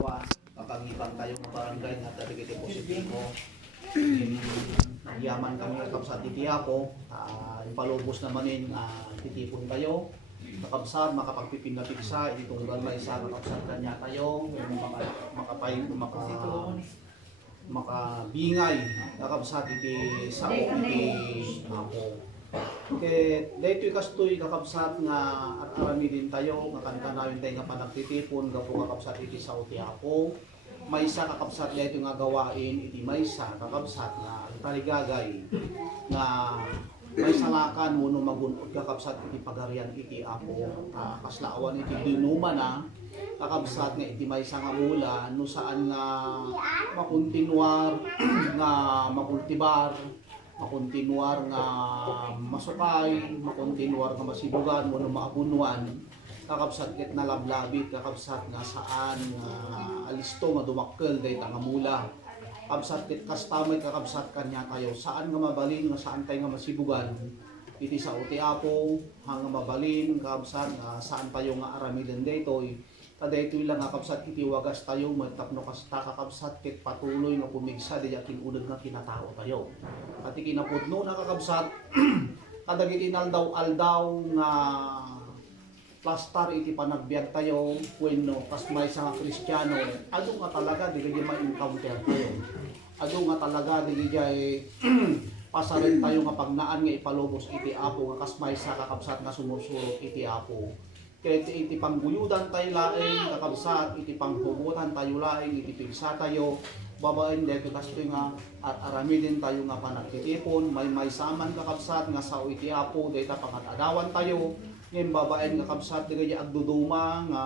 kwa kapangitan tayo ng barangay nga taligiti positibo. Yaman kami kakabsat iti ako, impalubos namanin titipon tayo. Kakabsat, makapagpipinapiksa, iti tunggal may isa kakabsat kanya tayo, makabingay, kakabsat iti sao iti ako. Kaya dahito kastoy kakabsat nga at arami din tayo, nga kankanawin tayo nga panagtitipon, gapo kakabsat iti sao ti ako. May isa kakabsat dahito nga gawain, iti may isa kakabsat nga taligagay nga may salakan mo no magunod kakabsat iti pagarian iti ako kaslaawan iti dinuma na kakabsat nga iti may nga mula no saan nga makontinuar nga makultibar makontinuar nga masukay makontinuar nga masibugan mo no maabunuan kakabsat ket nalablabit kakabsat nga saan nga alisto madumakkel dayta nga mula kabsat ket kastamay kakabsat kanya tayo saan nga mabalin nga saan tayo nga masibugan iti sa uti apo hanga mabalin kabsat nga saan tayo nga aramiden daytoy kadaytoy lang kakabsat iti wagas tayo matapno kasta kakabsat ket patuloy nga pumigsa diya kinunod nga kinatao tayo at ikinapudno na kakabsat kadagiti aldaw nga plastar iti panagbiag tayo wenno kasmay sa Kristiyano ado nga talaga di kaya ma-encounter tayo ado nga talaga di kaya pasarin tayo nga pagnaan nga ipalubos iti apo nga kasmay sa kakabsat nga sumusurot iti apo kaya iti pangguyudan tayo laing kakabsat iti panghugutan tayo laing iti pigsa tayo babaen dahil kastoy nga at arami din tayo nga panagtitipon may saman kakabsat nga sao iti apo dahil pangatadawan tayo ngayon babaen nga kabsat di kaya agduduma nga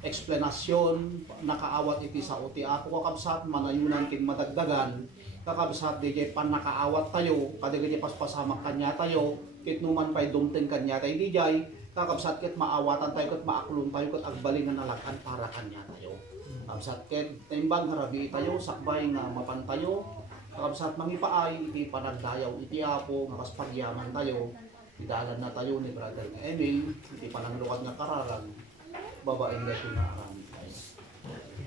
eksplanasyon nakaawat iti sa uti ako kakabsat manayunan king madagdagan kakabsat di kaya pan nakaawat tayo kada kaya paspasamak kanya tayo kit numan pa'y dumting kanya tayo di jay kakabsat kit maawatan tayo kat maaklon tayo kat agbalingan nalakan para kanya tayo kakabsat kit timbang harabi tayo sakbay nga mapantayo kakabsat mangipaay iti panagdayaw iti apo nga kaspagyaman tayo idalan na tayo ni Brother Emil, hindi pa nang lukat nga kararag, babaeng na pinarang tayo.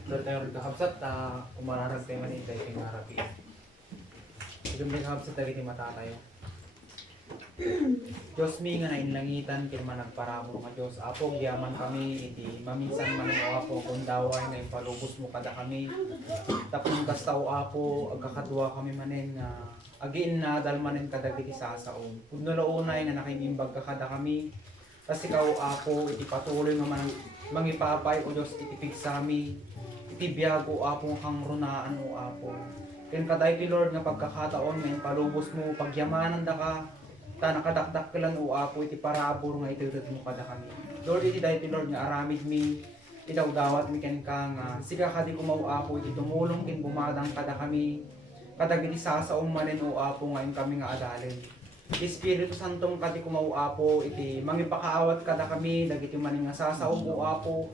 Lord tayo rin kakabsat, kumararag tayo manin tayo pinarabi. Idong rin kakabsat tayo iti mata tayo. Diyos mi nga nainlangitan, kaya managparamo nga Diyos. Apo, giyaman kami, iti maminsan man o apo, kung daway na impalubos mo kada kami. Tapos kastaw apo, agkakadwa kami manin nga agin na dalmanin kadagiti sasaon. Pudno launay na nakinimbag ka kada kami. Kasi ikaw apo, iti patuloy naman mangipapay o Diyos iti pigsami. Iti biyago apo kang runaan o apo. Kaya kaday ti Lord nga pagkakataon ngayon palubos mo pagyamanan da ka. Ta nakadakdak ka lang o apo iti parabor nga itudod mo kada kami. Lord iti dahi ti Lord nga aramid mi. Itaw dawat mi ken ka nga. Siga kadi kumaw apo iti tumulong ken bumadang kada kami. Kadagiti sasaong manin o apo ngayon kami nga adalin. Espiritu Santong kati kumaw apo iti mangipakaawat kada kami dagiti manin nga sasaong o apo.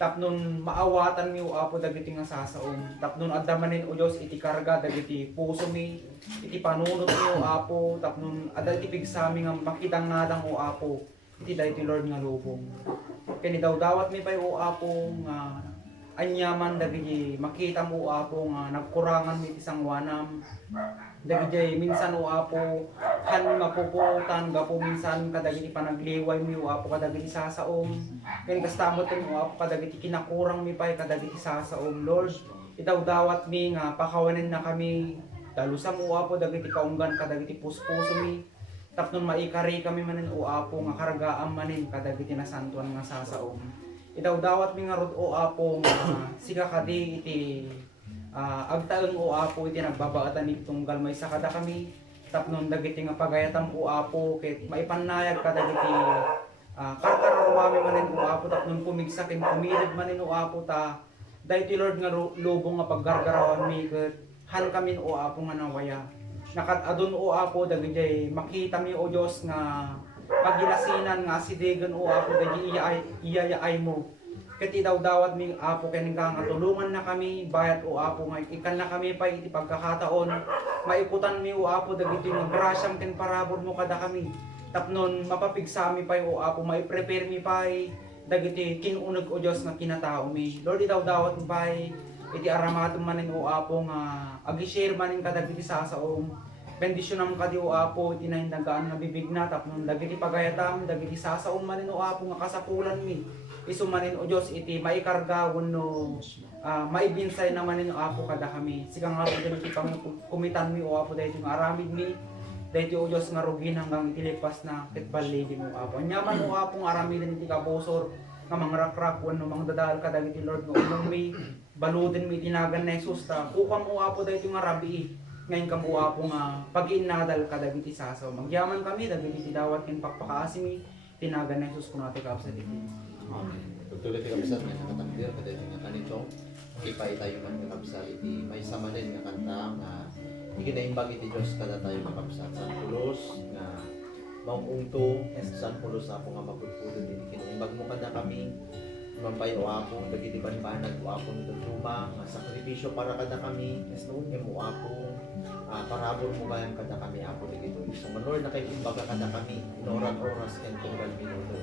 Tapnon maawatan mi o apo dagiti nga sasaong. Tapnon adda manin o Dios iti karga dagiti puso mi iti panunot mi o apo. Tapnon adda iti pigsami nga makitang nadang o apo. Iti daytoy Lord nga lubong. Kani daw dawat mi pay o apo nga anyaman dagiti makita mo apo nga nagkurangan mi isang wanam dagiti minsan o apo han mapuputan gapo minsan kadagiti panagliway mi o apo kadagiti sasaom ken kastamot mo apo kadagiti kinakurang mi pay kadagiti sasaom Lord itaw dawat mi nga pakawanen na kami dalusa mo apo dagiti kaunggan kadagiti puspuso mi tapnon maikari kami manen o apo nga karagaam manen kadagiti nasantuan nga sasaom itaw dawat mi nga rod o apo nga siga kadi iti agtaeng o apo iti nagbabaatan ni tunggal may sakada kami tapnon dagiti nga pagayatam o apo ket maipanayag kadagiti karkararwami manen o apo tapnon pumigsa ken pumirid manen o apo ta daytoy Lord nga lubong nga paggargarawan mi ket han kami o apo nga nawaya nakat adun o apo dagiti makita mi o Dios nga pagilasinan nga sidegan o apo dagi iyayaay mo ket daw dawat mi apo ken nga tulungan na kami bayat o apo nga ikan na kami pa iti pagkakataon maikutan mi o apo dagiti nga grasyam ken parabor mo kada kami tapnon mapapigsami pa o apo mai-prepare mi pa dagiti kinunag o Dios nga kinatao mi. Lord itaw dawat bay iti aramaton manen o Apo nga agi-share manen kadagiti sasaom. Bendisyon kadi o Apo iti nahindagaan nga bibig na tapno dagiti pagayatam dagiti sasaom manen o Apo nga kasapulan mi. Isu manen o Dios iti maikarga wenno maibinsay naman ninyo Apo kada kami. Sigang nga rin iti kumitan mi o Apo dahil yung aramid mi. Dahil o Diyos nga rugin hanggang itilipas na kitbali di mo Apo. Anyaman o Apo nga aramid iti kabosor nga mga rakrak wano mga dadal ka dahil iti Lord nga ulong mi. Baludin mi tinagan na Jesus ta. Kukam o Apo dahil yung arabi. Ngayon kam o Apo nga pag-inadal ka dahil iti sasaw. Magyaman kami dahil iti dawat kin pakpakaasi mi. Tinagan na Jesus kung natin kapsa dito. Pagtuloy ka kapsat nga nakatakdir kada iti nga kanito. Ipay tayo man nga kapsat iti may samanin nga kanta nga ikinaimbag iti Diyos kada tayo nga kapsat San Pulos nga maungto San Pulos na ako nga magpupulod iti kinaimbag mo kada kami mampay o ako dagiti banbanag o ako nito luma nga sakripisyo para kada kami mo ako parabor mo bayan kada kami ako dito so Lord na kay imbaga kada kami inoran-oras ken tugal minuto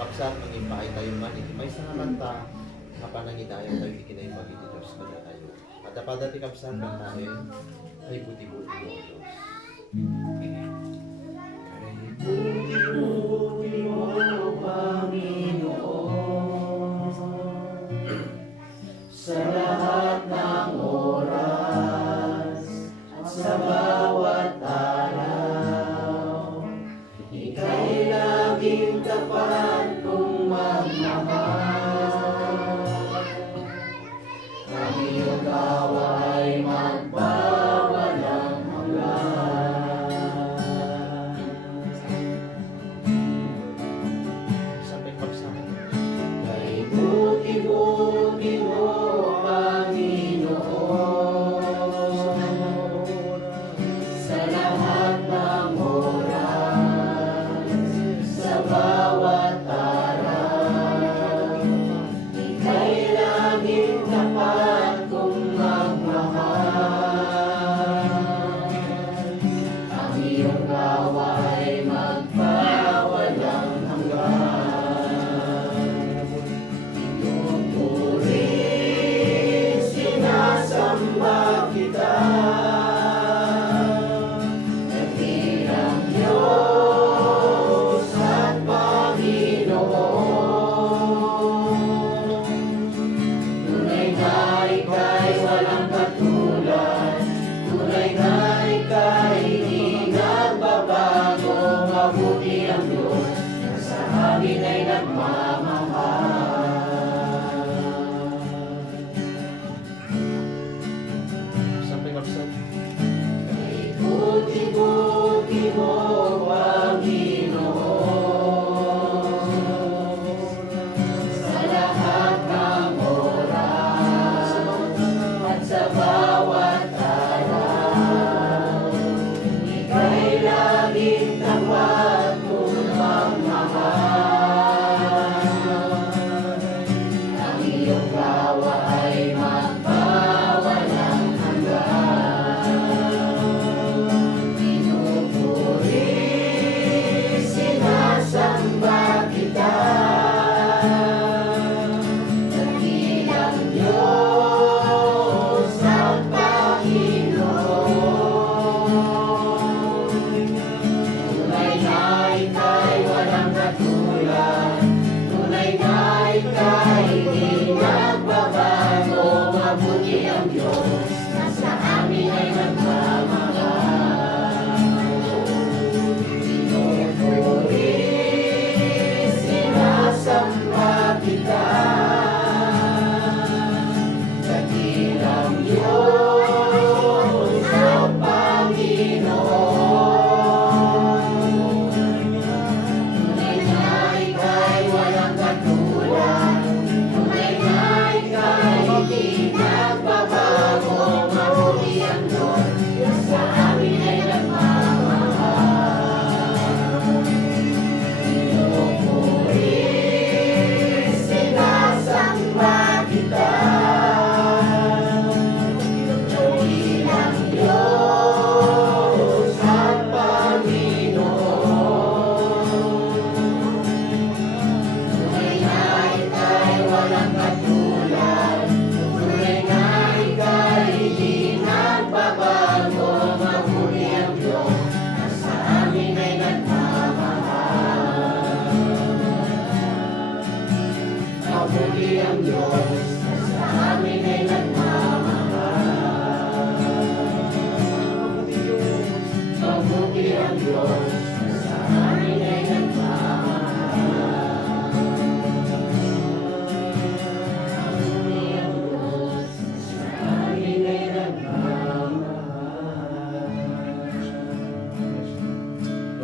kapsat mangimbay tayo man iti may sa kanta nga panangidayan tayo ikinaimbag iti Diyos kada tayo pada ti kapsat kan tayo ay buti-buti mo Diyos ay buti-buti mo Panginoon sa lahat ng oras at sa bawat araw ika'y laging tapat kong magmahal ang iyong gawa'y magbawalang hanggan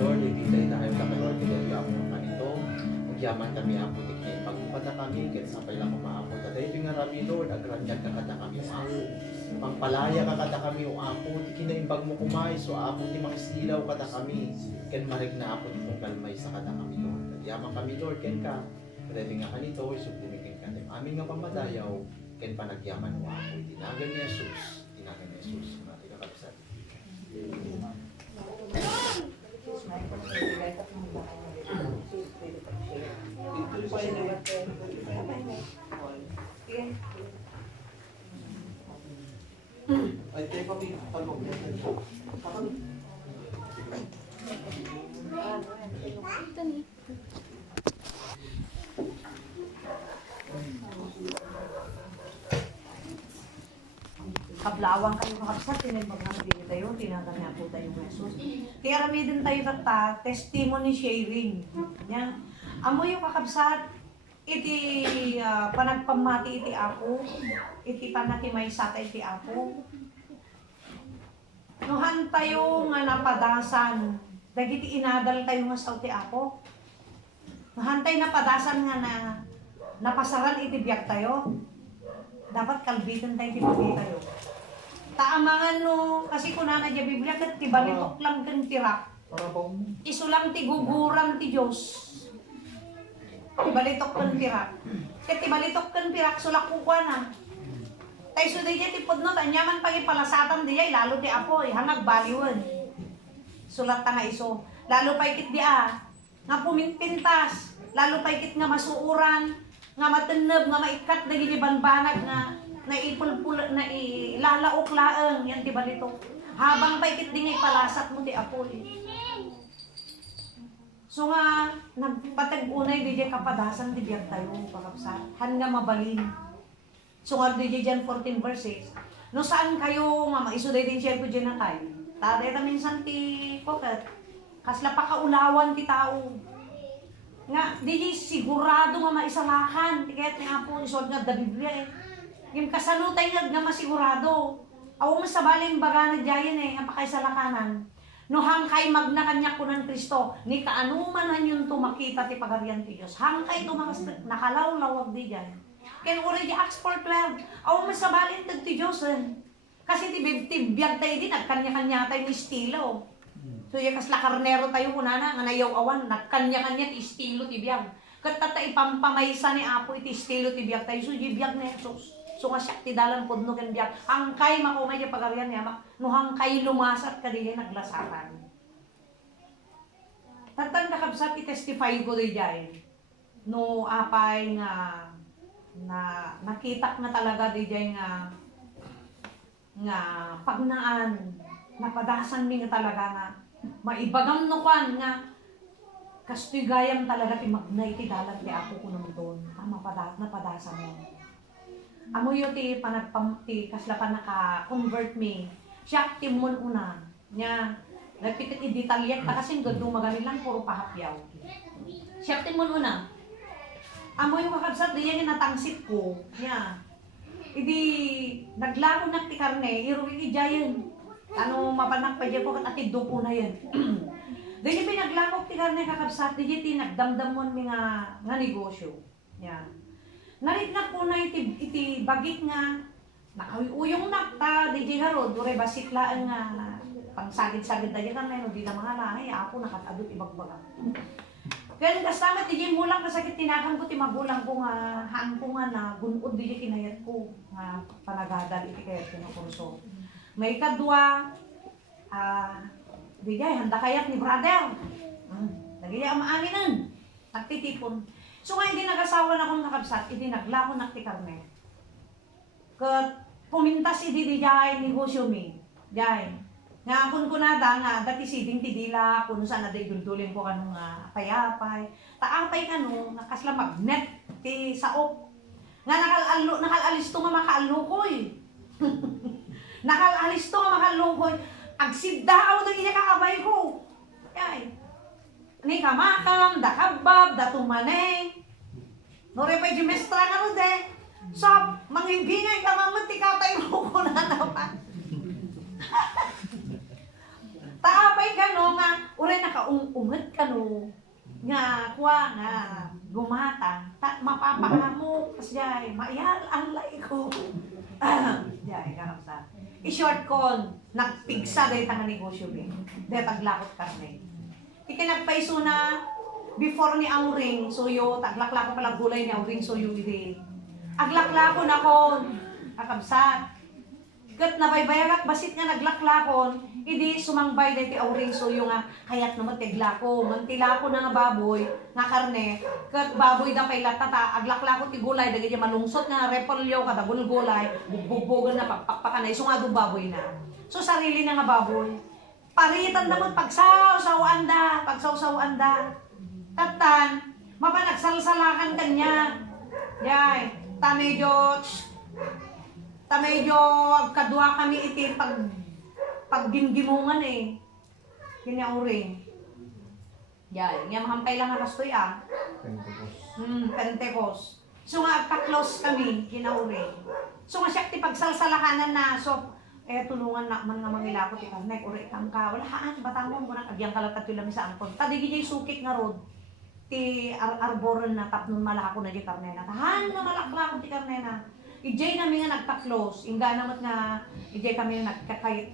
Lord, ititay na kayo kami, Lord, kaya ako ng kanito. Magyaman kami, Apo, tiknay. Pagpupada kami, kaya sapay lang kumaapot. At ito nga rami, Lord, agranyan ka kada kami, Apo. Pangpalaya ka kada kami, o Apo, di kinaimbag mo kumay, so Apo, di mangsilaw kada kami. Kaya marig na Apo, di mong kalmay sa kada kami, Lord. Nagyaman kami, Lord, kaya ka. Kaya nga kanito, isubdimikin ka. Amin nga pamadayaw, kaya panagyaman mo, Apo. Tinagan ni Jesus, tinagan ni Jesus. Mati ka kapsat. Ay, tayo kami, talong. Kablawang kayo makapsat, tinibag na hindi tayo, tinaganya po tayo ng Jesus. Kaya rami din tayo kata, testimony sharing. Yan. Amo yung kakabsat, iti panagpamati iti ako, iti panakimay sata iti ako. Nuhan tayo nga napadasan, dagiti inadal tayo nga sa iti ako. Nuhan tayo napadasan nga na napasaran iti biyak tayo. Dapat kalbitan tayo iti biyak tayo. Taamangan no, kasi kunana dya Biblia kat tibalitok lang kan tirak. Iso lang ti guguran ti Diyos. Tibalitok kan tirak. Kat tibalitok kan tirak sulak kukwa na. Tay so di dya tipod no, tanyaman pang ipalasatan di dya, lalo ti apo, hangag baliwan. Sulat ta nga iso. Lalo pa ikit di nga puminpintas. Lalo pa ikit nga masuuran, nga mateneb, nga maikat na ginibanbanag nga na ipulpul na ilalaok laeng yan ti balito habang paikit din nga ipalasat mo ti apoy. So nga nagpatag-unay di kapadasan di biyak tayo pakapsat han nga mabalin. So nga di John 14 verses no saan kayo nga maisuday din share ko dyan na tayo taday ta minsan ti pokat kasla pa kaulawan ti tao nga di sigurado nga maisalakan ti kayat ni apo isod nga da Biblia yung kasalutay nga masigurado. Awo mas sabalin baga na dyan ang pakaisalakanan. No hangkay magna kanya kunan Kristo, ni kaanuman han yung tumakita ti pagarian ti Diyos. Hangkay tumakas nakalawlawag di dyan. Kaya already Acts 4:12, awo mas sabalin ti Diyos. Kasi ti biyag tayo din, nagkanya-kanya tayo ni estilo. So yung kasla karnero tayo kunana, nga nayaw awan, nagkanya-kanya ti estilo ti biyag. Katata ipampamaysa ni Apo iti estilo ti biyag tayo, so di biyag na Jesus. So nga siya, tidalan po no ken biyak. Hangkay makumay niya pagarian niya, no hangkay lumasat ka din naglasaran. Tatan nakabsat i-testify ko di dyan. No apay nga na nakita na talaga di dyan nga pagnaan, napadasan mi nga talaga nga maibagam no kwan nga kastigayam talaga ti magnay ti dalan ti ako kuno doon. Napadasan mo. Amo yung ti kasla pa naka-convert me. Siya timon una. Nya, nagpitit i-detalyat pa kasi gado magaling lang puro pahapyaw. Siya timon una. Amo yung kakabsat di yan natangsit ko. Nya, idi naglako na ti karne, iruwi ijayan. Ano mapanak pa dyan ko kat atid po na yan. Dili pinaglakok ti karne kakabsat, di ti nagdamdamon mi nga negosyo. Nya. Narit na po na iti bagit nga nakawiyong nakta di haro dure basiklaan nga pangsagid-sagid tayo kan no di na mga lahi ako nakatadot ibagbaga. Kaya kasama di mo lang kasakit tinakan ko ti magulang ko nga hangko nga na gunod di kinayat ko nga panagadal iti kayat kinukurso. May kadwa di handa kayat ni brother. Lagi ang maaninan. Nagtitipon. So nga hindi nag-asawa na akong nakabsat, hindi naglako na ti karne. Kat pumintas hindi di jay negosyo mi. Jay. Nga kun kunada nga dati siding ti dila kun saan na duldulin ko kanong payapay. Taapay kanu nakasla magnet ti saop. Nga nakalalis to nga makaalukoy. Nakalalis to nga makaalukoy. Agsidaaw na iya kaabay ko. Ay. Ni kamakam, da kabab, da tumanay. Nore pa di mestra ka ron de. So, manghibingay ka mamati katay mo ko na naman. Taapay ka no nga, uray nakaungat ka no. Nga, kuha nga, gumata. Mapapakamo, kasjay, mayal ang lai ko. Jay, kakapsa. I-short con, nagpigsa dahil tanga negosyo bin. Dahil taglakot karne. Ikinagpaiso na, before ni Auring, suyo, taglaklako pala gulay ni Auring, suyo ide. Aglaklako na kon, kakapsa. Kat nabaybayagat, basit nga naglaklakon, hindi sumangbay dahil ti Auring, suyo nga, kaya't naman tiglako. Mantilako na nga baboy, nga karne, kat baboy da pay latata, aglaklako ti gulay, dahil di malungsot nga repolyo, kada gulay, bugbugbogan na pagpakpakan na, iso nga doon baboy na. So sarili na nga baboy. Paritan naman pagsawsawan da. Tatan, mapanagsalsalakan kanya. Yay, medyo kadwa kami iti paggimgimungan eh. Kinauring. Yay, nga mahampay lang nga kastoy ah. Pentecost. So nga agka-close kami, kinauring. So nga siya ti pagsalsalakanan na, so tulungan na man nga mangilako ti karnek, uri kang ka, wala haan, batangon mo na, agyang kalatag ti lami sa angkon. Tadigi jay sukik nga rod, ti arboron na tapnon malako na di karnena. Tahan na malaklako ti karnena. Ijay kami nga nagpa-close, inga namat nga, ijay kami nga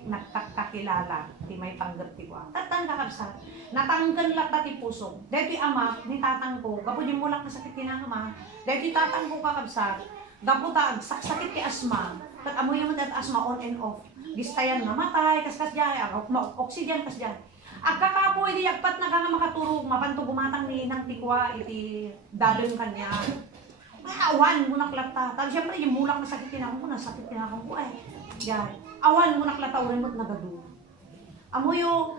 nagkakilala, ti may panggap ti kwa. Tatan kakabsa, natanggan lang ti puso. Dahil ti ama, ni tatang ko, gapo di mulak na sakit kinakama, dahil ti tatang ko kakabsa, gapo ta, sakit ti asma, kat amoy naman at asma on and off. Gistayan mamatay, kaskas dyan, oxygen kas dyan. Agkakapoy di agpat na ka nga makaturog, mapanto gumatang ni nang tikwa, iti dalon kanya. Awan mo naklata. Tapos siyempre yung mulak na sakit kinakam ko, nasakit kinakam ko eh. Yan. Awan mo naklata, urin mo't nagado. Amo yung,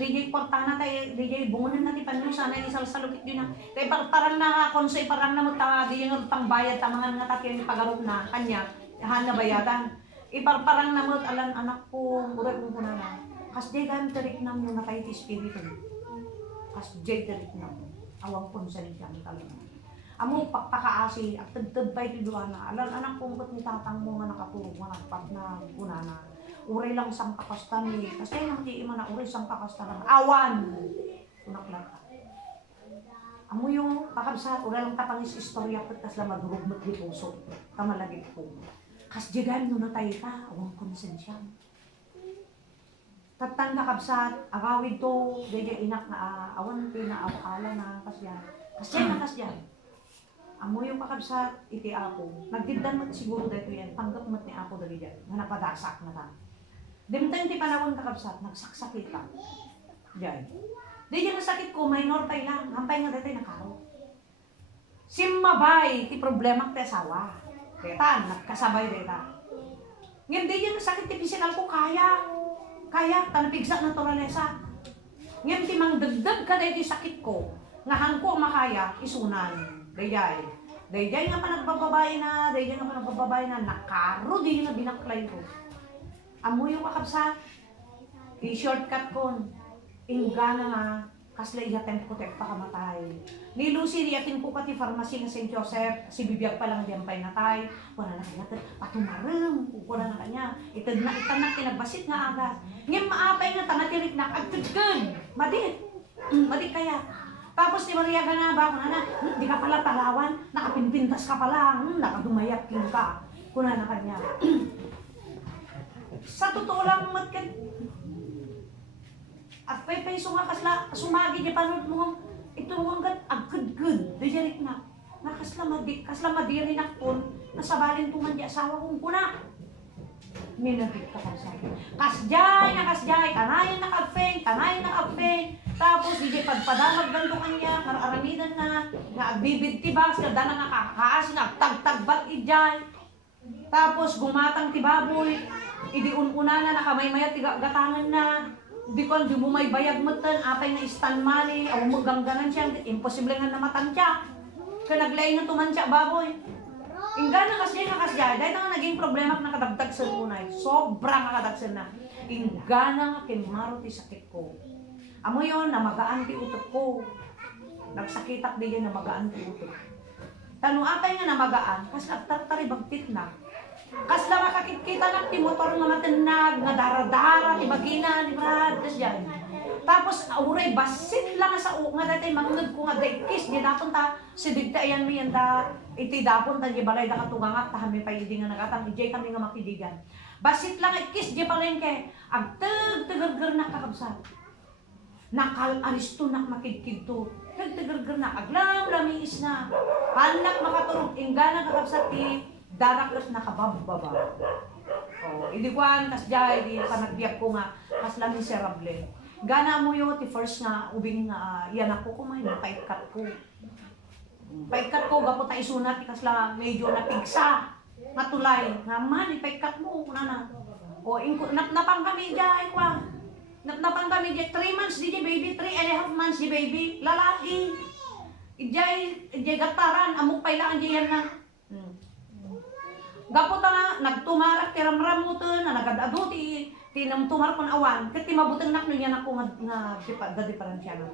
DJ Portana tayo, DJ bungunin na tipan nyo, sana yung salsalukit din na. Kaya parang na konsay, parang na mo ta, di yung pangbayad, mga nga takin yung pagarop na kanya, han na bayadan. Iparparang na mo, alam anak ko, uray kong kuna na. Kas di gam terik nam yung natay ti spirito. Kas di terik nam. Awang konsen siya ng talaga. Amo pagpakaasi, at tagtagbay ti duwa na. Alam anak kong ba't ni tatang mo nga nakatulog, nga nagpat na kuna na. Uray lang sang kakasta ni. Kasi nang di ima na uray sang kakasta lang. Awan! Kunaklat ka. Amo yung pakabsat, uray lang tapangis istorya pat kas lang madurugmat di puso. Kamalagit ko. Kas digan no natay ka, awang konsensya. Tatan kakabsat, agawid to, daya inak na awan pinaawakala na kasyan. Kasyan. Amo yung kakabsat, iti ako. Nagdindan mo siguro dito yan, tanggap mo ni ako dali dyan, na napadasak na ta. Dimtang ti panahon kakabsat, nagsaksakit ka. Diyan. Di dyan nasakit ko, minor pa lang, hampay nga dito nakaro. Simmabay, ti problema ti asawa. Detan, nagkasabay deta. Ngayon di dyan nasakit ti physical ko, kaya, tanapigsa naturalesa. Ngayon ti mangdagdag ka dito sakit ko, nga hangko makaya, isunan. Dayjay nga pa nagbababae na, nakaro di na binaklay ko. Amo yung kakabsa, i-shortcut ko, ingana nga, kasla iyatem ko tek pakamatay. Ni Lucy, iyatin ko pati pharmacy nga St. Joseph, si bibiyag pa lang diyampay natay, wala na kanya, patumarang, wala na kanya, itanak kinagbasit nga aga. Ngayon maapay nga, tanatirik na, agtagkag, madit kaya. Tapos ni Maria ka na ba? Di ka pala talawan, nakapinpintas ka pala, nakadumayat ka. Kuna na kanya. Sa totoo lang, matkan. At peso nga kasla, sumagi niya pa mo, ito hanggat agad-gad, dayarik na. Kasla madiri na kun, nasabalin tuman di asawa kong kuna. Minagit ka kasay. Kasjay, kanayan na kagfeng. Tapos DJ pagpadamag ganto kanya, kararamidan na, agbibid tibas, kada na nakakaas, nagtagtagbat ijay. Tapos gumatang tibaboy, idiun-una na nakamaymaya gatangan na. Di mo may bayag matan, apay na istan money, aw magangganan siya, imposible nga namatan siya. Kaya naglaing na tuman siya baboy. Ingga na kasi nga kasya, dahil nga naging problema na kadagdag sa unay. Sobrang nakadagsan na. Ingga na nga kimaro ti sakit ko. Amo yon na magaan ti utot ko. Nagsakitak di na magaan ti utot. Tanu atay nga na magaan, kas nagtartari bagtit na. Kas lang makakikita na ti motor nga matinag, nga dara-dara, ti bagina, ni Brad, kas yan. Tapos, uray, basit lang sa nga dati, mangungad ko nga daikis, di dapon ta, si digta ayan mi yan da, iti dapon ta, di balay da katungangak, tahan mi payidi nga nakatang, ijay kami nga makidigan. Basit lang ikis, di palengke, agtag-tagargar na kakabsat. Nakal alisto nak makidkid to, tag-tagargar na, aglam lamiis na, hanak makaturog, ingga na kakabsat ti, daraklos nakabababa. Oh, hindi ko tas jay, di panagbiyak ko nga, mas lang miserable. Gana mo yun, ti first nga, ubing nga, yan ako kumain, paikat ko. Paikat ko, gapo tayo sunat, ikas lang medyo napigsa, matulay. Nga man, ipaikat mo, kuna na. O, napang kami dyan, kwa. Napang kami dyan, 3 months di baby, 3.5 months di baby, lalaki. Ijay gataran, amok pailaan dyan na. Gapo ta nga, nagtumarak, tiramramutan, na nagadado, tinamtumar kon awan, ket timabuteng nak niya na ko nga diferensya na.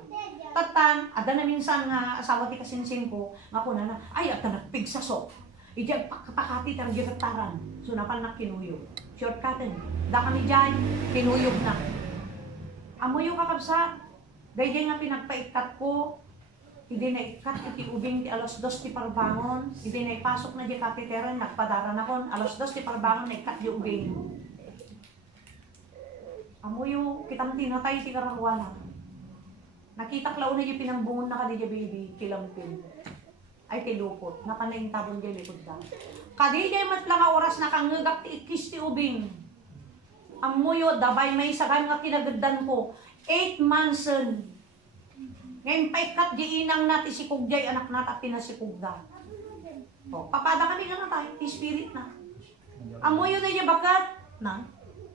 Tatan, ada na minsan nga asawa ti kasinsin ko, nga kuna na, ay at nagpigsa so. Ijay pakati tar gitaran. So napal nak kinuyog. Shortcutin. Da kami diyan, kinuyog na. Amoy yung kakabsa, dayjay nga pinagpaikat ko. Hindi na ikat iti ubing ti alas 2 ti parbangon. Hindi na ipasok na di katiteran, nagpadaran ako. Alas 2 ti parbangon na ikat di ubing. Amo yung kitang tinatay ti karakwana. Nakita klaw na yung pinangbungon na kadidya baby, kilampin. Ay tilupot, napanayin tabon dyan likod ka. Kadidya mat lang oras na kangagak ti ikis ti ubing. Amo yung dabay may sagan nga kinagagdan ko. 8 months. Ngayon paikat di inang nati si Kugjay, anak nata pinasikugda. O, papada kami na tayo, ti spirit na. Amo yung na yung bakat na.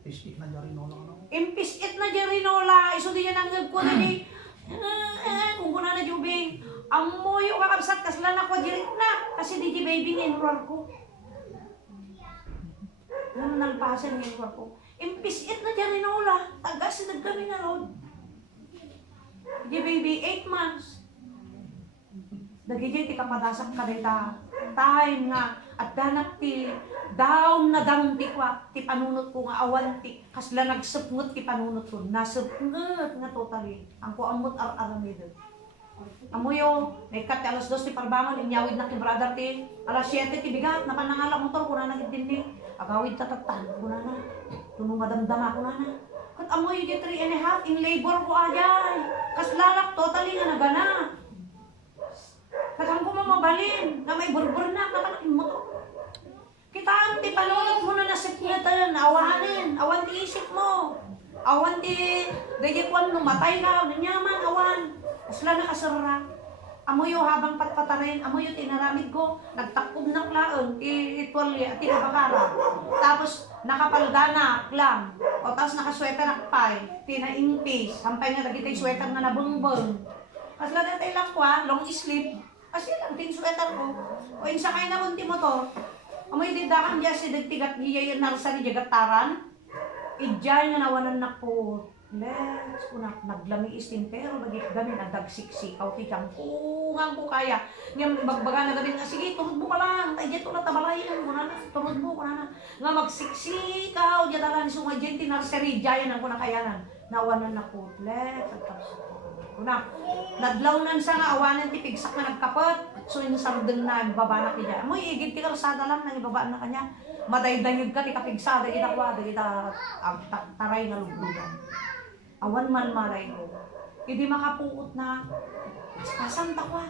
Pistik na dyan rin ako. Impisit na dyan rinola, iso di yan ang ko na di, kung kuna na jubing, amoy yung kakabsat, kasla na ko direct na, kasi di baby nga ko. Ano nalpasan nga ko. Impisit na dyan rinola, tagas na kami na road. Di baby, 8 months. Dagigay ti kapadasak ka dita, time nga, at danak ti, down na down ti kwa, ti panunot ko nga awan ti, kasla nagsupngot ti panunot ko, nasupngot nga totally, ang ko amot ar-aramid. Amuyo, naikat ti alas 2 ti parbangon, inyawid na ki brother ti, alas 7 ti bigat, napanangala motor, kuna na gitindi, agawid tatatan, kuna na, tunong madamdama, kuna na. Kat amuyo di 3.5, in labor ko ajay, kaslalak totally nga nagana. Katang ko mamabalin, na may burbur na, katang mo to. Kita ti panunot mo na nasipnyatan, awanin, awan ti isip mo. Awan ti, dahil kung matay ka, nanyaman, awan. Asla nakasara. Amoyo habang patpatarin, amoyo tinaramid ko, nagtakog ng klaon, itwalya, tinabakara. Tapos nakapaldanak lang, o tapos nakasweter nakpay, tinaingpis, hampay nga dagitay sweter nga nabungbong. Asla natay lang ko long sleeve. Kasi lang, tin-sweater ko. O yung sakay na munti motor. Amoy didakan dyan si dagtigat niya yung narsari jagataran. Ijay nga nawanan na po. Let's ko na naglamiis din pero bagit gamin ang dagsiksikaw ti tiyang kungang ko kaya. Ngayon bagbaga na gamin nga sige turod mo ka lang. Tay dito na tabalayan mo na turod mo ko na. Nga magsiksikaw dyan dalan sumay dyan tinarsari jayan ang kunakayanan. Nawanan na po. Let's una, nadlawnan sa nga awanan ti pigsak na nagkapot. So yung sardeng na ibaba na kanya. Mo igit ti kalsada lang nang ibabaan na kanya. Madaydanyog ka ti kapigsada kita kwa, kita taray na luglugan. Awan man maray ko. Hindi makapuot na pasan ta kwa.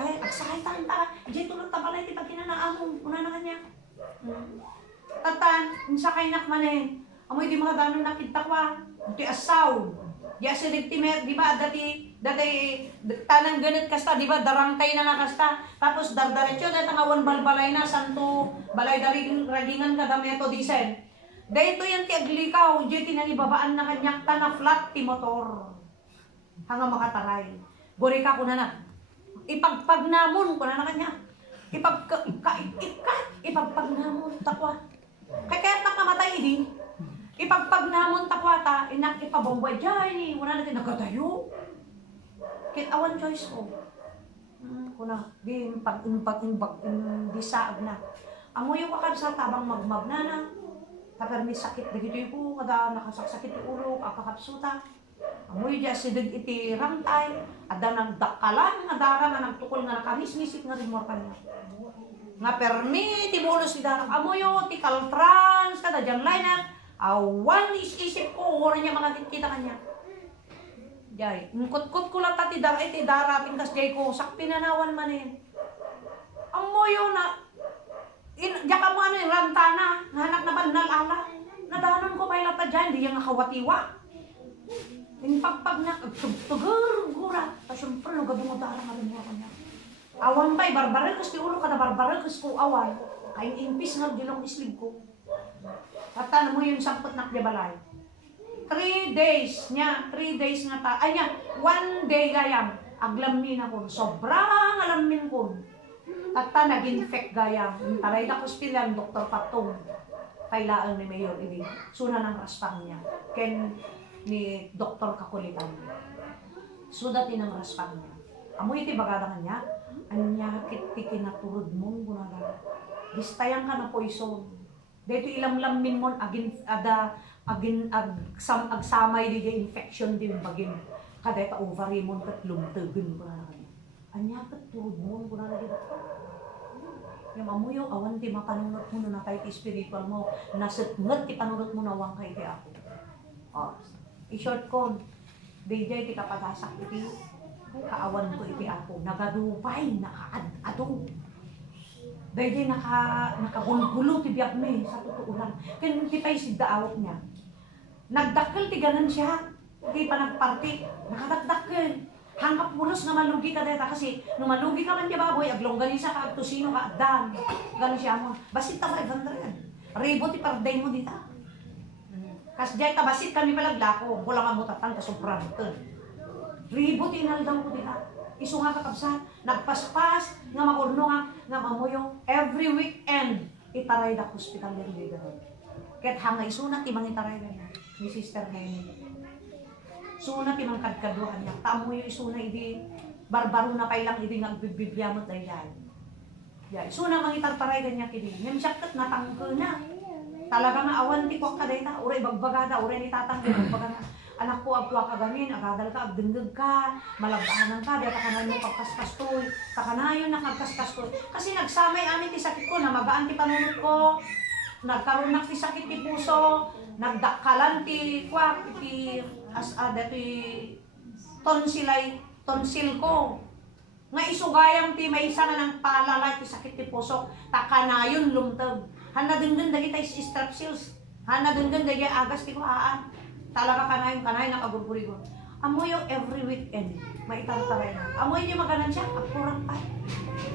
Ay, agsakay ta. Diyan tulad tabalay ti pagkinanaamong una na kanya. Tatan, sakay nak manen. Amoy di mga danon nakita kwa. Ti asaw. Ya si Timer, di ba, dati tanang ganit kasta, di ba, darangkay na nga kasta, tapos dardaretso, dati nga awan balbalay na, santo, balay ragingan kada metodisen. Dahito yan ti aglikaw, di tinanibabaan na kanyak ta na flat ti motor. Hanga makataray. Bori ka ko na na. Ipagpag namon ko na kanya. Kahit idin. Ipagpag namon takwata, inak ipabombay dyan eh. Wala natin nagkatayo. Kit awan choice ko. Kuna, di bisaag na. Amo yung kakad sa tabang magmag na na. Tapos may sakit na gito ko, kada nakasaksakit yung ulo, kakakapsuta. Amo yung dyan sidag iti rangtay. Ada nang dakalan, adara nga nagtukol nga nakamismisit nga rin mo kanya. Nga permi, tibulos ni Darang Amoyo, ti Caltrans, kada dyan liner. Awan isip ko, oras niya makakita kanya. Jay, ngkot-kot ko lang tati Darang, iti darating kas jay ko, sak pinanawan man eh. Amoyo na, diya ka mo ano yung rantana, nahanap na banal ala. Nadanon ko may lata dyan, di yung nakawatiwa. Yung pagpag na, tugur-gura. Siyempre, nagabong darang nga rin mo kanya. Awan pa'y barbaril kasi ulo ka na barbaril kasi ko awan. Ay impis nga dilong islib ko. At tanong mo yung sampot na balay. 3 days niya, 3 days nga ta. Ay niya, 1 day gayam. Aglamin ako. Sobrang alamin ko. At ta nag-infect gayam. Taray na kustilan, Dr. Patong. Kailaan ni Mayor Ili. Suna ng raspang niya. Ken ni Dr. Kakulitan. Sudatin ng raspang niya. Amoy iti bagadangan niya. Anya kiti kinaturod mo gunaga. Gistayang ka na poison. Dito ilamlamin mo agin agsamay di infection din bagin. Kada ta ovary mo kat lumtegen gunaga. Anya kat turod mo gunaga dito. Yung amuyo awan ti mapanunot mo na tayo spiritual mo. Nasatngat ti panunot mo na wang kay ti ako. Oh, i-short ko. DJ ti kapagasak iti. Kaawan ko iti ako, nagadupay, nakaad-ado. Dahil nakagulgulo ti biyak me, sa totoo lang. Kaya hindi pa'y sidaawat niya. Nagdakkel ti ganan siya, hindi pa nagparti, nakadakdakkel. Hangkap pulos nga malugi ka deta kasi nung malugi ka man di baboy, aglongganin siya ka, tusino ka, dan. Ganon siya mo, basit ta 500. Ribo ti parday mo dita. Kas jay ta basit kami palaglako, kulang ang mutatan, kasobrang ito. Ribo tinaldang ko dita. Isu nga kakabsat, nagpaspas, nga makurno nga mamuyo. Every weekend, itaray da hospital ng Ligaron. Kaya't hanga isu na timang itaray na niya. Ni sister na yun. Suna timang kadkaduhan niya. Taamuyo isu na idi, barbaro na pailang idi nga bibliamot na yan. Isu na mang itartaray na niya kidi. Ngam siyakot natangko na. Talaga nga awan ti kwak ka dita. Uray bagbagada, uray ni tatang bagbagada. Anak ko, agwa ka gamin, agadal ka, agdengdeg ka, malagdaanan ka, diya takanayon mo pagkaskastoy, takanayon na kagkaskastoy. Kasi nagsamay amin ti sakit ko, namagaan ti panunot ko, nagkaroon na ti sakit ti puso, nagdakalan ti kwak, ti tonsil ko. Nga isugayam ti may isa nga ng palalay ti sakit ti puso, takanayon lumtag. Hana dengdeng dagi tayo strepsils, hana dengdeng dagi agas ti kuhaan. Talaga kanayon nakagurguri ko. Amoy yung every weekend, maitartaray na. Amoy niya maganan siya, apurang pa.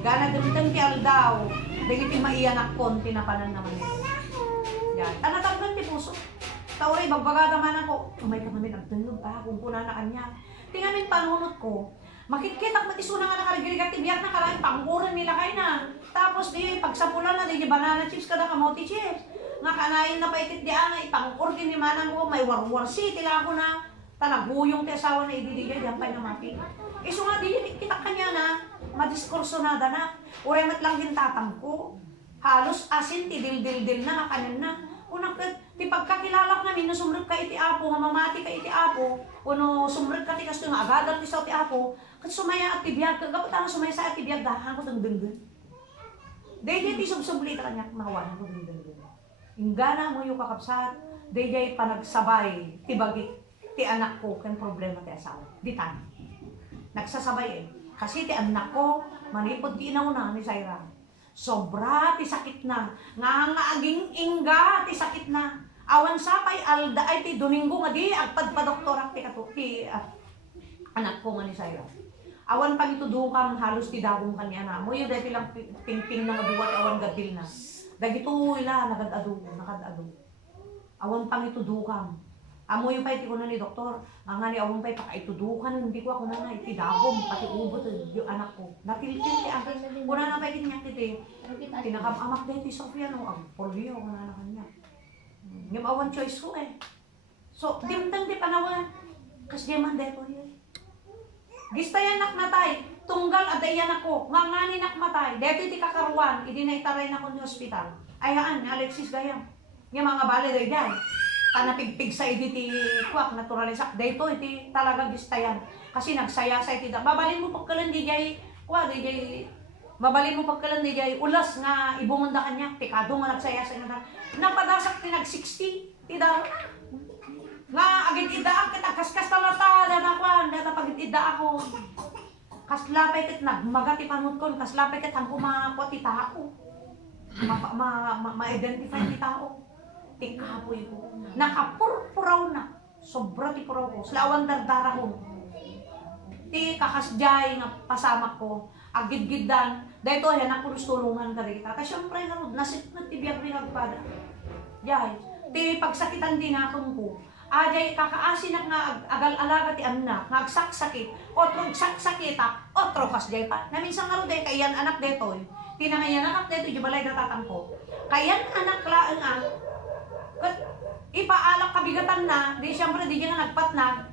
Gana damitan ti aldaw, dahil ti maiyanak konti na panan naman ito. Yan, tanatagdan ti puso. Tauray, bagbagada man ako. Umay ka namin, nagdunod pa, kung kuna na kanya. Tingamin panunot ko, makikita matisuna nga nakarigirigat ti biyak na karaan, pangkuran nila kayo na. Tapos di, pagsapulan na, di banana chips kada kamote chips. Nga kanayin na paitit di ana, ipangkur din ni manang ko, may war-war city lang ako na, tanaguyong ti asawa na ibibigay, diyan pa'y namati. Iso nga, di kita kanya na, madiskurso na na, uremat lang din tatang ko. Halos asin, ti dil-dil-dil na, nga kanin na. Unang, ti pagkakilala ka namin, nasumrot ka iti apo, nga mamati ka iti apo, uno sumrot ka ti kasto nga agadal ti sa iti apo, kat sumaya at tibiyag, kapag nga sumaya sa at tibiyag, dahan ko ng dun-dun. Dahil ti subsublita kanya, mahawanan ko dun-dun. Ingana mo yung kakabsat, dayjay panagsabay, tibagi, ti anak ko, kan problema ti asawa. Ditan. Nagsasabay eh. Kasi ti anak ko, manipod ti inauna ni Saira. Sobra ti sakit na. Nga aging ingga ti sakit na. Awan sapay, alda ay ti Domingo nga di, agpadpadoktorak ti kato, ti anak ko nga ni Saira. Awan pang itudukang halos ti dagong kanya na. Mo yun dahil lang ting-ting na maduwat, awan gadil na. Dagito ila nakadado. Awan pang itudukam. Amo yung pa iti ko na ni doktor. Ang nga ni awan pa pakaitudukan. Hindi ko ako na itidagom. Pati ubot yung anak ko. Natiltil ti akin. Kuna na pa itin niya kiti. Tinakamamak dahil ti Sofia no. Ang polio ko na kanya. Yung awan choice ko eh. So, dimtang di panawan. Kas di man deto yun. Gistayan nak natay. Tunggal adayan ako. Ngangani nak matay. Deto iti kakaruan. Idi na itaray na ko ni hospital. Ayaan, Alexis Gayam. Yung mga bali day day. Kanapigpig sa iti ti kuwak, naturalisak. Deto iti talaga gistayan. Kasi nagsaya sa iti. Babalin mo pagkalan di jay. Kuwa, di jay. Babalin mo pagkalan di jay. Ulas nga ibumunda kanya. Tikado nga nagsaya sa ina. Napadasak ti nag-60. Tidaro na. Nga agit idaan kita. Kaskas talata. Danakwan. Data pagit ida ako. Kaslapay kit nagmagat ipanod ko. Kaslapay kit ang kumakot ti tao. Ma-identify ti tao. Tikapoy ko. Nakapurpuraw na. Sobra ti puraw ko. Slawan dardara ko. Ti kakasjay nga pasamak ko. Agid-gidan. Dahito yan ako tulungan ka rin. Tapos syempre nga nasipnat ti biyag rin agpada. Jay. Ti pagsakitan din akong ko. Ajay kakaasin nga agal-alaga ti anak. Nga agsaksakit. Otro agsaksakit. Otro kasjay pa. Na minsan nga rin kayan anak deto. Tinangayan anak deto. Yung balay natatangko. Kayan anak laan ang ipaalak kabigatan na, di siyempre di nga nagpat na,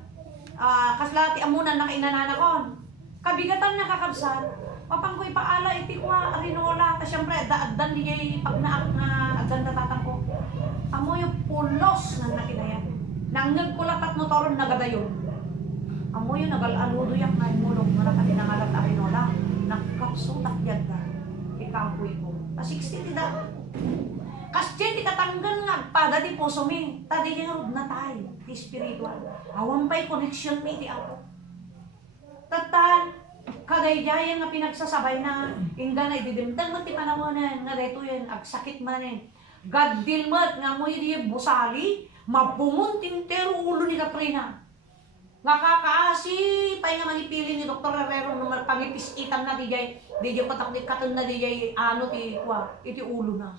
kaslati amunan na kainananakon. Kabigatan na kakabsat, papang ko ipaala, iti ko rinola, ta siyempre, daagdan di nga pag naak na agdan natatang ko. Amo yung pulos na nakinayan. Nanggag ko latat motoron na gadayon. Amo yung nagalanudo yak na imulog, na katinangalat na rinola. Nakapsutak yan ka, ikapoy ko. 60 tida. Kasi di katanggan nga, pada di puso mi, tadi nga rod na tayo, di spiritual. Awan pa'y connection mi, di ako. Tatan, kadaydayan nga pinagsasabay na, ingga na ididimtang mo ti panamonan, nga dito yan, agsakit man eh. God dilmat, nga mo yung busali, mabungon tintero ulo ni Katrina. Nga kakaasi, pa'y nga manipili ni Dr. Herrero, nung pangipisitan na di jay, pataknik katon na di jay, ano ti, iti ulo na.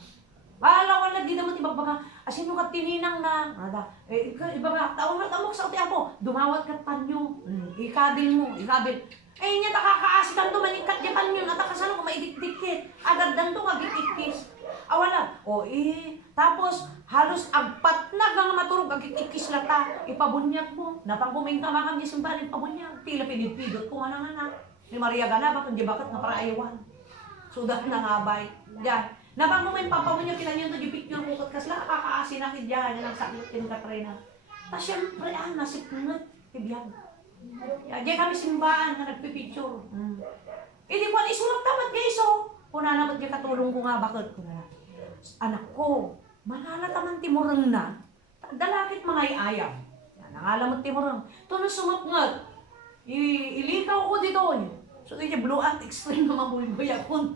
Wala ko lagi naman ibagbaga. Asino ka tininang na. Nada. Ibaga, tawag sa uti ako. Dumawat ka panyo. Ikadil mo. Ikadil. Niya takakaasikan to. Manikat niya panyo. Natakasano ko maidikdikit. Agad dan to agikikis. Wala. Tapos, halos agpat na nga maturog. Agikikis lata. Ipabunyag mo. Napangkuming tamakang niya simbahan. Ipabunyag. Tila pinipidot ko nga nang anak. Ni Maria Gana. Bakit di bakit nga para ayawan. Sudat na nga bay. Yan. Nabang mo may papa mo niya kinanyan to yung picture mo kasla kakaasin na kidya niya nagsakit kin Katrina. Ta syempre nasipnut tibiyag. Diyan kami simbahan na nagpipicture. Hindi ko isulat tamat guys Kuna naman diyan katulong ko nga bakit ko na. Anak ko, manala taman timurang na. Dalakit mga iayam. Nangalamot timurang. Tuno sumapngat. Ilikaw ko dito. So diyan blue at extreme na mabuhay akon.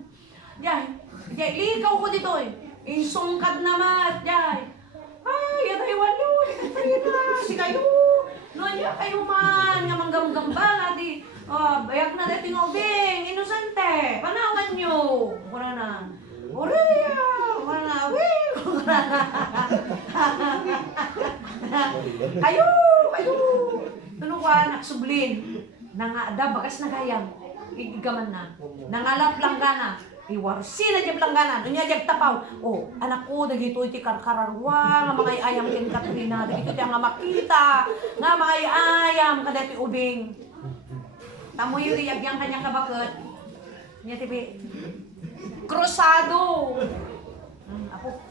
Diyan. Jay, ligaw ko dito Insungkad naman, Jay. Ay, yan ay walo, Katrina, si kayo. Nonya kayo man, nga manggam-gamba, di. Bayag na dito yung ubing, inosente, panawan nyo. Kuna na. Ureya, kuna na, kuna na. Kayo. Tunong ka, naksublin. Nangada, bagas na gayam. Igaman na. Nangalap lang ka na. Iwarsi na dyan langganan, unya dyan tapaw. Anak ko, dagito iti karkararwa, nga mga ayam kin Katrina, dagito iti nga makita, nga mga ayam, kadati ubing. Tamo yung iyagyang kanya kabakot. Nya tibi, krusado. Apo,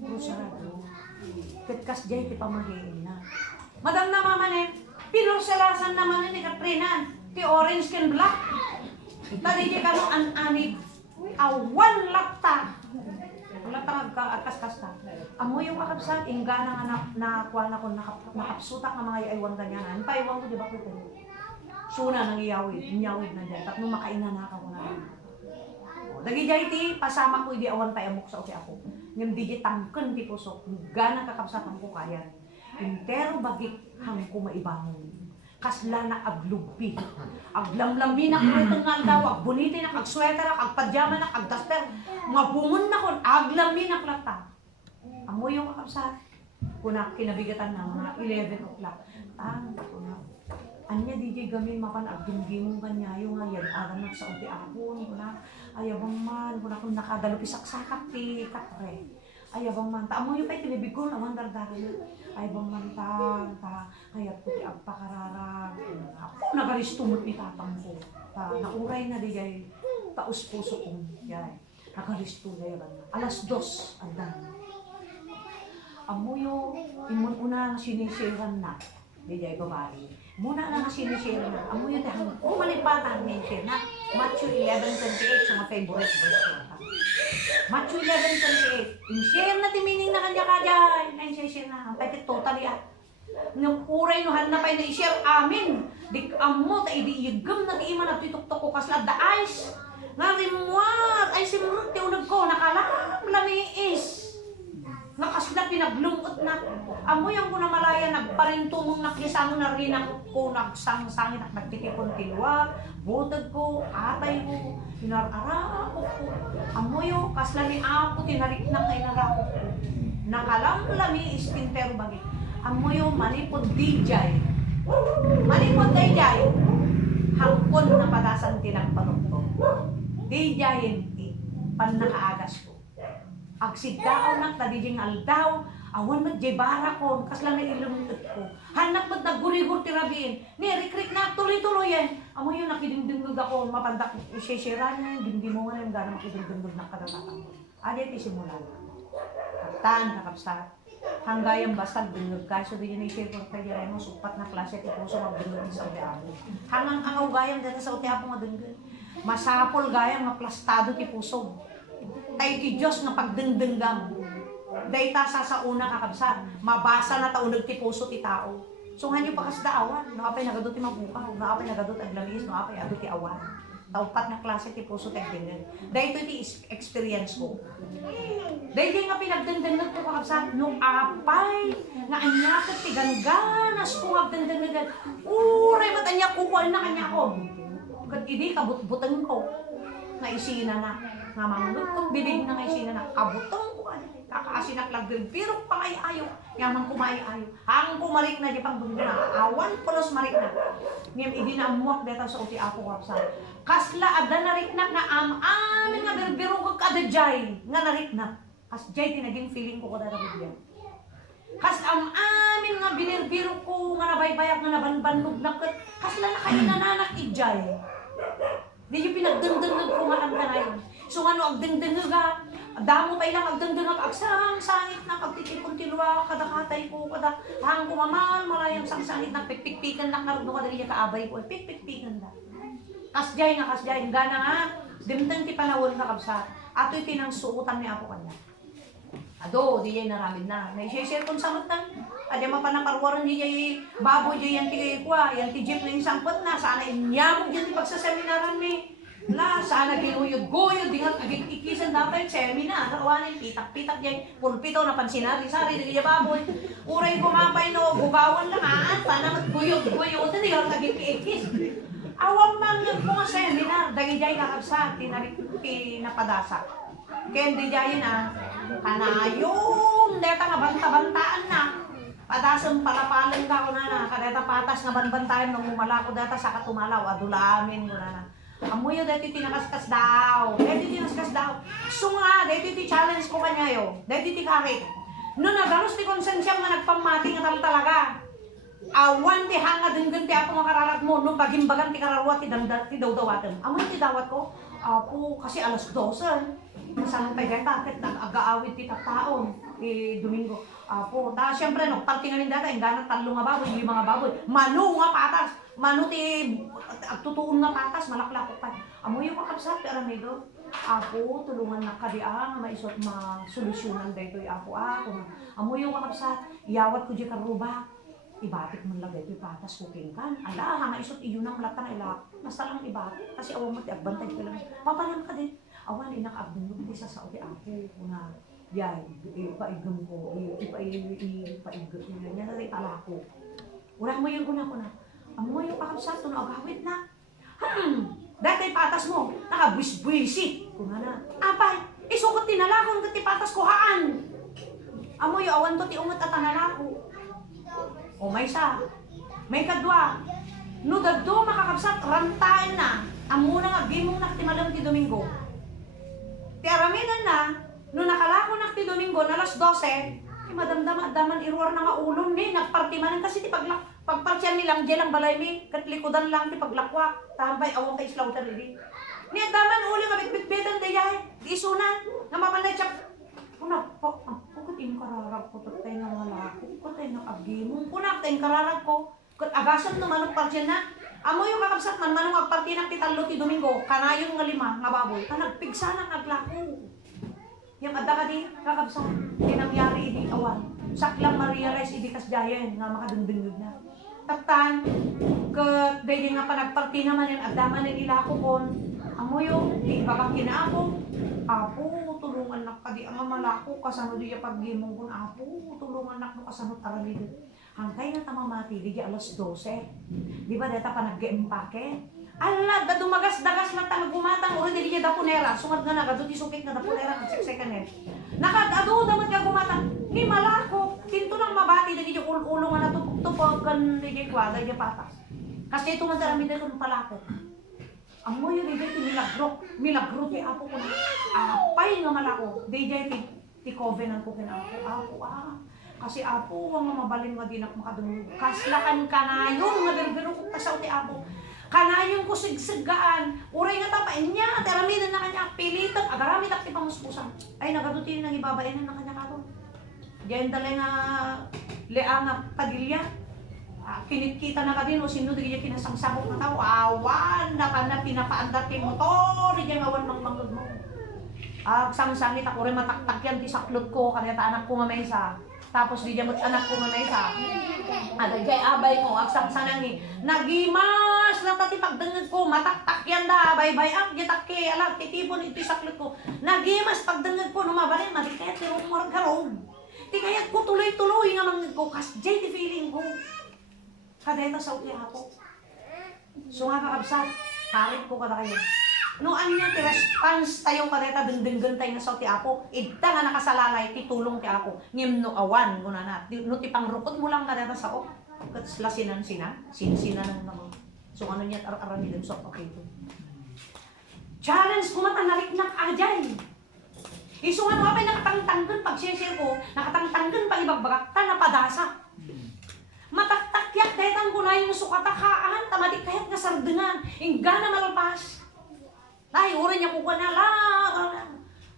krusado. Kitkas dyan iti pamahiin na. Madam na mamanin, pinursalasan naman ni Katrina. Ti orange ken black. Tadi di kanu an-anib. Awan lakta. Lakta agkas-kas ta. Amo yung kakabsat ingga na kuha na ko nakapsutak nga mga iwan ganyanan. Paiwan ko di ba ko ito. Suna nang inyawid na dyan. Tapos makainan na ako na. Dagi jay ti pasama ko di awan tayo amok sa ako. Ngem di tangken ti pusok. Gana kakabsatan ko kaya. Intero bagik hang ko maibangon. Kasla na aglubi, aglamlami na kuritong nga daw, agbunitin na, agsweter na, agpadyama na, agdaster, mabungon na kon, aglami na klata. Amo yung kakabsat, kuna kinabigatan na mga 11 o'clock. Ko na, Anya DJ gamin mapan agdinggimong kanya yung ngayon aram na sa uti apon kuna ayabang man kuna kung nakadalo pisak-sakak ti katre ayabang man ta amo yung pay tinibigol awan dardara ayabang man ta kaya ko ti agpakararag ako nagaristumot ni tatang ko ta nauray na DJ taus puso ko yay nakaristo na yan alas 2 andan amo yung imon una sinisiran na DJ babae muna na sinishare na. Amo yun dahil umalipatan ng share na. Matthew 11:28 sa mga favorite verse ko. Matthew 11:28. In-share na timining na kanya kajay. Na-share na. Ang pwede totally nung uray no na pa'y na-share amin. Dik amo ta idiyigam nag-iima na tituktok ko kasla the eyes. Nga rimwat. Ay simrut tiunag ko. Nakalam lamiis. Nakasla pinaglungkot na. Amo yung kuna malaya nagparintumong nakisamo na rin ako nagsang-sangin at nagtitipon tilwa. Butag ko, atay ko, inarara ko. Amo yung kasla ni Apo tinarik na kay narakot ko. Nakalamlami istintero bagi. Amo yung manipod DJ. Manipod DJ. Hangkon na padasan tinang panukto. DJ pan nakaagas ko. Agsidaaw na kadijing aldaw, awan magjebara ko, kasla na ilumutod ko. Hanak ba't nagurigor tirabiin, nirikrik na tuloy-tuloy yan. Amo yung nakidindindog ako, mapandak isesira niya, hindi mo nga yung gano'ng makidindindog ng kadatatang ko. Adi iti simula na. Kaptan, nakapsa, hanggayang bastag dindog ka, so din yung i-share ko kay Jeremo, supat na klase, tipo so magdindog sa uti-apo. Hangang ang gayang dito sa uti-apo nga dindog. Masapol gayang maplastado ti puso. Ay ti Diyos nga pagdengdenggam. Dayta sa una kakabsat. Mabasa na taunag ti puso ti tao. So nga nyo pakasdaawan. Nakapay nagadot ti mabukaw. Nakapay nagadot aglamis. Nakapay adot ti awan. Taupat na klase ti puso ti agdengdeng. Dayto ti experience ko. Dahil nga pinagdengdengan ko kakabsat. Nung apay nga anyakat ti gangganas ko agdengdengan. Uray ba't anyak ko na kanya ko. Hindi kabut-butan ko. Naisina na. Nga mangunod kong bibig na ngayon na kabutong ko kakasinak lagdil pero pangay ayo yaman kumay ayo hang kumalik na di pang dundo na awan pulos marik na ngem idi na amuak deta sa uti apo kapsa kasla ada nariknak na amin nga birbiro ko kadajay nga nariknak kas jay tinaging feeling ko kada bibigyan kas amin nga binirbiro ko nga nabaybayak nga nabanbannog na kasla na kayo nananak ijay di yung pinagdendengag ko nga ang kanayon. So ano, agdendengag ka, damo pa ilang agdendengag, agsang sangit na, pagtitipon tilwa, kadakatay ko, hang kumamal, malayang sang-sangit na, pikpikan na, karoon ka dali kaabay ko, pikpikan na. Kasjay, gana nga, dimtang ti panawon ka kabsa, ato iti nang suutan ni Apo kanya. Ado, di yan naramid na, naisishare kong samot na, adya mapanaparwaran di jay baboy jay yan ti kwa, yan ti jeep na yung sangkot na, sana inyamog dyan ti pagsaseminaran ni. La, sana ginuyod-guyod, dingat aging ikisan dapat seminar, kawanin, pitak-pitak jay, pulpito na pansinari-sari, di jay baboy. Uray kumapay no, bugawan lang sana matguyod-guyod, di jay aging ikis. Awang man yung mga seminar, dagi jay kakabsa, tinapadasa. Kaya di jay na, kanayon, deta nga banta-bantaan na. Padasang palapalan ka ko na kadeta patas nga banbantayan nung umala ko data sa katumalaw, adulamin ko na. Amoy dito tinakaskas daw. Dito tinakaskas daw. So nga, dito ti challenge ko kanya yo. Dito ti karit. No nagalos ti konsensya nga nagpamati nga talaga. Awan ti hanga denggen ti ako makararag mo no pagimbagan ti kararwa ti dawdawaten. Amoy ti dawat ko. Apo kasi alas 12. Masalang tayo tayo nag-agaawit ti taon. Domingo. Apo, ta siyempre no, partingan ni data, ingana talo nga baboy, 5 nga baboy. Manu nga patas. Manu ti agtutuon nga patas, malaklakot pa. Amo yung kakabsat, pero amigo. Apo, tulungan na kadiang, maisot ma-solusyonan dito yung apo ako. Amo yung kakabsat, iyawat ko di karuba. Ibatik mo lang dito yung patas, cooking kan. Ala, ha, maisot iyon ang latang ilak. Nasta lang ibatik, kasi awan mo ti agbantay ka lang. Papalan ka din. Awan, inak-abdunod ti sa Saudi ako. Kuna, yan, ipaigam ko, ipaigam niya na rin alako. Urang mo yung una ko na. Ang mo yung pakabsat, ito na agawit na. Dati patas mo, nakabwis-bwisit. Kung na, apay, isukot tinalakon kati patas ko haan. Amo yung awan to ti ungot at analako. O may sa, may kadwa. No dadto makakabsat rantain na. Amo na nga gimong naktimalang ti Domingo. Ti aramidan na no nakalako nak ti Domingo na alas 12. Ti madamdam-daman iruar na nga ulon ni nagpartimanan kasi ti pagpartiyan nilang jelang balay mi kat likodan lang ti paglakwa tambay awang kay slaughter lili. Ni daman uli nga bitbitan dayay di isunan nga mamanay chap. Una po kat inkararag ko tay na malako ko tay na agimong kuna tay inkararag ko kat agasan no manok partiyan na. Amo yung kakabsat man manong agparti ng titalo ti Domingo kanayon nga 5 nga baboy ka nagpigsa na naglako. Yung adda ka di kakabsat tinangyari idi awan saklang ma-realize idi kasdayan nga makadundungod na. Taptan ket daydi nga panagparti naman yung adda man nila ko kon amo yung di bakang kinaapo. Apo tulungan nak kadi ang malako kasano di paggimong kun apo tulungan nak mo kasano tarali. Hangkay na tamamati, di alas 12. Di ba data pa nag-empake? Ala, da dumagas-dagas na tanga gumatang, uri di niya dapunera. Sumad na na, gado ti sukik na dapunera, nagsiksikan eh. Nakadado damat ka gumatang, ni malako, tinto lang mabati, di niya ululungan na tupok-tupok, kan di niya kwada, di niya patas. Kasi ito man darami dito ng palako. Ang mo yun, di niya milagro ti apo ko na. Apay nga malako, di niya ti covenant ko kinapo. Kasi apo, ang mabalin nga din ako makadungog. Kaslakan ka na yun, nga birbiro ko kasaw ti apo. Kanayon ko sigsigaan. Uray nga tapain niya, at aramidan na kanya. Pilitan, agaramid ak ti pamuspusan. Ay, nagadutin nang ibabayan na kanya kato. Diyan dala nga leang nga padilya. Kinitkita na ka din, o sino di niya kinasangsabok na tao. Awan, na ka na pinapaandat kay motor. Di niya awan manggod mo. Sangsangit ako rin mataktak yan ti saklot ko. Kaya anak ko nga may isa. Tapos di jamot anak ko nga isa. Ada jay abay ko aksam sanangi. Nagimas lang tati pagdengeg ko mataktak yan da bay-bay ak gitake ala titipon iti saklot ko. Nagimas pagdengeg ko numabali madiket ti rumor garong. Ti kayat ko tuloy-tuloy nga mangeg ko kas jay ti feeling ko. Kadeta sa uti ako. So nga kakabsat, harit ko kada kayo. No anya ti response tayo kadeta dengdenggen tayo na sa ti apo. Idta nga nakasalalay ti tulong ti apo. Ngem no awan guna na. No ti pangrukot mo lang kadeta sa o. Ket lasinan sinsinan ng naman. So ano niya ar-arami din so okay to. Challenge ko matanarik nak ajay. Isu ano apay nakatangtanggen pag share ko, nakatangtanggen pag ibagbagak ta napadasa. Mataktakyak daytan ko na yung sukatakaan tamadik kahit nga sardengan. Ingga na malpas. Ay, uri niya kukuha na lang.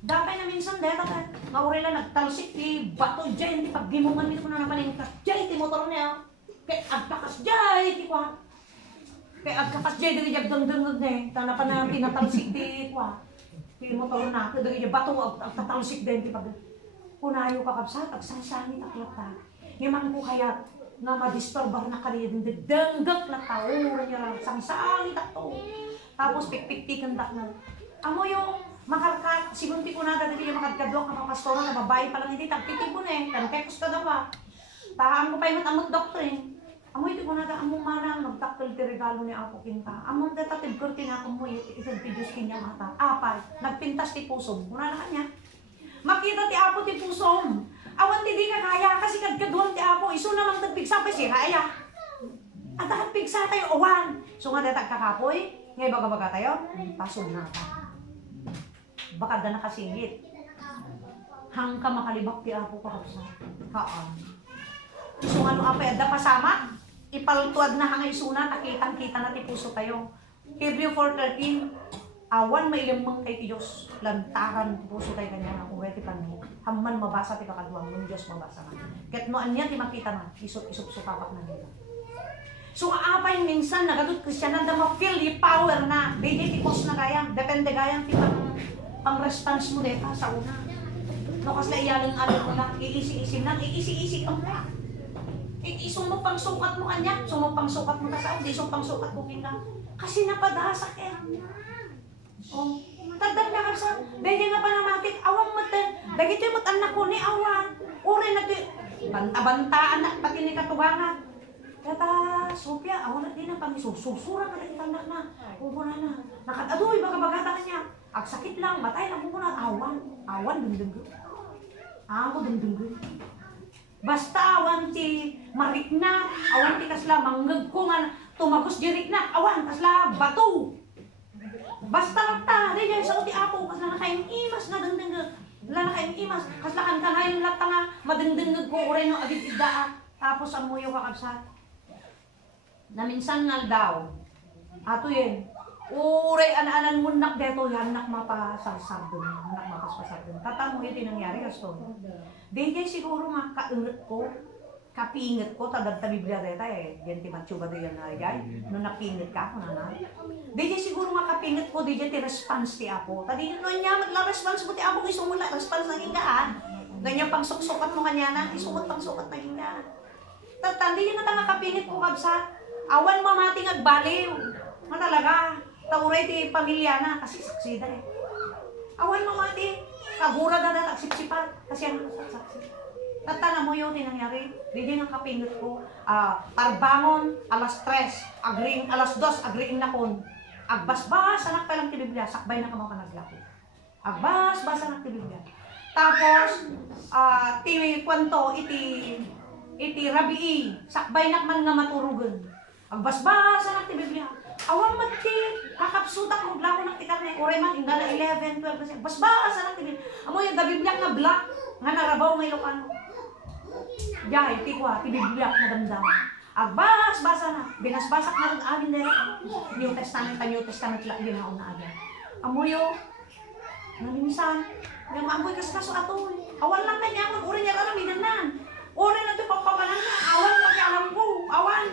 Dapay na minsan deta ka. Nga uri lang nagtalsik ti bato dyan. Ti paggimungan nito na naman yung kasjay. Ti motor niya. Kaya agkakasjay. Ti kwa. Kaya agkakasjay. Dili niya dang-dang-dang eh. Tana pa na pinatalsik ti kwa. Ti motor na. Dili niya bato agtatalsik din. Ti pag kunayo kakabsat. Agsasangit aklat ta. Ngimang ko kaya na madisturbar na kaliya. Danggat na tao. Uri niya lang. Sangsangit ako. Tapos pikpiktikan dak na. Amo yung makarkat, sigunti ko na dati yung makadkadwa ka pastora na babae pa lang hindi tagpitik ko na eh. Tanpekos ka daw ba? Tahaan ko pa yung amot doctrine. Amo ito ko na da among manang nagtaktel ti regalo ni Apo Kinta. Among datatid ko tinakam mo isang videos kanya mata. Apay, nagpintas ti pusom. Muna na kanya. Makita ti Apo ti pusom. Awan ti di na kaya kasi kadkadwang ti Apo. Iso namang tagpigsa pa siya kaya. At nakapigsa tayo awan. So nga datag kakapoy. Ngay baga-baga tayo, pasod na ka. Baka da nakasingit. Hang ka makalibak ti Apo kakabsat. Haan. So ano apay, da pasama, ipaltuad na hangay suna, nakitang-kita na ti puso tayo. Hebrew 4:13, awan may limang kay Diyos, lantaran ti puso tayo kanya na kuweti panmo. Hamman mabasa ti kakadwang, ng Diyos mabasa na. Ket no anya ti makita na, isup-supapak na nila. So apay minsan nagadut Kristyanan da ma-feel yung power na DJ tipos na gayang, depende gayang ti pang-response mo deta sa una. No kasi iyalang mo lang, iisi-isi lang, iisi-isi ka mo lang. Isumong pang sukat mo kanya, sumong pang sukat mo kasaw, di sumong pang sukat mo kinang. Kasi napadasa ka. Oh, tagdag na kapsa, dahil nga pa namakit, awang matan, dagito yung matan ko ni awan, uri na di, banta-bantaan na, pati ni katugangan. Kata, Sophia, awan na din ang pang-isusura ka na itanda na. Pumuna na. Nakatadoy, baga-bagata ka niya. Agsakit lang, matay lang pumuna. Awan, dungdunggo. Amo, dungdunggo. Basta awan ti marikna, awan ti kasla, manggag ko nga, tumagos jirik na, awan, kasla bato. Basta lata, di dyan sa uti apo, kasla na kayong imas na dengdeng, wala na kayong imas, kasla kan kanayon lata nga, madengdeng ko, uray no agit iddaa, tapos amuyo kakabsat. Na minsan nga daw, ato yun, uray ana-anan munak deto, yanak mapasarsar dun, anak mapasarsar dun. Tatamo yun din nangyari, kasto. Di dyan siguro makaingat ko, kapingat ko, tagad ta Biblia deta eh. Diyan ti matsuba do yan na gay. No napingat ka ako na. Di siguro nga kapingat ko, di ti response ti Apo. Tadi no niya magla-response mo ti Apo, isumula response na hingaan. Ganyan pang suksukat mo kanya na, isumot pang sukat na hingaan. Tandi yun na tanga kapingat ko kabsa. Awan mamating agbaliw. Matalaga. Tauray ti pamilya na, kasi saksida eh. Awan mamati. Kagura na nagsipsipan. Kasi ano saksi. Tatana mo yun yung nangyari. Bigyan ng kapingot ko. Tarbangon, alas 3. Agring, alas 2. Agring na kon. Agbas-bas, anak pa lang ti Biblia. Sakbay na kamo ka naglako. Agbas-bas, anak ti Biblia. Tapos, ti kwento, iti rabii. Sakbay na man nga maturugan. Agbas-bas, anak ti Biblia. Awang mati, kakapsutak mo blako ng tikar na oray man, inga na 11, 12, bas-bas, anak ti Biblia. Amo yung Biblia nga black, nga narabaw ng Ilocano. Jai, tikwa, ti Biblia na damdaman. Agbas-basa na, binasbasak na rin alin dahil New Testament, New Testament lang din ako na agad. Amuyo, naminsan, yung amoy kaskaso ato, awan lang na niya, uri niya lang minanan. Uri na ito pagpapanan na, awan pakialam ko, awan.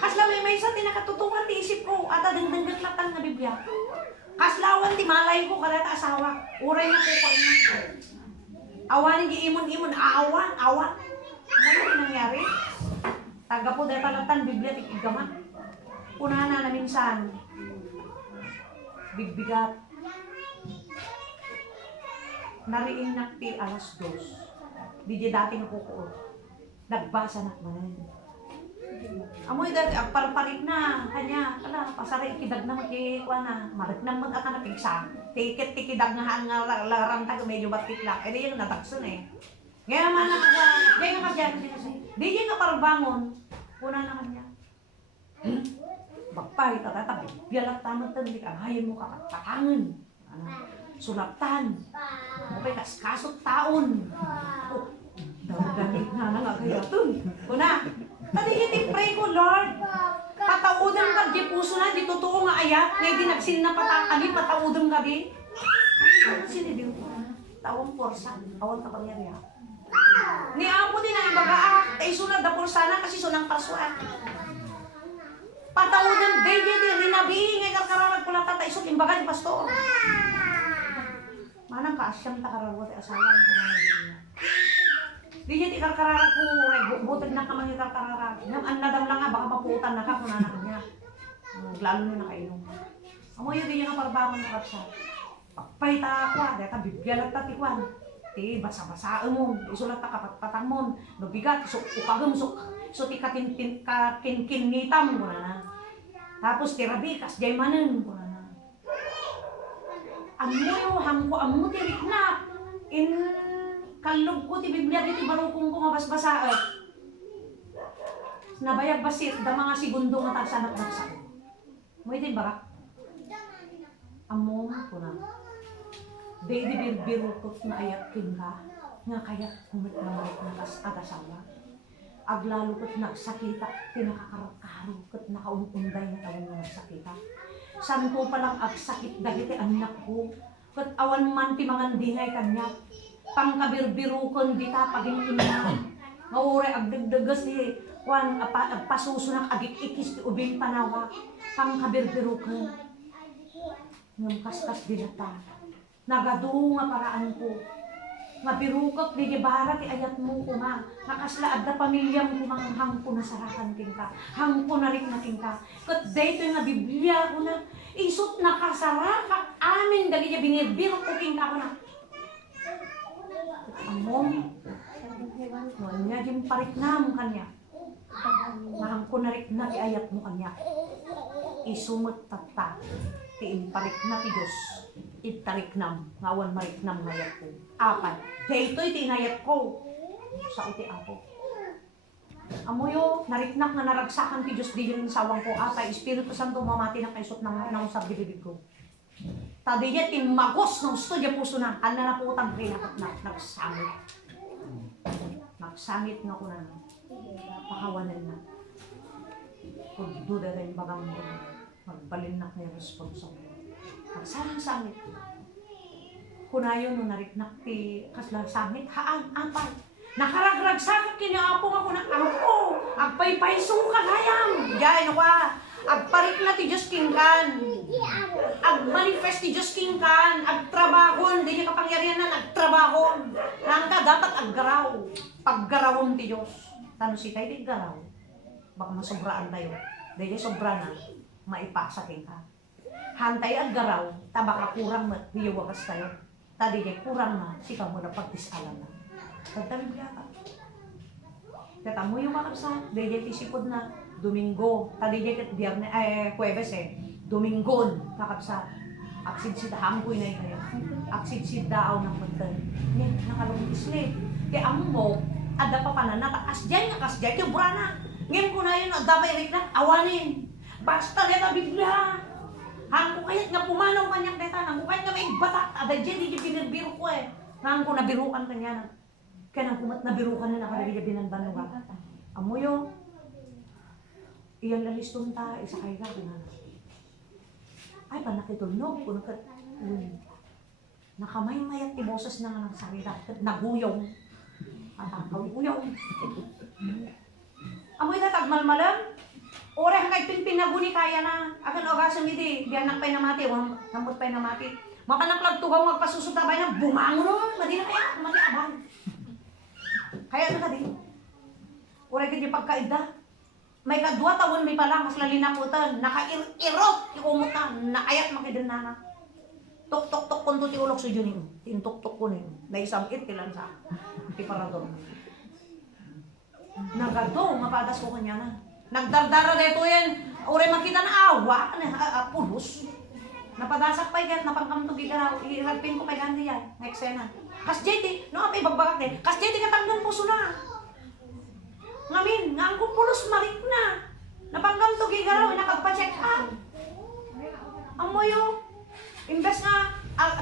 Kasla may isa tinakatutungan ti isip ko, at adang-danggat latan na Biblia. Kaslawan ti malay ko, kalata asawa, uri na ko pa ina. Awan, giimon-imon, awan. Ano yung nangyari? Taga po dahil talatan, Biblia, tikigaman. Una na minsan, bigbigat. Nariin nakti alas 2. Di di dati nakukuot. Nagbasa na man. Amoy dati, parparik na, kanya, pasaray, kidag na magkikwa na. Marit na mag na pigsa. Tikidag nga larang tayo, medyo batikla. Eh di yung natagsun eh. Ngayon naman kaya nga dyan, di yun nga parbangon. Una na kanya. Bagpay, tatatabi. Biyalat tamang tandik, ang hayan mo kakatangan. Sulatan. Okay, kaskasot taon. Oh, ganit na nangagayatun. Una, tadi hindi pray ko, Lord. Pataudan ka, di puso na, di totoo nga ayak. Ngayon di nagsin na patakani, pataudan ka di. Ano sinidin ko? Tawang porsa, tawang kapangyarihan. Ni Apo din ang ibaga tay sunod da porsa na kasi sunang paswaan. Pataudan, di rinabi, ngay karkararag pula tatay isot, imbaga di pastor. Manang kaasyam takararwa ti asawa ko na naging. Di niya ti karkararag ko, butag na kamang ikarkararag. Nadam lang nga, baka maputan na ka kung nanak niya. Lalo na nakainom. Amo yun, di niya nga parbangon na kapsa. Pagpahita ako, dahil ka bibyalat ta tikwan. Ti basa-basaan mo, isulat ta kapatpatang mo, mabigat, so upagam, so ti kakinnitam ko na. Tapos ti rabikas, jay manen ko na. Amoy hangko amo ti rikna. In kalog ko ti Biblia dito barukong ko mabasbasaan. Nabayag basit da mga segundo nga tagsanak bagsak. Mo iti ba? Amo ko na. Baby birbirukot na ayat king ka. Nga kaya kumit na kas agasawa. Aglalo ko't nagsakita, pinakakarokaro ko't nakaununday na tawon nga nagsakita. San ko palang agsakit dagiti anak ko, ko't awan man ti mangandingay kanya. Pangkabirbirukon dita pagingina. Mauray agdagdagas ni kwan agpasusunak agik-ikis ti ubing panawa. Pangkabirbirukon. Ngam kaskas dinata. Nagado nga paraan ko. Mabirukot di gibara ti ayat mo kuma. Nakaslaad na pamilya mo kumang hangko na sarakan king ka. Hangko na rin na king ka. Kat dito nga Biblia ko na. Isot na kasarakat amin dali niya binibirok ko king ka ko na. Among. Wala niya din parik na mo kanya. Mahangko na rin na ti ayat mo kanya. Isumot tata. Ti parik na ti Diyos. Itarik nam, ngawan marik nam ngayat ko. Apat, daytoy tinayat ko sa uti ako. Amoyo, nariknak na naragsakan ti Diyos di yung sawang ko ata, Espiritu Santo mamati ng kaisot ng usab di bibig ko. Tadi tin magos ng gusto diya puso na, ano na po utang rinakot na, nagsangit. Nagsangit nga ko na, pakawanan na. Kung duda rin bagang mo, magbalin na kayo responsible. Nagsangit. Kunayon nung nariknak ti kasla sangit, haan, ampay. Nakaragrag sakit kinaapong ako ng ako. Agpaypaysong kagayam. Diyan ako agparik na ti Diyos kingkan. Agmanifest ti Diyos kingkan. Agtrabahon. Di niya kapangyarihan na nagtrabahon. Nangka dapat aggaraw. Paggarawon ti Diyos. Tano si tayo di garaw. Baka masobraan tayo. Di niya sobra na. Maipasa kingka. Hantay aggaraw. Tabaka kurang na. Hiyawagas tayo. Tadi niya kurang na. Sikaw mo na pagtisalan na. Tagtabi ka. Kata mo yung makapsa, dahil tisipod na Domingo, tadi ket Biyernes, Huwebes Domingon, kakapsa. Aksid si daham ko na yun. Aksid si daaw ng puntan. Yan, nakalong isli. Kaya ang mo, ada pa pananata, asjay nga kasjay, yung burana. Ngayon ko na yun, ada pa irik na, awanin. Basta neta bigla. Hangko kayat nga pumanaw kanyang neta, hangko kayat nga may batak, ada dyan, di binibiro ko Hangko nabirukan kanya na. Kaya nang kumat nabirukan na nakalagay binanbano ka. Amoyo, iyan laliston ta, isa kayo ka, ay, panakitulnog ko, nakamay-mayat ti boses na nga ng salita, naguyong, guyong. Amoy na tagmalmalang, oreh kay pinaguni kaya na, akan ogasang hindi, biyan nakpay na mati, namot pay na mati, makanaklag tugaw magpasusutabay na, bumangon nun, madi na kaya, madi abang. Kaya na ka din. Uray ka di pagkaida. May kadwa tawon may palang mas lalinaputan. Naka-irot ikumutan. Naayat makidan na. Tok-tok-tok kundo ti ulok sa junin. Tintok-tok ko nin. Naisamit tilan sa. Ti parador. Nagado, mapadas ko kanya na. Nagdardara dito yan. Uray makita na awa. Pulos. Napadasak pa yan. Napangkamtog ikaw. Iragpin ko kay Gandhi yan. Next na. Kas JT, no apay bagbagak din. Kas JT katanggan puso na. Ngamin, nga ang pulos marik na. Napanggam to gigaraw, nakagpa-check up. Amoyo, imbes nga,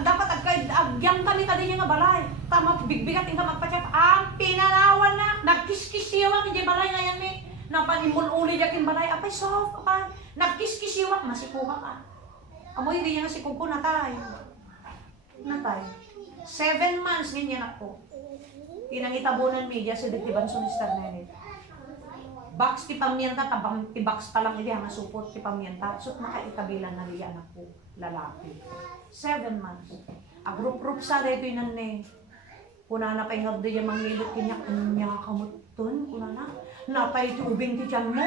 dapat agyang kami tadi niya nga balay. Tama, bigbigat nga magpa-check up. Ang pinanawan na, nagkiskisiwak, hindi balay nga yan eh. Napanimul-uli yakin balay, apay soft, apay. Nagkiskisiwak, masikuha ka. Amoy, hindi niya nga sikuko, natay. Natay. 7 months ganyan ako. Tinangitabunan media sa dagtiban sunistar na yun. Box ti pamyenta, ti box pa lang hindi ang supot ti pamyenta. So makaikabilan na liya anak ko, lalaki. 7 months. A group sa reto yun ne. Kuna na pa'y ngabdo yung manglilot kinyak, niya kamutun, kuna na. Napay tubing ti tiyan mo.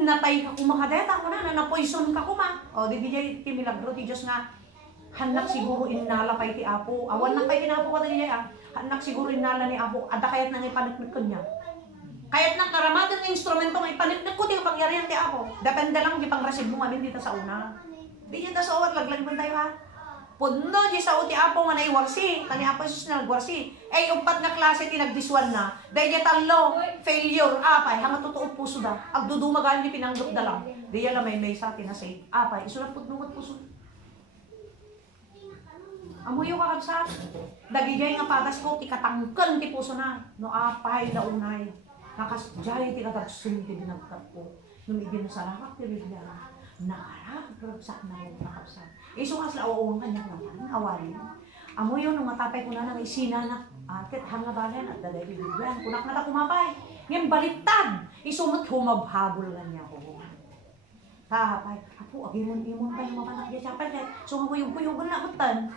Natay ka kumakadeta, kuna na napoison ka kuma. O, di di ti milagro ti Diyos nga. Hanak siguro inala pay ti Apo. Awan na pay tinapo ka niya. Hanak siguro inala ni Apo. Ada kayat nang ipanitnit ko niya. Kayat na karamatan ng instrumento ng ipanitnit ko ti pangyarihan ti Apo. Depende lang di pang resib mo amin dito sa una. Di niya ta sa uwat laglagbon tayo ha. Pudno di sa uti Apo nga naiwarsi. Kani Apo Jesus na nagwarsi. Upat na klase ti nagdiswan na. Dahil niya talo, failure, apay. Hanga totoo puso da. Agdudumagaan di pinanggap da lang. Di yan may sa atin na save. Apay, isulat pudnungot puso. Amoy yung kakabsat. Dagijay nga patas ko, tikatangkan ti puso na. No apay na unay. Nakasjay ti katagsun ti binagkat ko. Nung ibinasarakak ti Biblia. Nakaragsak na yung kakabsat. Iso nga sila uuwang kanyang naman. Awalin. Amoy yun, nung matapay ko na nang isinanak. Atit hangabalan at dalay ti Biblia. Kunak na ta kumapay. Ngayon baliktad. Isumot humabhabol na niya ko. Kahapay, Apo, agimon-imon pa yung mapanak niya siya. So, yung na matan.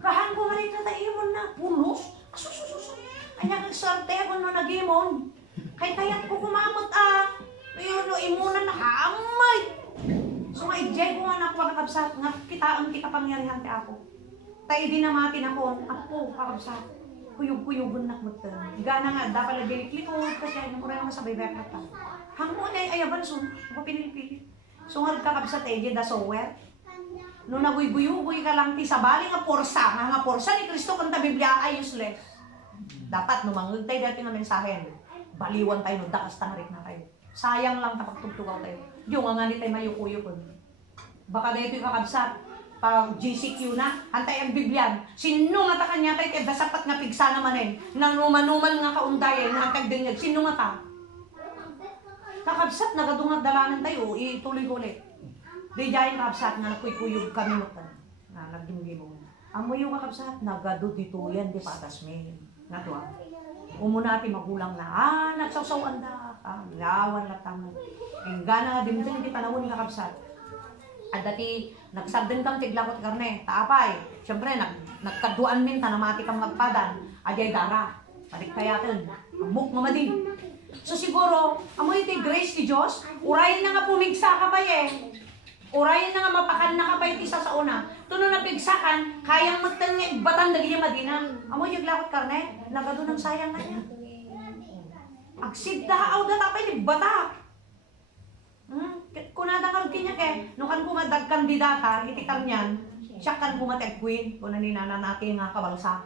Kahan ko malit na taimon na. Punos. Asusususun. Kanya kang sarte ako no nagimon. Kayat ko kumamot Ayun, no, imunan na kaamay. So, nga ijay ko nga nakapagkabsat. Nga kitaan kita pangyarihan ti Apo. Tayo din namatin ako. Apo, kakabsat. Kuyog-kuyogon na matan. Gana nga, dapat nagliklikod kasi ay namura naman sa baybek na ta. Hangmo na ayaban so, ako pinili-pili. So nga kakabsat di da sower. No naguy-guyo-guy ka lang ti sabali nga porsa, nga porsa ni Kristo kanta Biblia ay useless. Dapat numangod tayo dati nga mensahe. baliwan tayo, no, dakas tangrik na tayo. Sayang lang kapag tugtugaw tayo. Yung nga ni tayo mayuko-yuko. Baka dahil ito'y kakabsat. Pag GCQ na, antay ang Biblian. Sino nga ta kanya tayo, kaya dasapat nga pigsa naman eh. Nanuman-numan nga kaundayan, nga kagdingag. Sino nga ta? Kakabsat, nagadungat dalanan tayo, ituloy ko ulit. Di dyan kakabsat, nga nakuy-kuyog kami mutan. Na nagdimgimong. Amo yung kakabsat, nagado dito yan, di patas may. Nga to umuna ati magulang na, nagsawsawan na. Ngawan na tamo. Yung gana nga din di panahon nga kakabsat. At dati, nagsabdin kang tiglakot karne, taapay. Siyempre, nagkaduan min, tanamati kang magpadan, ajay dara. Balik kaya ito, amok mamading. So siguro, amo iti grace ti Diyos, urayin na nga pumigsa ka pa eh. Urayin na nga mapakan na ka pa iti sa una. Tuno na pigsakan, kayang magtangin, batan dagi madinan. Amo yung lakot karne, nagado ng sayang na niya. Agsid daaw da tapay ni bata. Kunada nga rin niya nukan ko nga kandidata, itikam niyan, siya kan ko matag-queen, kung naninana natin nga kabalsa.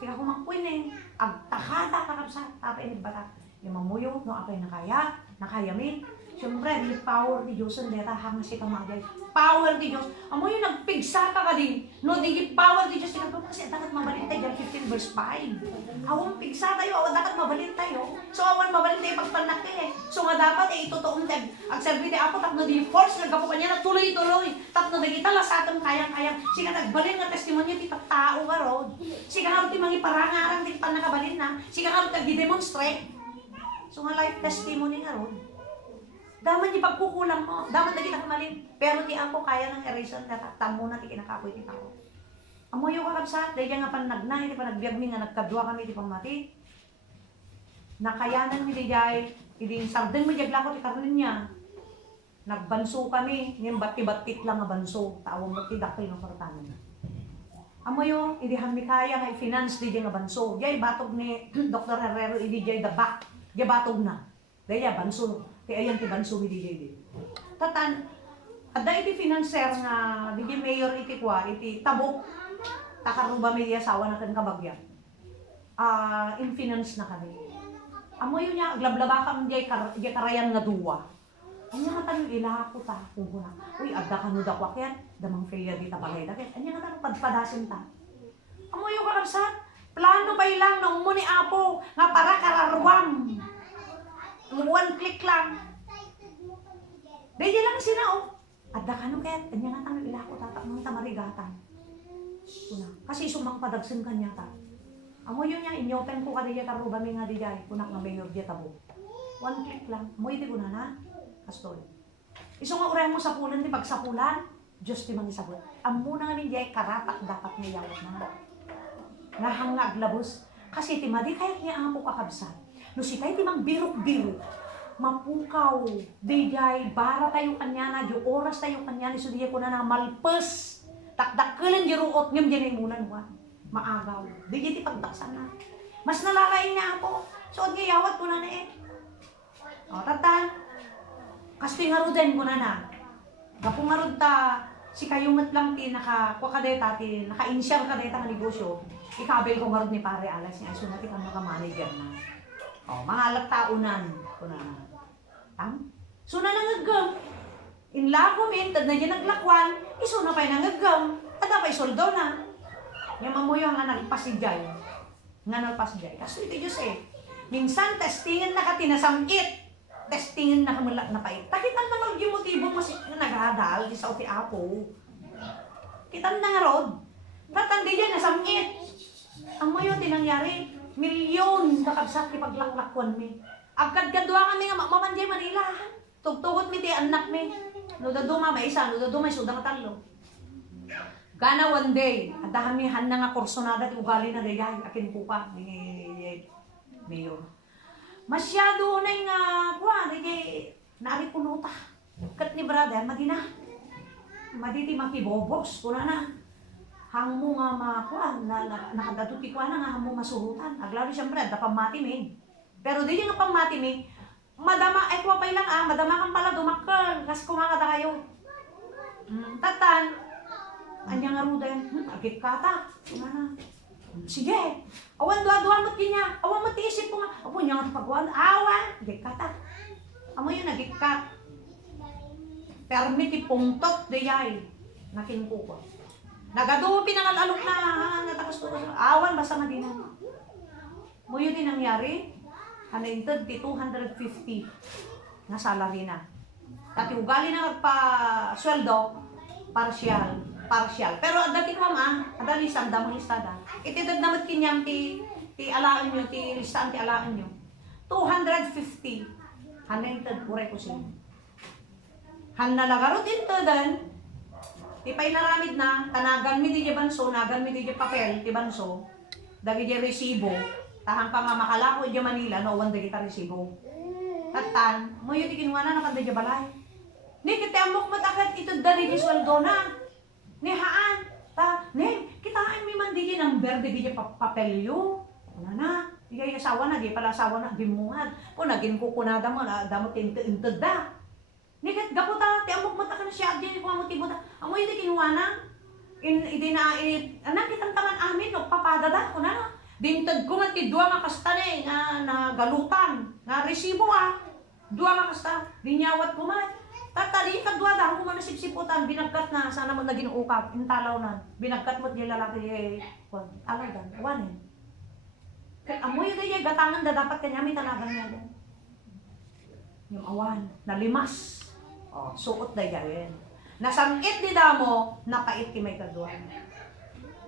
Kaya ko mag-queen eh, agtakata kakabsa, tapay ni bata. Yung mamuyo, no apay nakaya min. Siyempre, di power di Diyos, ang deta hanga si kamagay. Power di Diyos. Amo yung nagpigsa ka din. No, di power di Diyos. Tinagpapag kasi dapat mabalin tayo, 15 verse 5. Awang pigsa tayo, awan dapat mabalin tayo. So, awan mabalin tayo pagpanak eh. So, nga dapat eh, itutuon tayo. Ang sabi tayo, ako tapno di force, nagkapo ka niya na tuloy-tuloy. Tapno na kita lasatang kayang-kayang. Siga nagbalin nga testimonyo, di tao ka ro. Siga nga rin mangi parangarang, di pa nakabalin na. Siga nga rin nag-demonstrate. So, nga life testimony nga ro. Daman di pagkukulang mo, daman na kita kamalin. Pero di ako kaya ng eraser na tamo na ti kinakapoy ti tao. Amo yung kakabsat, dahil nga panagnay, di pa nagbiag mi nga nagkadwa kami di pamati. Nakayanan mi di jay, iding sarden mi jaglako ti karonin niya. Nagbanso kami, ngayon bati-batit lang nga banso, tawang bati dakil ng kortanan. Amo yung, idihan mi kaya nga i-finance di jay nga banso. Jay batog ni Dr. Herrero, idi jay the back, jay batog na. Dahil ya banso. Kaya ayan ti banso mi di. Tatan, ada iti financer nga di mayor iti kwa iti tabok takaruba mi di asawa na kan kabagyan. In finance na kami. Amo yun niya aglablaba kam di karayan nga duwa. Anya nga tanong ilako ta kumpuna. Uy adda kanu da kwa ket damang failure di ta palay da ket. Anya nga tanong padpadasin ta. Amo yung kakabsat plano pa ilang nung mo ni apo nga para kararwam. One click lang. Dahil lang sila adda ka no ket, kanya nga tanong ilako tatak mga tamarigatan. Kuna. Kasi sumang padagsin kanya ta. Amo yun niya, inyopen ko ka diya karuba mi nga diya, kunak nga mayor diya tabo. One click lang. Mo iti ko na kastoy. Iso nga urang mo sa pulan, di pagsapulan, Diyos ti mangisabot. Amo na nga diya, karapat dapat niya yawat na. Nahangag labos. Kasi ti madi kayat niya ang po kakabsat. No si tayo timang birok-birok, mapukaw, dijay, bara tayo kanya na, di oras tayo kanya, so diya ko na malpes, takdakkelan di ruot, ngam dyan ay munan wa, maagaw, diya ti pagdaksan na. Mas nalalain niya ako, so niya yawat ko na eh. O, tatan, kastoy ngarudan ko na. Gapungarod ta, si kayumat lang ti naka-kwa kadeta, ti naka-initial kadeta nga negosyo, ikabel ko ngarod ni pare alas niya, so natin ang maka-manager na. O, mga alagtaunan ko na. Tam? So na nanggagam. Inlako min, tad na dyan naglakwan, iso na pa'y nanggagam. Tad na pa'y soldo na. Yung mamuyo nga nagpasidjay. Nga nagpasidjay. Kaso ito Diyos eh. Minsan, testingin na ka tinasamit. Testingin na kamulak na pa'y. Takitan na nga yung motibo mas naghadal di sa uti apo. Kitan na nga rod. Tatandi dyan, nasamit. Ang mayo tinangyari. Milyon kakabsat ni paglaklakwan mi. Agkad-kadwa kami nga mamanjay Manila. Tugtugot mi ti anak mi. No daduma may isa, no daduma may sudang talo. Gana one day, at dahamihan na nga kursonada ti ugali na dayay akin po pa ni Mayor. Masyado na nga kuha, di naari punuta. Kat ni brother, madina. Maditi makibobos, kuna na. Hang mo nga makuan, nakadatuti ko na nga hang mo masuhutan. Aglaro siyempre, da pamati min. Pero di nga pamati min, madama, ay kuwa pa ilang madama kang pala dumakal, kasi kumakata kayo. Tatan, anya nga ruda yan, agit kata, kumana. Sige, awan dua-dua mat kanya, awan matiisip ko nga, apo niya nga pagwan, awan, gikata. Amo yun, nagikat. Permit ipungtot dayay, nakinko ko. Nagadupi ng alalok na, natakas ko, awan basta madina. Mo yun din nangyari, hanintad ti 250 na salary na. Dati ugali na magpa-sweldo, partial. Pero dati ko adali sanda mo listada. Itidad naman kinyam ti alaan nyo, ti listaan ti alaan nyo. 250. Hanintad pure ko siya. Han nalagarot ito dan, ti pay naramid na, tanagan mi di banso, nagan mi di papel, ti banso, dagi di resibo, tahang pa nga makalako di Manila, no, wanda kita resibo. Tatan, mo yung tikinuha na nakanda di balay. Ni, kita amok matakat ito dali di sweldo na. Ni, haan, kitaan mi man di number, di di papel yun. Ano na, di kayo asawa na, di pala asawa na, gimuhad. Kung naging kukunada mo, na damot intod da. Nikat gaputa, ti amok mata ka na siya, di ko amo tibuta. Amo hindi kinuha na. Anak kitang taman amin, no, papadada ko na. Dintad ko nga ti dua nga kasta na galutan, nga resibo Dua nga kasta, dinyawat ko man. Tatali ka dua dahil ko man nasipsiputan, binagkat na, sana mo naging ukap, intalaw na. Binagkat mo't yung lalaki, alagan, awanin. Amo yun ay gatangan da dapat kanya may tanagan niya din. Yung awan, nalimas. Suot na yan. Nasangit di damo, napait ki may kadwa.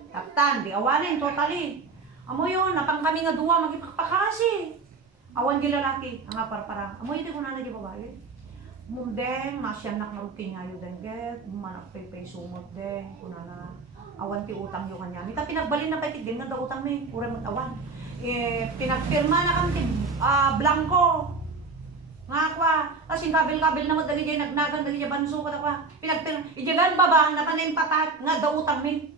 Taptan, di awanin, totally. Amo yun, napang kami nga duwa, magipakpakasi. Awan di lalaki, ang aparparang. Amo yun, di ko na di babae. Mundeng, masyanak na rutin nga yun din, get. Manak pay sumot din, kunana. Awan ti utang yung kanya. Mita pinagbalin na paitig din, nga da utang may, kure mat awan. Pinagpirma na kang blanco. Nga kwa, tapos yung kabil-kabil na mo dali dyan, nagnagan dali dyan, banso ko na kwa. Pinagpirma, ijagan ba ba, napanin patat, nga da utang may.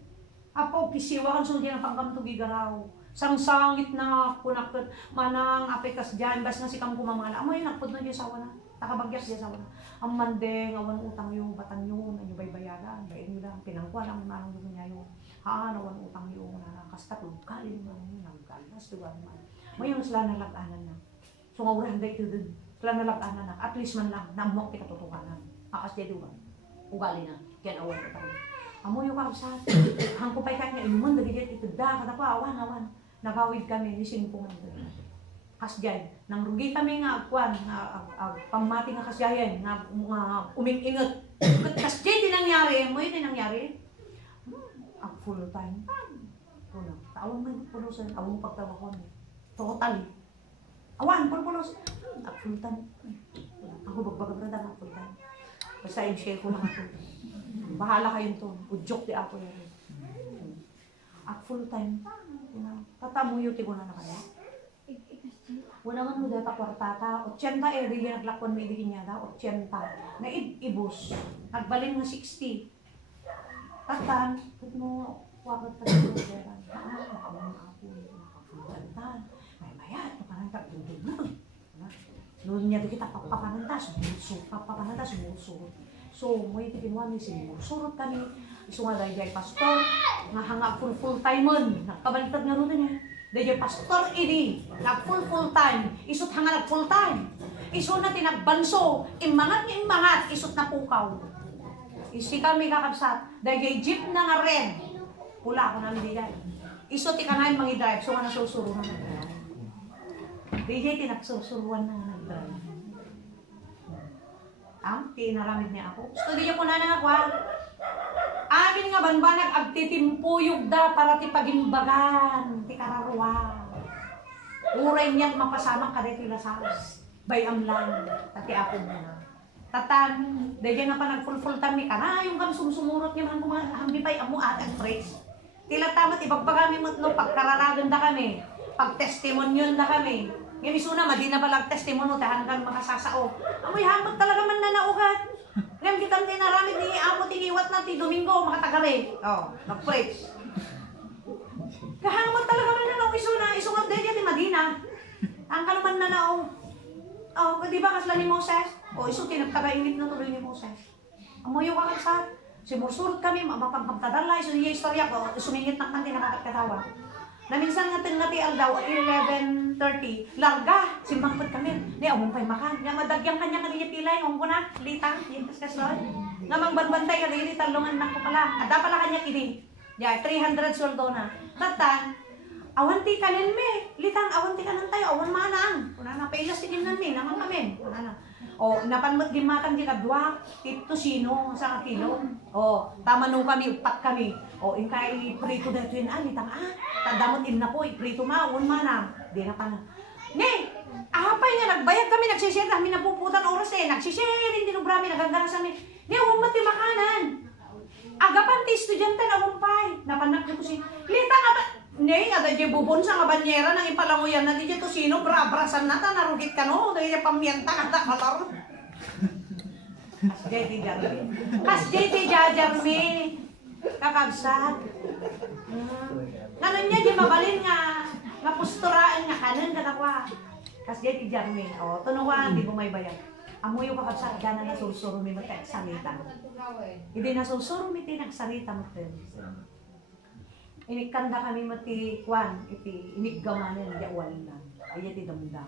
Apo, kisiwa kan suldi ng pangkamtugi garaw. Sangsangit na, kunakot, manang apekas dyan, bas nga si kang kumamala. Amo yun, nakpod na dyan sawa na. Nakabagyas dyan sawa na. Ang mandeng, awan utang yung batang yun, ano bay bayadan, bayin mo lang, pinangkwa lang, manang yun niya yun. Haan, awan utang yung nakastat, lugkalin mo yun, nagkalas, dugan mo. Mayroon sila nalaganan na. So nga urahan da ito dun, sila nalaganan na, at least man lang, namok kita tutukanan. Akas dyan dugan, ugali na, kaya awan utang. Amo yung kausap, hangko pa'y kanya, inuman, dagi dyan, ito da, kada pa, awan. Nakawid kami, lising po nga doon. Kasjay, nang rugi kami nga agwan, pamati nga kasjayan, nga uming-ingat. Kasjay din nangyari, mo yun din nangyari. Ang full time. Puno, taawang man punusan, awang pagtawa ko. Totally. Awan, punos. Ang full time. Ako bagbagabrada nga full time. Basta i-share ko lang ako. Bahala kayong to. Udyok di ako yan. Ang full time. Tatamuyo ti ko na kaya. Una man mo data kwartata, 80 di naglakon may di niya da, 80. Na ibus, nagbalin nga 60. Tatan, put mo wakot pa sa pera. Nakawang ako, nakapulatan. May mayat, papananta, dudugod. Noon niya di kita papananta, sumusurot. So, mo iti kinuha ni sumusurot kami. Iso nga dahil pastor, nga hanga full time mon, nakabaliktad nga rin niya. Dahil pastor ini, nag full time, isot hanga nag full time. Iso na tinagbanso, imangat, isot na pukaw. Isi kami kakabsat, dahil jeep na nga red, pula ako namin diyan. Isot ikanayin mangi drive, so nga nasusuruhan na drive. Dahil tinagsusuruhan na nga nag-drive. Tinaramid niya ako. Gusto niya ko na ako. Amin nga banbanag agtitimpuyog da para ti pagimbagan, ti kararuwa. Uray niyan mapasamang ka dito na sa bayam lang, tati ako muna. Tatan, dahil na pa nag-full time ni ka na, yung kam sumurot niya man kumahambay pa'y amo at ang praise. Tila tamat, ibagbagami mo no, pagkararagan da kami, pag-testimonyon da kami. Ngayon isuna, madi na palang testimonyo, tahan kang makasasao. Amoy hamot talaga man nanaugat. Ngayon kitang tinaramid ni amo tingiwat na ti Domingo, makatagari. Nag-preach. Kahamot talaga man nanao isuna, isungat dahil ni Madina. Ang kaluman nanao. Di ba kasla ni Moses? Iso tinagtaga-init na tuloy ni Moses. Amoy yung kakasat. Simursurot kami, mapagpagtadala, iso niya istorya ko, sumingit na kanti nakakatawa. Naminsan nga ti aldaw, 11:30, larga, simbangpot kami. Ni awong pa'y makan. Nga madagyan kanya kanina pilay, ko na, litang, yung kaskas loy. Nga mangbantay ka rin, talungan na ko pala. Ada pala kanya kini. Ya, 300 sweldo na. Tatan, awan ti kanin me, litang, awan ti kanan tayo, awan manang. Kuna na, pailas ti ginan me, naman kami. Kuna na. O, napanmat gimatan di kadwa, ito sino, sa kilo. O, tama nung kami, upat kami. O, inkay prito dito yun, litang, tandamot in na po, prito maun manang. Di na pa na. Ne, ahapay nga, nagbayad kami, nagsishare, kami napuputan oras nagsishare, hindi nubrami, nagagaras kami. Ne, huwag mati makanan. Agapan ti estudyante na humpay. Napanak niyo ko si, litang, ne, ada di bubon sa banyera nang ipalanguyan na di to sino brabrasan na ta narugit ka no, dahil pamienta kada kalaro. Kas JT Jajarmi. Kakabsat. Kanan niya di mabalin nga posturaan nga kanan kadakwa. Kas JT Jajarmi. O, tunuwan di mo may bayad. Amoy yung kakabsat gana na sursuro mi mata salita. Hindi na sursuro mi tinagsalita mo. Inikanda kami mati kwan, iti inikgamanan di awalan. Ay iti damdam.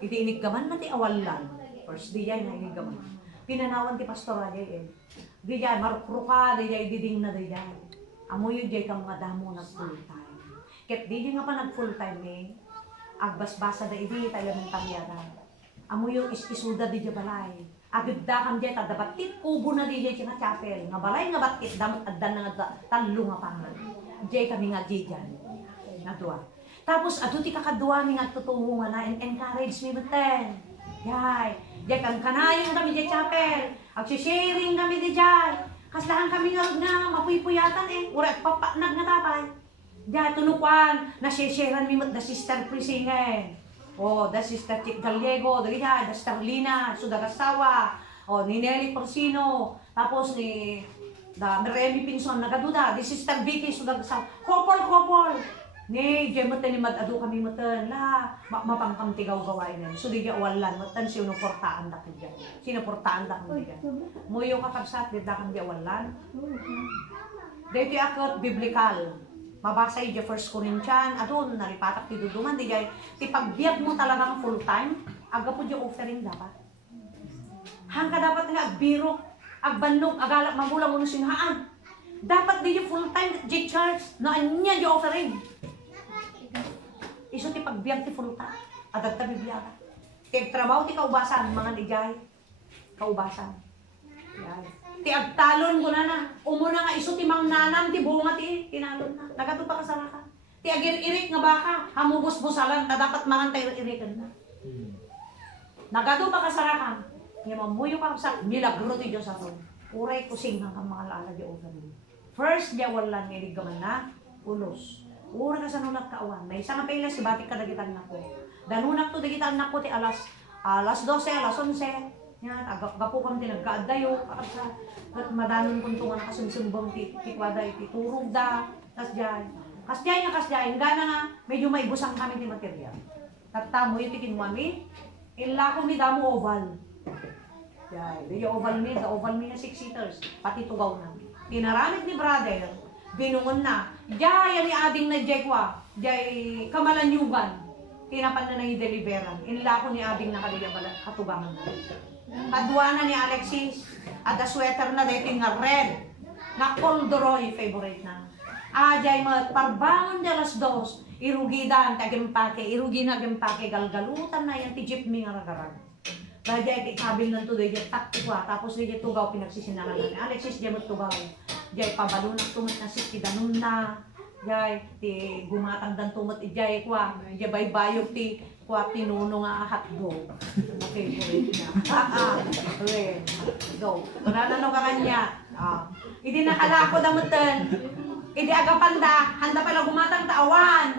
Iti inikgaman mati awalan. First di yan na inikgaman. Pinanawan ti pastor ay di yan marupruka, di yan diding na di yan. Amoy yun kang mga damo nag full time. Ket di nga pa nag full time agbasbasa da idi tayo ng talyaran. Amoy yung iskisuda di yan balay. Agad da kam di tadabatit kubo na di yan nga chapel. Nga balay nga batit damat addan nga talo nga pangan. Jay kami nga diyan. Nadua. Tapos ato ti kakadua mi nga tutungo nga na encourage mi beten. Yay. Jay kang kanayon kami di chapel. Ag-sharing kami di jay. Kaslahan kami nga mapuypuyatan Ura papanag nga tapay. Jay tunukwan na sharean mi da sister Prisingen. Oh, da sister Chick Gallego, da sister Lina, Sudagasawa. Oh, ni Nelly Porcino. Tapos ni da Remy Pinson nagaduda, di sister Vicky sudah sa kopol. Ni jemeten ni madado kami meten la mapangkam tigaw gawain na. So di walan meten sino portaan da kanya. Sino portaan da kanya. Muyo kakabsat di da kanya walan. Dito akot biblical. Mabasa yung 1 Corinthians, adun naripatak ti duduman di jay ti pagbiag mo talagang full time, aga po yung offering dapat. Hangga dapat nga biro agbanlog, agalak, magulang mo ng sinhaan. Dapat din yung full-time J-charge na anya yung offering. Iso ti pagbiyak ti full-time. Adag ta bibiyaka. Kaya trabaho ti kaubasan, mga nijay. Kaubasan. Yan. Ti agtalon ko na. Umuna nga iso ti mangnanam, ti bunga ti tinalon na. Nagato pa kasalakan. Ti agir-irik nga baka, hamubos-busalan, na dapat mangantay irikan na. Nagato pa kasalakan. Nga mamuyo ka sa milagro ti Diyos ako. Uray kusing hanggang mga lala di oven. First, di wala nga iligaman na ulos. Ura ka sa nunak kaawan. May isang apela si batik ka dagitan na ko. Danunak to dagitan na ko ti alas 12, alas 11. Yan, agapo kami tinagkaadayo. Madanon kong tunga na kasunsumbong ti kwada iti turog da. Kasjay. Gana nga, medyo may busang kami ti material. Tatamo yung tikin mo kami. Ila ko mi damo oval. Yan, the oval mi na 6 seaters. Pati tugaw na. Tinaramit ni brother, binungon na. Jay, ni ading na Jekwa. Jay, kamalanyugan. Tinapan na yung deliveran. Inla ko ni ading na katubangan na. Kadwa na ni Alexis. At the sweater na dito nga red. Na koldoroy, favorite na. Jay, parbangon de las 2. Irugidan, tagimpake. Irugi na gimpake. Galgalutan na yan. Ti jeep mi nga ragarag. Dahil ikabil ng tuloy, takwa, tapos di tugaw pinagsisinalan namin. Alexis, di mo tugaw. Di pabalunak tumot na siki, ganun na. Di gumatang dan tumot, di kwa. Di baybayog ti, kwa tinuno nga hotdog. Favorite na. Go. Kunanano ka kanya. Hindi nakalako damutan. Hindi agapanda, handa pala gumatang taawan.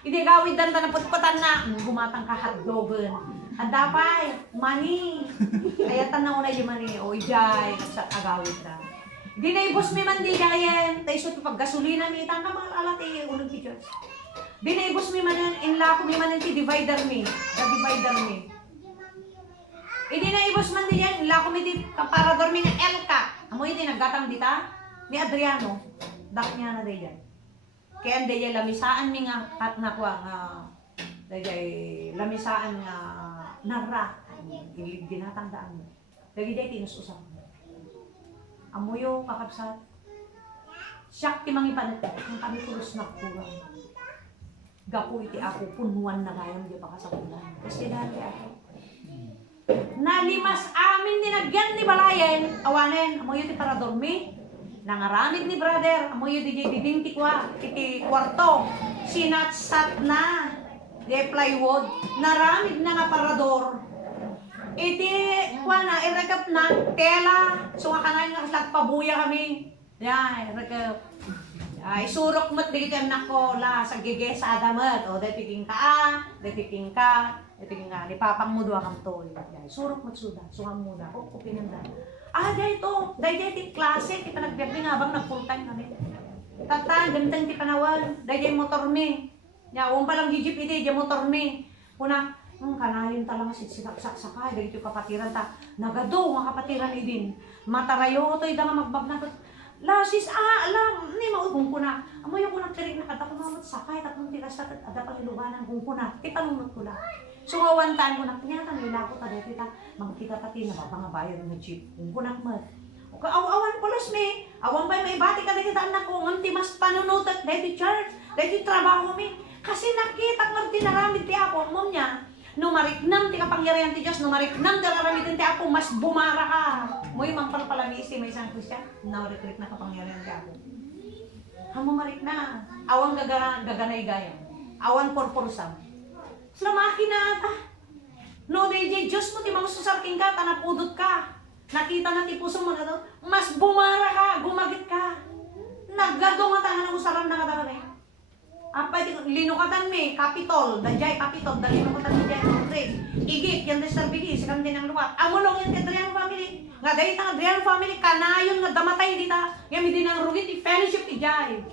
Hindi gawid dan na putputan na. Gumatang ka hotdogan. Andapay, money. Kaya tanaw na yung money. O, ijay, sa agawid na. Di na ibos mi man di gayen. Tayo sa pag gasolina mi, itang ka mga alat unang teachers. Di na ibos mi man yan, inla ko mi man yan, divider mi. Divider mi. Hindi na ibos man di yan, inla ko mi di kaparador mi ng Elka. Amo hindi naggatang dita? Ni Adriano. Dak niya na di yan. Kaya dayay lamisaan mi nga at nakuha nga dayay lamisaan nga nara. Ilig ginatandaan mo. Dayay tinususap. Amuyo kakabsat. Siyak ti mangipanat ang kami tulos na kurang. Gapo iti ako punuan na gayam di pa kasabulan. Kasi dati ako. Nalimas amin ninagyan ni balayen, awanen, amoy ti para dormi. Nangaramid ni brother, amoy di diding ti kwa, iti kwarto. Sinatsat na, di plywood, naramid na nga parador. Iti kwa na, irekap na, tela, sungakanan nga nagpabuya kami. Yan, irekap. Ay, surok mo't di kita nako la sa giges adamat. O, dahil piking ka, ni papang mo doa kang toy. Surok mo't suda, sungam mo da, o pinanda. Dahil ito, dahil ti klase, kita nagbiyabi nga bang nag-full time kami. Tata, gantang ti panawan, dahil motor mi. Uwan pa lang gijip iti, dahil motor mi. Una, kanayon talang sinaksak-sakay, dahil ito kapatiran ta. Nagado, mga kapatiran idin. Matarayo ko to, nga magbab na to. Lasis, alam, ni maugong ko na. Amo yung kunang tirig na kata ko naman sakay, tatlong tiras at ada pang ilubanan kung kuna. Itanunod ko lang. So, awantaan ko na, kanyatan nila ko ta, dahil kita, magkita pati na mapangabayan ng jeep. Kung kunak mat. Awan pulos mi, awan pa may bati ka dahil kita anak ko, nganti mas panunutat, dahil church, dahil trabaho mi. Kasi nakita ko tinaramid ti ako, mo niya. Numariknam ti kapangyarihan ti Diyos, numariknam ti raramitin ti ako, mas bumara ka. Mo yung mangpalpalamisi, may isang Christian, na-retreat na kapangyarihan ti ako. Hamamarik na. Awang gaganay gaya. Awan porporsam. Slamaki na ata. No, DJ, Diyos mo ti mga susarking ka, tanapudot ka. Nakita na ti puso mo na to, mas bumara ka, gumagit ka. Naggadong nga tangan ang usaran na katakan eh. Apay linukatan mi, Capitol, dajay Capitol, dali linukatan mi dyan, igit, yan din sa bigi, sikam din ang luwat. Amulong yan kay Adriano family. Nga dahil ang Adriano family, kanayon nga damatay dita, yami din ang rugit, i-fellowship i-jay.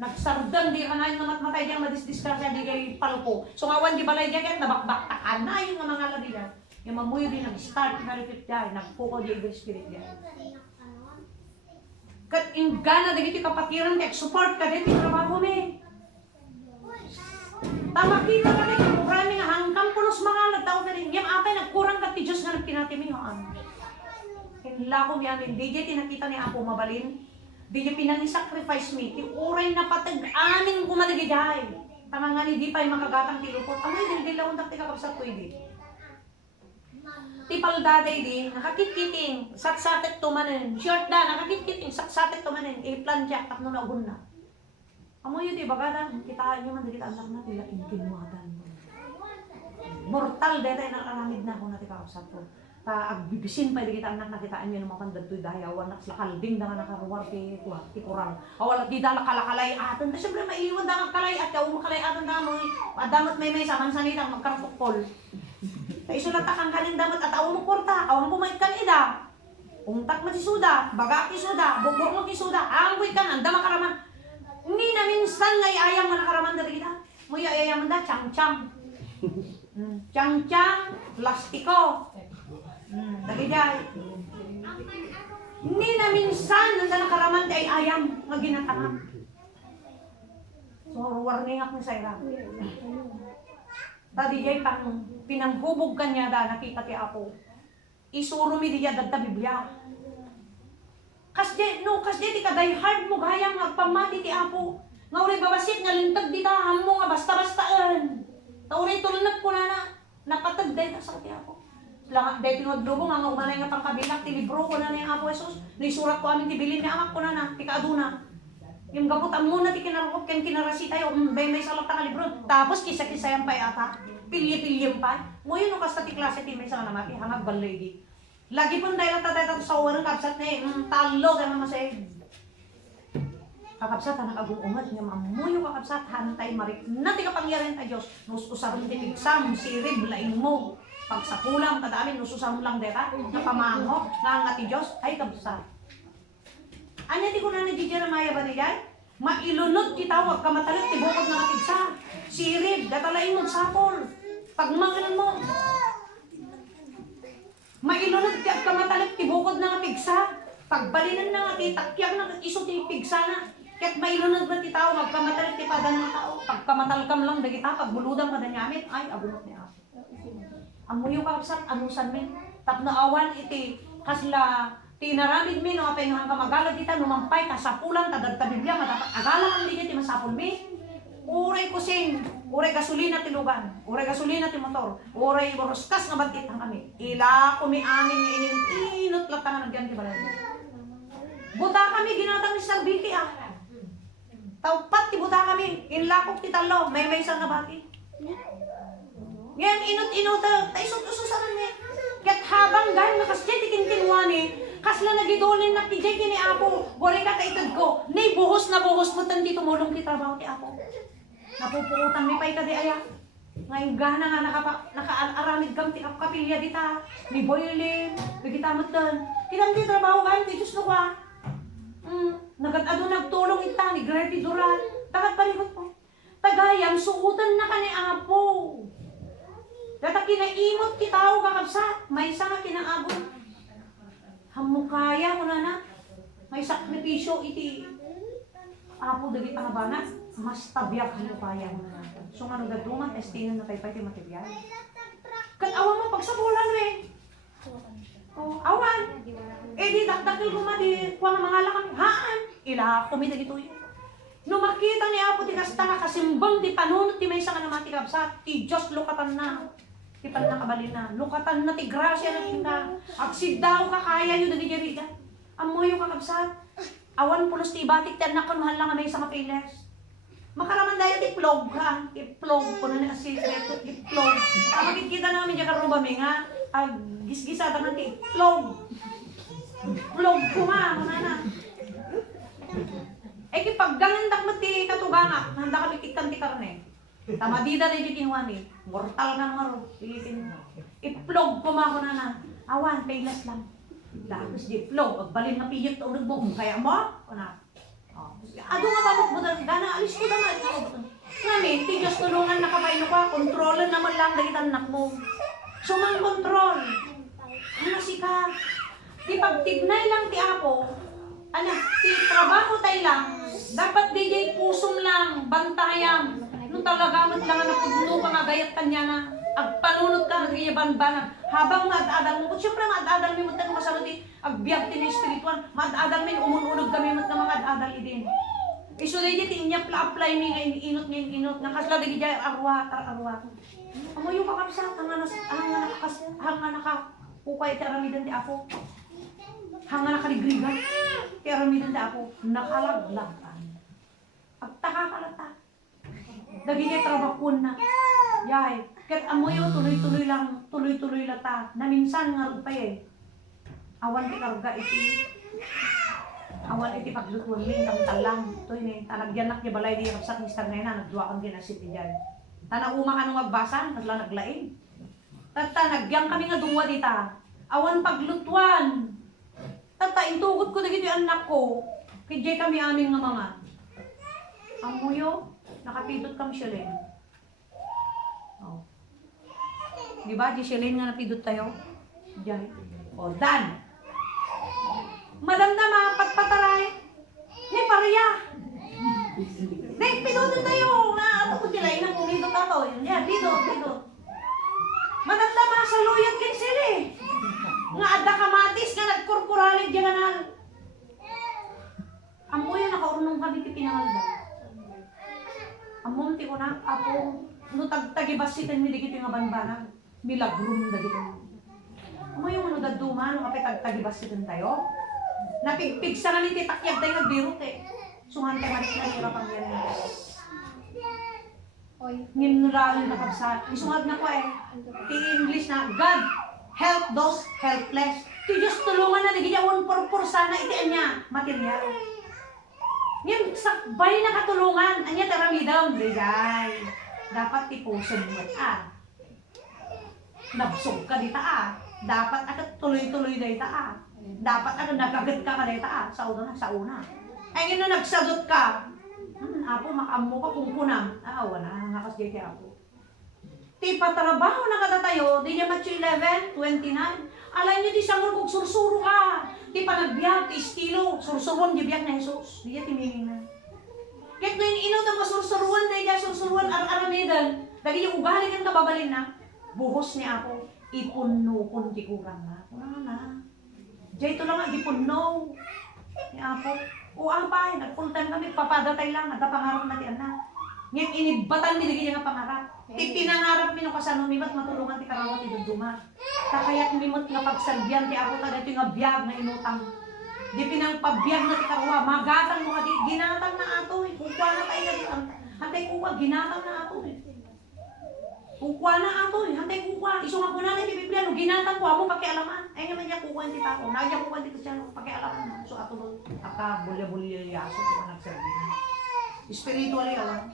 Nagsardan di kanayon nga matmatay dyan, madisdiskrasya di kay palpo. So ngawan di balay dyan, nabakbak ta, kanayon nga mga ladi dyan. Yung mamuyo din, nag-start, nalipit dyan, nagpuko di Evil Spirit dyan. Kat ingana di kiti kapatiran, kaya support ka din, trabaho mi. Tama kita ka rin, marami nga hanggang pulos mga nagtao na rin. Yung atay, nagkurang ka ti Diyos nga nagtinatimihan. Hinla ko yamin, di dyan tinakita ni Apo mabalin. Di dyan pinang-sacrifice mi, ti uray na patag-aning kumaligidhay. Tama nga ni di pa yung makagatang tilupot. Amoy, dil-dil lang untak ti kakapsat ko hindi. Ti paldaday di, nakakit-kiting, saksatek tumanin. Short da, nakakit-kiting, saksatek tumanin. I-planjak, tapno na ugun na. Amoy yun, di bagadan, kitaan nyo man, dito anak na, tila inkinuwadan mo. Mortal, dito yung nakaramid na kung natin kakapsat ko. Agbibisin pa, di kita anak na kitaan nyo ng mga pandagtoy dahil awan nak kalding na nga nakaruwar ti kurang. Awal di dala kalakalay atan, na siyempre maiwan da kalay at yaw makalay atan na mo. Damat may saman sanitang magkartukol. Isulat kang kanin damat at awan mo porta, awan mo may kanida. Ungtak mo ti suda, baga ti suda, bukbuk mo ti suda, anggoy ka nga, dama karaman. Hindi na minsan nga iayam nga nakaraman da kita. Mo iayam da, chang-chang. Chang-chang, plastiko. Dagijay. Hindi na minsan nga nakaraman ay ayam nga ginatangam. So, warning ako sa ira. Tadi jay pang pinanghubog kanya da nakita ti Apo. Isuro mi diya dadda Biblia. Kasde di ka die hard mo gayang agpamati ti Apo. Nga uri babasit nga lintag di taham mo nga basta-bastaan. Tauri tulunag ko na napatag dahil sa ti Apo. Lang dahil tinudlubo nga umanay nga pangkabilak ti libro ko na yung Apo Jesus. Naisurat ko amin ti bilin ni amak ko na ti kaaduna. Yung gabutan mo na ti kinarukop ken kinarasi tayo. May salat ka libro. Tapos kisa-kisayan pa yata. Pilye-pilye pa. Mo yun o kasta ti klase ti may sa namaki. Hangag balay di. Lagi pun dahil tayo sa uwan ng kapsat na talo ka naman sa'yo. Kakapsat, nag-agong umat niya, mamuyo kakapsat, hantay marik. Nati kapangyarihan tayo Diyos, nususarong tinigsam, sirib, laing mo. Pag sa kulang, kadami, nususarong lang deta, napamango, nangati Diyos, ay kapsat. Anya di ko na ni Jeremiah ba niyay? Mailunod kita, wag ka matalit, tibukod na katigsa. Sirib, datalain mo sapol. Pag mangilan mo, mailunod ka matalit, tibukod na nga pigsa. Pagbalinan na nga, titakyak na iso ti pigsa na. Kaya't mailunod na ti tao, magkamatal ti pada ng tao. Pagkamatalkam lang dagita, pagbuludan ka na nyamit, ay, abunot ni Apo. Amuyo ka kapsat, anusan min. Tapno awan iti, kasla, tinaramid min, no, apay nga kamagalag kita, numampay, kasapulan, tagad ta Biblia, matapat, agalang ang linya ti masapul mi. Uray kusing, uray gasolina ti lugan, uray gasolina ti motor, uray boroskas nga bagkit ang kami. Ila kumi amin nga inot latangan nagyan ti balay. Buta kami, ginatang ni Sarbiki ah. Taupat ti buta kami, inlakok ti talo, may isang nabati. Ngayon, inot-inota, tayo isut-ususanan niya. Kaya't habang gano'n nakasya ti kinkinwani, kasla nagidolin na ti Jay ni Apo, gore ka kaitad ko, nay buhos na buhos mo tanti tumulong ti trabaho ti Apo. Napupuutan mi pa'y kadi aya. Ngayon gana nga naka-aramid kang ti kapilya dita, ni boiling, nagitamat doon. Kitang ti trabaho gano'n, ti Diyos no ka. Nagad-ado nagtulong ita ni Gertie Duran. Tagat palikot po. Tagayam, suutan na ka ni Apo. Data kinaimot ti tao kakabsat. May isa nga kinaabot. Hamukaya ko na. May sakripisyo iti Apo dagit ang abanat. Mas tabyak hamukaya mo na. So nga nagaduman, estinan na tayo pa iti material. Kat awan mo pagsabulan eh. Oh, awan. Eh di dakdakil ko di kuha nga mga lakang haan. Ila kumita dito yun. No makita ni Apo ti kasta nga kasimbang di panunot ti may isa nga namati kabsat. Ti Diyos lukatan na. Ti panakabalin na. Lukatan na ti grasya na tinga. Agsidaw ka kaya yun dagi jariga. Amoy yung kakabsat. Awan pulos ti batik ti anak kanuhan lang nga may isa nga piles. Makaraman dayo ti plog ka. I-plog ko na ni asikreto. I-plog. Kapag kita namin dyan karuba may nga. Gisgisada ng ti plog. Plog ko nga. Manana. Eh kipaggangandak mo ti katugana. Handa kami kikan ti karne. Tamadida na yung kinuwani. Mortal nga maro. I-plog ko mga kunana. Awan, paylas lang. Tapos di plog. Agbalin na piyot o nagbong. Kaya mo? Kuna. Ado nga babok mo doon. Gana, alis ko naman. Ngamin, ti Diyos tulungan na kapaino ka. Kontrolan naman lang dahil anak mo. Sumang kontrol. Ano si ka? Di pagtignay lang ti Apo. Ano, ti trabaho tayo lang. Dapat di pusong lang. Bantayam. Nung talaga mat lang na pudno ka nga gayat kanya na agpanunod ka nagyaban-banan habang maad-adal mo. Kung siyempre maad-adal mo tanong kasama di agbiag ti na espiritual. Maad-adal mo umununog kami mat na mga ad-adal idin. Iso di ti inya apply mi nga inot nga kasla di jay arwat. Amo yung kakabsat hanga naka ukay ti aramidan ti Apo. Hanga nakaligrigan ti aramidan ti Apo. Nakalaglagan. Agtaka-kalata. Dagiti trabakon na. Yay. Ket amoy tuloy-tuloy lang ta. Na minsan nga rupay eh. Awan ti karga iti. Awan iti paglutuan min kang talang. Toy ni talagyanak di balay di kapsat ni Starnena nagduwa kan ginasit ti diyan. Tanauma ka nung magbasan kasla naglain. Tata nagyang kami nga duwa dita. Awan paglutuan. Tata intugot ko dagiti anak ko. Kidjay kami amin nga mga. Amuyo nakapidot kami Shalene. Oh. Di ba, di Shalene nga napidot tayo? Diyan. O, Dan. Madam na mapagpataray. Ni Paria. Ni, pidotan tayo. Ano ko sila, inang pumidot ako. Yan, pidot. Madam na masaluyot kin sila eh. Nga adda kamatis nga nagkurkuralig dyan na. Amoy nakaurnong kami ti pinangalda. Amunti ko na, Apo, no tagtagibasitin mi digiti nga banbanag, milagrum dagiti. Amo yung ano daduma, no kapit tagtagibasitin tayo? Napigpigsa nga ni titakyag tayo nagbirot eh. Sungan tayo malit na hirap ang yan. Nginuralin na kapsat. Isungad na ko eh. Ti English na, God, help those helpless. Ti Diyos tulungan na digiti awon purpur sana itiin niya, material. Ngayon, sakbay na katulungan. Anya taramidam, digay. Dapat tipuson mo nabsog ka dita Dapat agad tuloy-tuloy na ita Dapat agad nagagat ka dita Sa una. Ay na nagsagot ka. Apo, makamu ka kung kunam. Wala nga kasi kaya Apo. Ti patrabaho na katatayo, di niya Matthew 11:29. Alay niyo di sangol kong sursuro ka. Di pa nagbiag, ti estilo, sursuron di biag na Jesus. Di niya timingin na. Kaya kung inaw na masursuruan na iya, sursuruan ar-aramidan, dagi yung ugali kang kababalin na, buhos niya ako, ipunno di kurang na. Na. Diya ito lang nga, ipunno. Niya ako, o apay, nag-full time kami, papadatay lang, nagkapangarap natin na. Ngayon, inibatan nilagay niya nga pangarap. Pinangarap mi no kasano mimot matulungan ti karawat ti duduma. Kakayat mimot nga pagsalbihan ti ako kada ito nga biyag na inutang. Di pinang pabiyag na ti karawa, magatang mo kadi ginatang na ato eh. Kung kuha na tayo na ang hantay kuha, ginatang na ato eh. Kung kuha na ato eh, hantay kuha. Iso nga po na ti Biblia, no ginatang kuha mo pakialaman. Ay naman niya kuha ti tako, nagya kuha ti siya pakialaman. So ato mo, aka bulya-bulya yaso ti managsalbihan. Spiritually awan.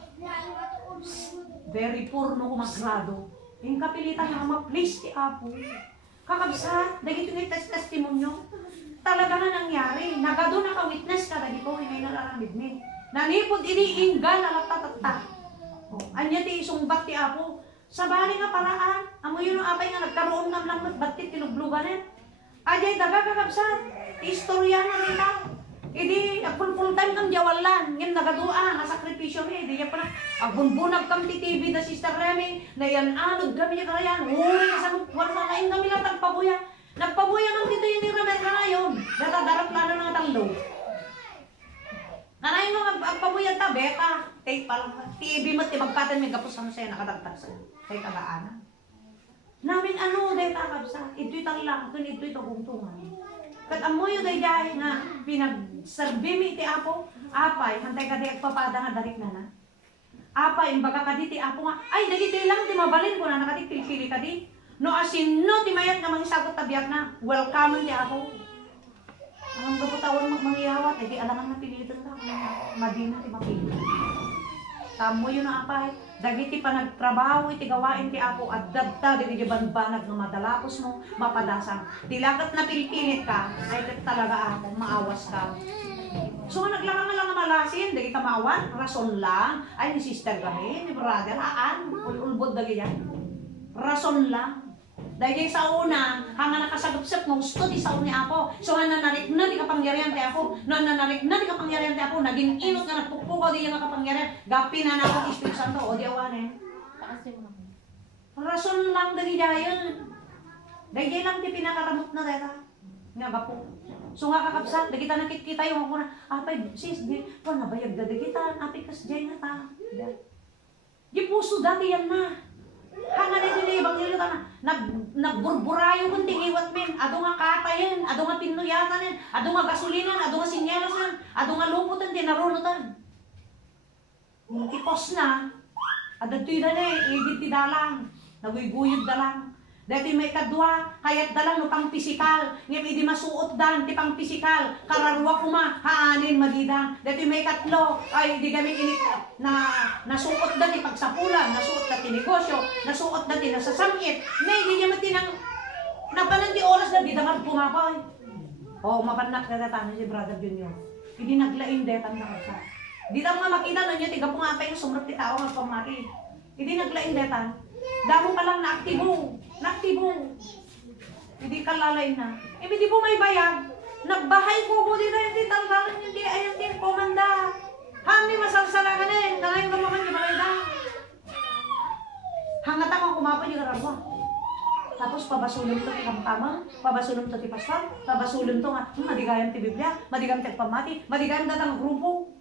Very poor no kumagrado. Yung kapilitan nga ma-please ti Apo. Kakabsa, dagito nga testimonyo. Talaga na nangyari. Nagado naka-witness ka dagito, hindi nalaramid ni. Nanipod iniinggan na latatatta. Anya ti isungbat ti Apo. Sa bali nga paraan, amo yun ang apay nga nagkaroon ng lang batit tinublugan eh. Ajay daga kakabsa, istorya na rin ka. Idi, full time kang jawalan. Ngayon nagadua, nasakripisyo mi. Idi, yan pa na, agbunbunag kang TV na Sister Remy, na yan anod kami niya karayan. Uri na sa wala sa kain kami lang tagpabuya. Nagpabuya ng dito yung ni Ramel karayon. Datadarap lalo ng tangdo. Nanayin mo, agpabuya ta, beta. Kay palang, TV mo, magpatan may kapos ano sa'yo, nakadagtag sa'yo. Kay kagaanan. Namin ano, dahil kakabsa. Ito'y lang, ito'y tagungtungan. Kat amoy yung dayay nga pinagserbi mi ti Apo, apay, hantay ka di agpapada nga darik na na. Apay, imbaga ka di ti Apo nga, ay, dagiti lang, di mabalin ko na, nakadik pilipili ka di. No asin, no, ti mayat nga mangisagot tabiyak na, welcome ti Apo. Ang gabutawan mangyawat, eh, di alangan na pilitan ka, madina ti mapili. Tamo yun na apay, dagiti pa nagtrabaho iti gawain ti Apo at dagta dagiti banbanag nga madalapos mo mapadasang. Tilagat na pilipilit ka ay talaga ako maawas ka. So naglangan lang nga malasin, dagiti ka maawan, rason lang. Ay ni sister kami, ni brother, ulbod dagi yan. Rason lang. Dahil sa una, hanga nakasagupsap ng gusto di sa ni Apo. So nananarik na di kapangyarihan ti Apo. Nananarik na di kapangyarihan ti Apo. Naging inot na nagpupukaw di yung kapangyarihan. Gapi na na akong Espiritu Santo. O di awanin. Rason lang dali dayon. Dahil lang ti pinakaramot na data. Nga gapo. So nga kakabsat, dagi ta nakikita yung ako na, apay, sis, di, pa nabayag dagi kita, apay kas dyan na ta. Di puso dati yan na. Hanga na din ibang nilo ka na, nagburburayo kung tingiwat min, ado nga katayin, ado nga pinuyatan, ado nga gasolinan, ado nga sinyelasan, ado nga luputan, dinarunutan. Tipos na, ado tuyo na ibit ti dalang, naguyuguyod dalang. Dati may kadwa, hayat dalang no pang pisikal, ngayon hindi masuot dan, ti pang pisikal, kararwa kuma, haanin magidang. Dati may katlo, ay di kami init na nasuot dan ti pagsapulan, nasuot dan ti negosyo, nasuot dan ti nasasamit, may hindi niya matinang napanan ti oras na di dangan pumapay. O, mapanak na datang si Brother Junior. Hindi naglaing detan na kapsa. Di lang makita na niya, tiga po nga tayo sumrap ti tao nga pamaki. Hindi naglaing detan. Damo ka lang naaktibo. Hindi ka lalay na. Hindi po may bayag. Nagbahay ko po dito, hindi talbalan, hindi ayan din, komanda. Hangni masalsala ka na eh. Nangayon ka mga balay na. Hangata kang kumapay yung arawa. Tapos pabasulong to ti kamtama, pabasulong to ti pastor, pabasulong to nga, madigayam ti Biblia, madigayam ti pamati, madigayam datang grupo.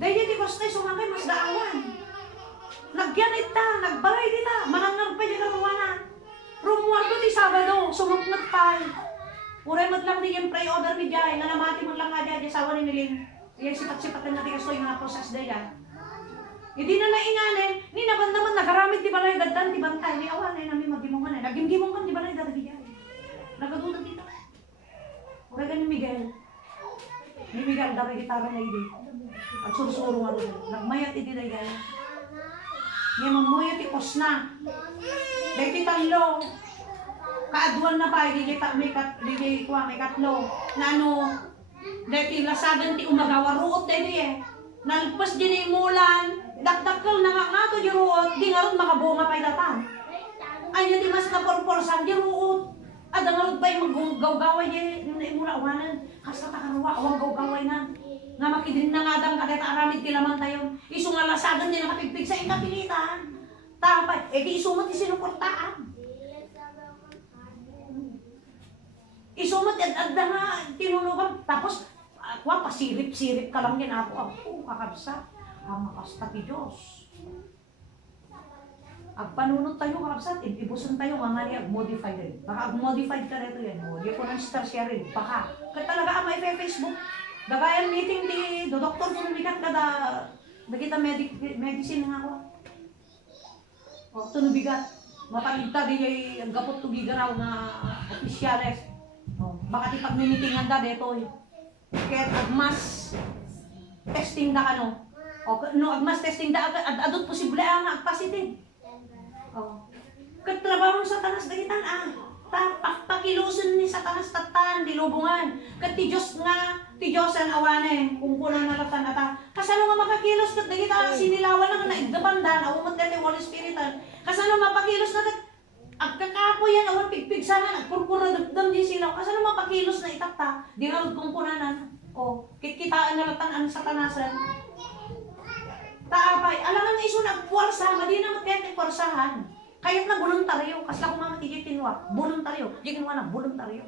Dahil ti kostay sumangay mas daawan. Nagyanit ta, nagbalay dita, manangag pa dyan karuwanan. Rumuwag ko ti Sabado, sumuknot pa. Uray mat lang di yung pre-order mi dyan, nga namati mo lang nga dyan, sawa ni Milin. Yung sipat-sipatan natin kastoy nga process dyan. Hindi na nainganin, ni naman naman nagaramit di balay daddan, di bantay, ni awan ay namin magimungan eh. Nagimgimungan di balay daddan di dyan. Nagadunan dito. Uray ka ni Miguel. Ni Miguel, dami gitara na hindi. At surusuro nga rin. Nagmayat iti na yan. Ngayon mamuyo ti posna. Dahil ti talo. Kaaduan na pa, may katlo. Na ano, dahil ti lasagan ti umagawa ruot dahil eh. Nalpas din yung mulan. Dakdakal na nga to di ruot. Di nga rin makabunga pa itatan. Ay di mas naporporsan di ruot. Ada nga rin ba yung mag-gawgaway di mula awanan. Kasta takarwa, awang gawgaway na. nga makidin na nga dam kadeta aramid tilaman tayo. Isu nga lasagan niya nakapigpig sa ikapilitan. Tapay, di isumot ti sinuportaan. Isumot at nga tinunugan. Tapos, pasirip-sirip ka lang yan ako. Kakabsa. Makasta ti Diyos. Agpanunod tayo kakabsat, ibusan tayo nga nga ag-modify rin. Baka ag-modified ka rito yan. Di ko nang star share rin. Baka. Talaga ang may Facebook. Dagayan meeting di doktor kung bigat kada nakita medicine nga ako. O, tunubigat. Matagita di ang gapot tugigaraw na opisyales. O, baka di pagmimitingan da dito eh. Kaya agmas testing da ka no. O, no, agmas testing da, adot posible ang agpositive. O, katrabaho sa tanas dagitan pakilusin ni Satanas tatan, dilubungan. Kat ti Diyos nga, ti Diyosan awane, kung kuna nalatan ata. Kasano nga makakilos kat dagita sinilawan na naigdabandan, awumot dati Holy Spiritan. Kasano mapakilos na kat agkakapo yan, awan pigpigsanan, agkurkura dabdam di silaw. Kasano mapakilos na itakta, di nga kung kunanan. O, kitkitaan nalatan ang Satanasan. Taapay, alam nga iso nagpuwarsa, madi na magkaya puwarsahan. Kahit na voluntaryo, kasi ako mga tigitinwa, voluntaryo, jiginwa na voluntaryo.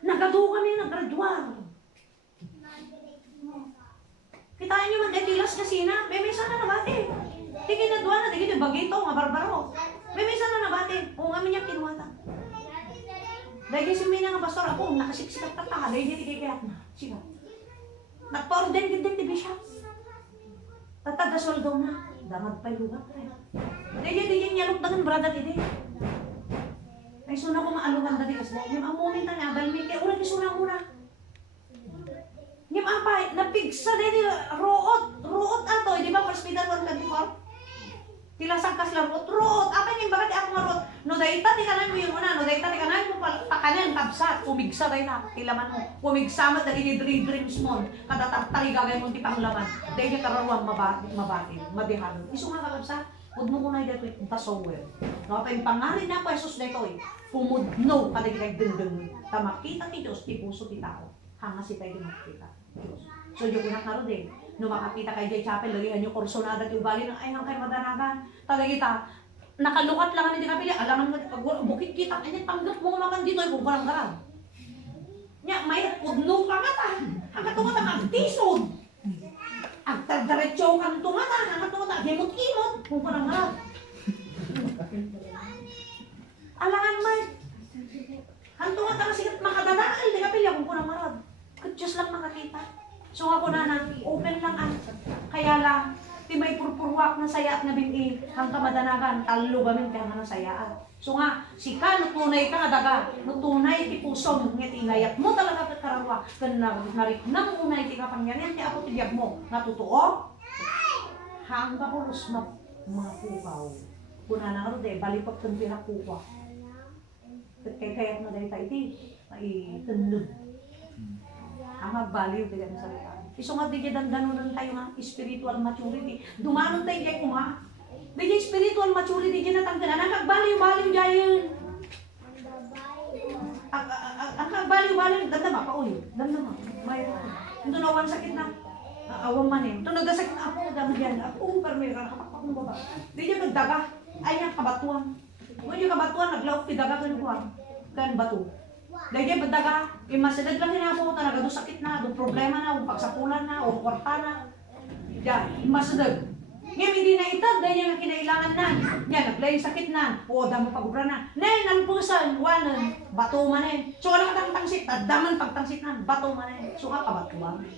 Nagado kami, naggraduar. Kitain nyo man, tilas na sina, may sana na bati. Tigin na duwa na, tigin yung bagito, nga barbaro. May sana na bati, kung amin niya kinuwata. Dahil si Mina nga pastor, ako, nakasiksikat ka ta, dahil niya tigikayat na. Siga. Nagpa-orden din ti Bishop. Tatagdaswal daw na, damag pa'y lugat tayo. Dahil nyalok dengan brother ini. Ay suna ko maalugan dati kasi yung amunin na nga, balmin kaya ulit suna muna. Yung apa, napigsa dahil root ato, di ba? First Peter 1:24? Tilasang kas lang root. Apa yung bakit ako nga root? No daita, di kanan mo yung una. No daita, di kanan mo pakanan, kabsat, pumigsa dahil na, tilaman mo. Pumigsamat dahil ni dreams mo. Kada tari gagay mo ti panglaman. Dahil yung karawang mabati, madihan. Iso nga kakabsat. Huwag mo kunay dito yung tasower. No, pa yung pangarin na po, Jesus dito eh. Pumudno, kadigay dinding. Tamakita ti Diyos, ti puso ti tao. Hanga si tayo makita. So, yung kunak na rin eh. No, makapita kay Jay Chapel, lagihan yung kursonada ti ugali ng ay hangkay madanagan. Talagita, nakalukat lang ni kapili, alangan mo, bukit kita, ay tanggap mo makan dito ay kung walang garang. Nya, may pudno ka mata. Hanggat tumatang agtisod. Agtagdaretso kang tumatan, hanggat tumatan, himot-imot, kung parang harap. Alangan may. Ang tumatan sikat makadadaan, di kapilya, kung parang harap. Diyos lang makakita. So ako na open lang ang. Kaya lang, di may purpurwak na saya at nabingi, hang kamadanagan, talo gamin kaya nga nasayaan. So nga, sika, nutunay ka nga daga, nutunay ti puso, ngatingayat mo talaga kakararwa, nariknang unay ti kapangyarihan, ti ako tibiyag mo, natutuo, hang kapulos mga pukaw. Kuna na nga rin, balipag kang pinakuha. Kaya na dahil tayo iti, maitunod. Ang magbaliw tayo ng salita. Iso nga di dyan danunan tayo nga, spiritual maturity. Dumanon tayo dyan kuma. Di dyan spiritual maturity dyan natanggalan. Ang kagbaliw-baliw dyan. Ang kagbaliw-baliw, damdama pa ulit. Damdama. Mayroon. Ito na awan sakit na. Awang manin. Ito nagasakit na ako. Dami dyan. Ako, pero may kakapak ng baba. Di dyan nagdaga. Ay nga, kabatuan. Kung yung kabatuan, naglaok tidaga ka nung kan batu. Dahil badaga, imasidad lang hinabo, talaga doon sakit na, doon problema na, doon pagsapulan na, o kwarta na. Yan, imasidad. Ngayon, hindi na itag, dahil yung kinailangan na. Yan, naglaing sakit na, o damo pagubra na. Nay, nalpusan, wanan, bato man eh. So, wala ka tangsit, daman pagtangsit na, bato man eh. So, kabatuan.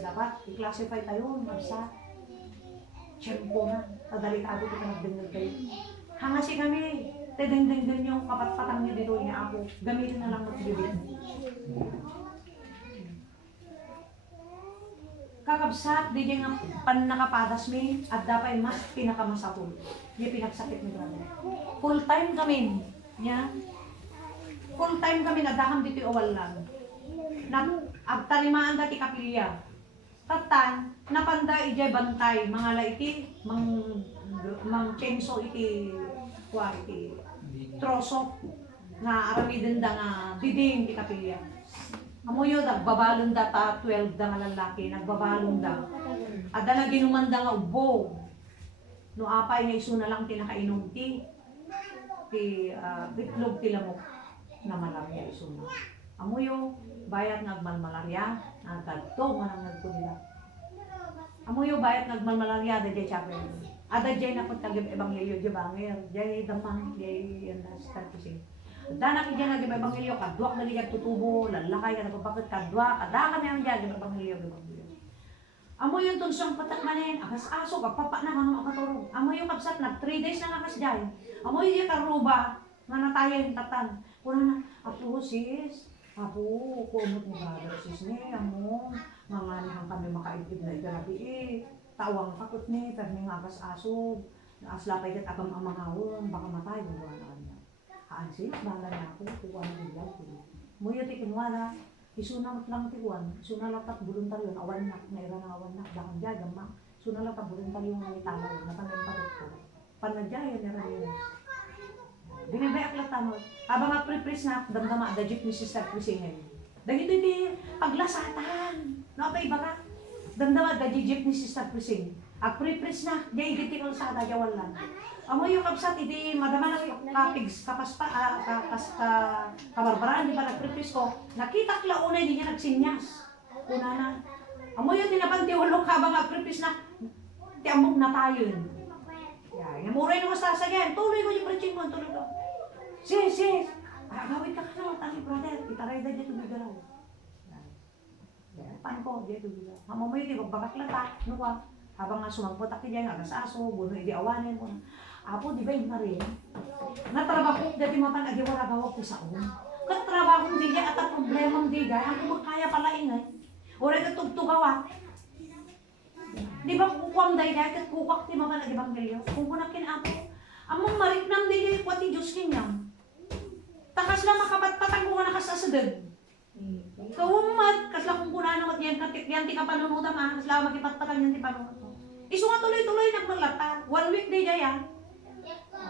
Dapat, i-classify tayo, marsa. Tiyempo na, tadalikado kita nagdengag kayo. Hangasi kami. Tedeng-deng yung kapatpatang niya dito niya ako. Gamitin na lang magbibig. Kakabsat, di niya nga panakapadas mi at dapat mas pinakamasapul. Di pinagsakit ni brother. Full time kami. Niya. Full time kami nadakam dito awal lang. Agtalimaan dati kapilya. Tatan, napanda ijay bantay. Mga laiti, mang chenso iti troso nga aramiden da nga diding di kapilya. Amo yun, nagbabalong da ta, 12 da nga lalaki, nagbabalong da. Ada na ginumanda nga ubo. No apay nga iso na lang tinakainom ti. Bitlog ti lamok na malarya iso na. Amo yun, bayat nagmalmalarya, nagkadto nga nang nagkunila. Amo yun, bayat nagmalmalarya, da jay chapel. Ada jay na pagtagib ebanghelyo jay bangir, jay damang, jay yan na start kasi. Danak diyan nag ebanghelyo kadwa na diyan tutubo, lalakay ka napapakit kadwa, kada ka na diyan ebanghelyo. Amo yung tunsong patak manin, akas aso papa na kang makaturog. Amo yung kapsat na 3 days na akas diyan. Amo yung karuba nga natayen tatan. Kuno na apo sis, apo kumot mo brother sis ni amo nga nga kami makaibig na gabi tawang pakot ni permi nga akas aso. Aslapay kat akam amangawon baka matay mo na kanya. Haan bala na ako, kuwan na bilaw ko. Muyo ti kinwala, isunamot lang ti kuwan, isunalapat voluntaryo, awan na, naira na awan na, dakang diyagam ma, isunalapat voluntaryo nga italaw, napanin pa ito. Panadyayan ni Ramirez. Binibayak lang tamo, habang nga pre-pres na, damdama, da jeep ni Sister Prisingen. Dagito iti paglasatan, napay baka, damdama, da jeep ni Sister Prising. Ag pre-pres na, diya igiti kalsada, jawal lang. Amo yung kapsat, iti madama na kapigs, kabarbaraan, di ba nag-prepis ko, nakita klaunay, di niya nagsinyas. Una na. Amo yung tinapantiulog habang nag-prepis na, ti amog na tayo yun. Namuray na masasagyan, tuloy ko yung preaching mo, tuloy ko. Sis, gawin ka ka na, tali brother, itaray na dito bigalaw. Pan ko, dito bigalaw. Mamamay, di ba, bakaklata, ano ka? Habang nga sumagputak ki diyan, agas-aso, buno, idi awanin mo. Apo, di ba yung marin? Natrabaho, dati matan, adi wala gawag ko sa un. Katrabaho di diya, at ang problemang di diya, ang kaya pala ingay. Ora ka tugtugawa. Di ba kukwang day diya, kat kukwak ti matan, adi bang gayo? Kung kunakin apo, among mariknam di diya, kwati Diyos kinyam. Takas lang makapatpatang kung nakasasadad. Kawumat, kasla kung kunan naman yan, yan ti kapanunutan ha, kasla makipatpatan yan ti panunutan. Iso nga tuloy-tuloy nagmalata, 1 week day dyan.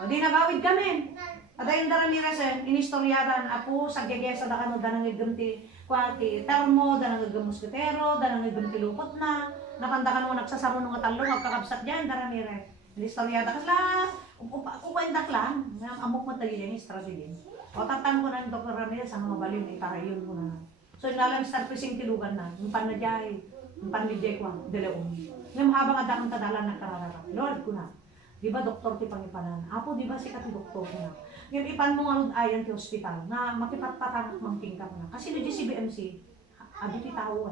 O, di nagawid kami. At ayun da Ramirez, inistoryadan, apo, sa gegesa da kano, da nangigam ti, kwati, termo, da nangigam musketero, da nangigam ti lupot na, nakanda ka nung nagsasaro nung atalo, magkakabsat dyan, da Ramirez. Inistoryadan, kasla, ukwendak lang, amok mo tayo yan, strategy. O, tatan ko na ni Dr. Ramirez, ang mga baliw, itarayon ko na. So, nalang start pising tilugan na, yung panadjay, yung panadjay ko, dalaong. Ngayon habang adakang tadalan na karararap, Lord ko na. Di ba doktor ti pangipanan? Apo, di ba sikat ti doktor ko na? Ngayon ipan mo nga ayan ti hospital na makipatpatanak mangking ka na. Kasi no di CBMC, adi ti tao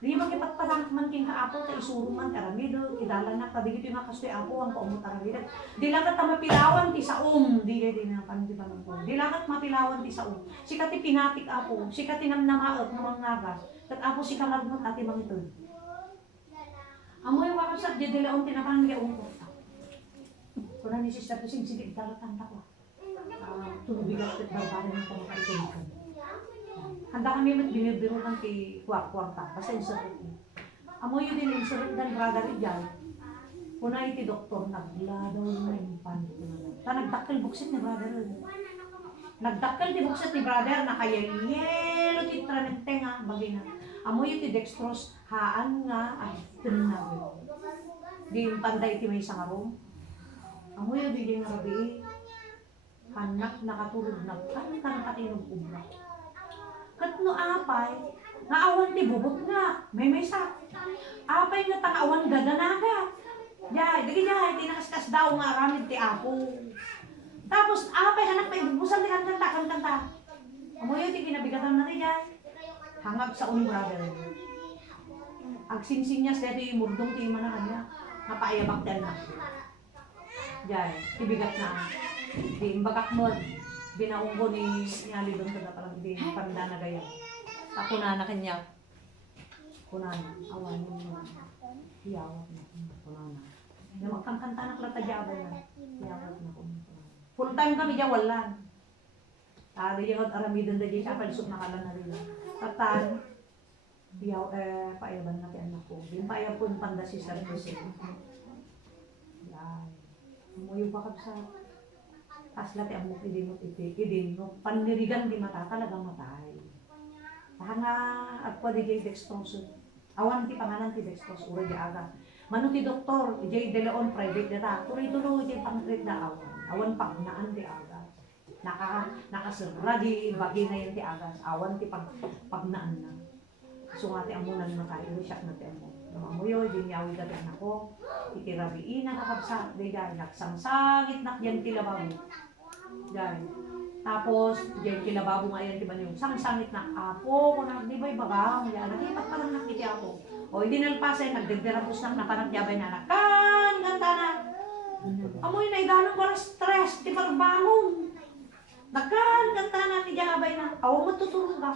di makipatpatanak mangking ka apo, ta isuro man, aramido, idalan na, tadigito yung kastoy apo, ang paumot aramido. Di lang kat mapilawan ti saom, di kaya di na panitipan ko. Di lang kat mapilawan ti saom. Sikat ti pinatik apo, sikat ti namnamaot ng mga nagas. Kat apo si kamarmot ati mangitod. Amo yung kakasap, di dilaon tinapangya ko. Kuna ni Sister Prising, sige, itaratan ko. Tulubigat at barbaran ng pangkaitulikan. Handa kami mat binibiro ng kwarta, basta yung sarap niya. Amo yun din yung sarap ng brother dyan. Kuna iti doktor, nagladaw na yung panik ko na. Ta nagdakkel buksit ni brother. Nagdakkel di buksit ni brother, nakayelo ti tranente nga, bagay na. Amo yung ti dextrose, haan nga, ay, tinanawin. Di yung panday ti may sangarong. Amo yung di nga rabi, hanak nakatulog na, kan nakatinog ubra. Kat no apay, naawan ti bubot nga, may sa. Apay nga tangawan gadanaga. Jay, dagi jay, tinakaskas daw nga aramid ti apo. Tapos apay hanak may bubusan ti kanta. Amo yung ti kinabigatan na rin jay. Hangag sa uni brother. Agsinsinyas dito yung murdong ti manahan niya. Napaayabak dahil na. Diyan, ibigat na. Di imbagak mo, binaong ko ni Alidon ka parang di panda na gaya. Ako na kanya. Kuna na, awan mo na. Hiyawat na. Kuna na. Na magkangkanta na klata jabay na. Hiyawat na ko. Full time kami dyan, walan. Tari yung aramidon na dyan siya, palisok na kalan na rin. Tatan, paayaban na kaya anak ko. Yung paayab ko yung panda si Sir Jose. Yan. Umuyo pa sa asla ti amok idin no panirigan di mata talagang matay. Hanga agpa di jay dextrose. Awan ti pangalan ti dextrose uro di aga. Mano ti doktor, jay de Leon private data. Tuloy-tuloy jay pang-treat na awan. Awan pagnaan ti aga. Nakasirra di bagi na yun ti aga. Awan ti pagnaan na. So nga ti amunan makailo siya na ti amo. Namamuyo, di niyawi ka ti anak ko. Itirabiin na kakabsa. Di jay, nagsangsangit na yan ti lababo. Jay. Tapos, diyan kilababo nga yan, diba yung sang-sangit na apo, kung di ba ibagang, yan, nakipat pa lang nakiti ako. O, hindi nalpasin, nagdagdarapos na napanagyaban na, ganda na. Amoy na idanong ko na stress, di pagbangon. Ganda na, ti jabay na, awo matutulong ka.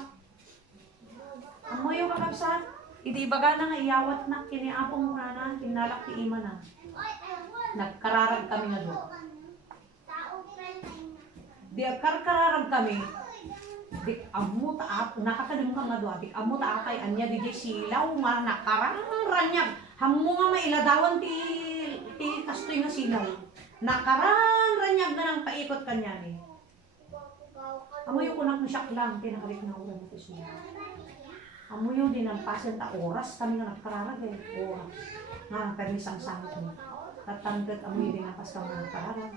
Amoy yung kakabsat, hindi baga na nga iyawat na, kiniapong mo na, kinalak ti ima na. Nagkararag kami na doon. Di karkararag kami, di amo taap, nakakalim ka nga doon, di amo taakay, anya di silaw, nga nakararanyag, hamo nga mailadawan ti kastoy nga silaw, nakararanyag na nang paikot kanya ni. Amo yung kunak mo siyak lang, pinakalik na ulan ito siya. Amo yung dinampasan ta oras, kami nga nagkararag oras, nga kami sang-sangit mo. Tatanggat amo yung dinampas ka nga nagkararag.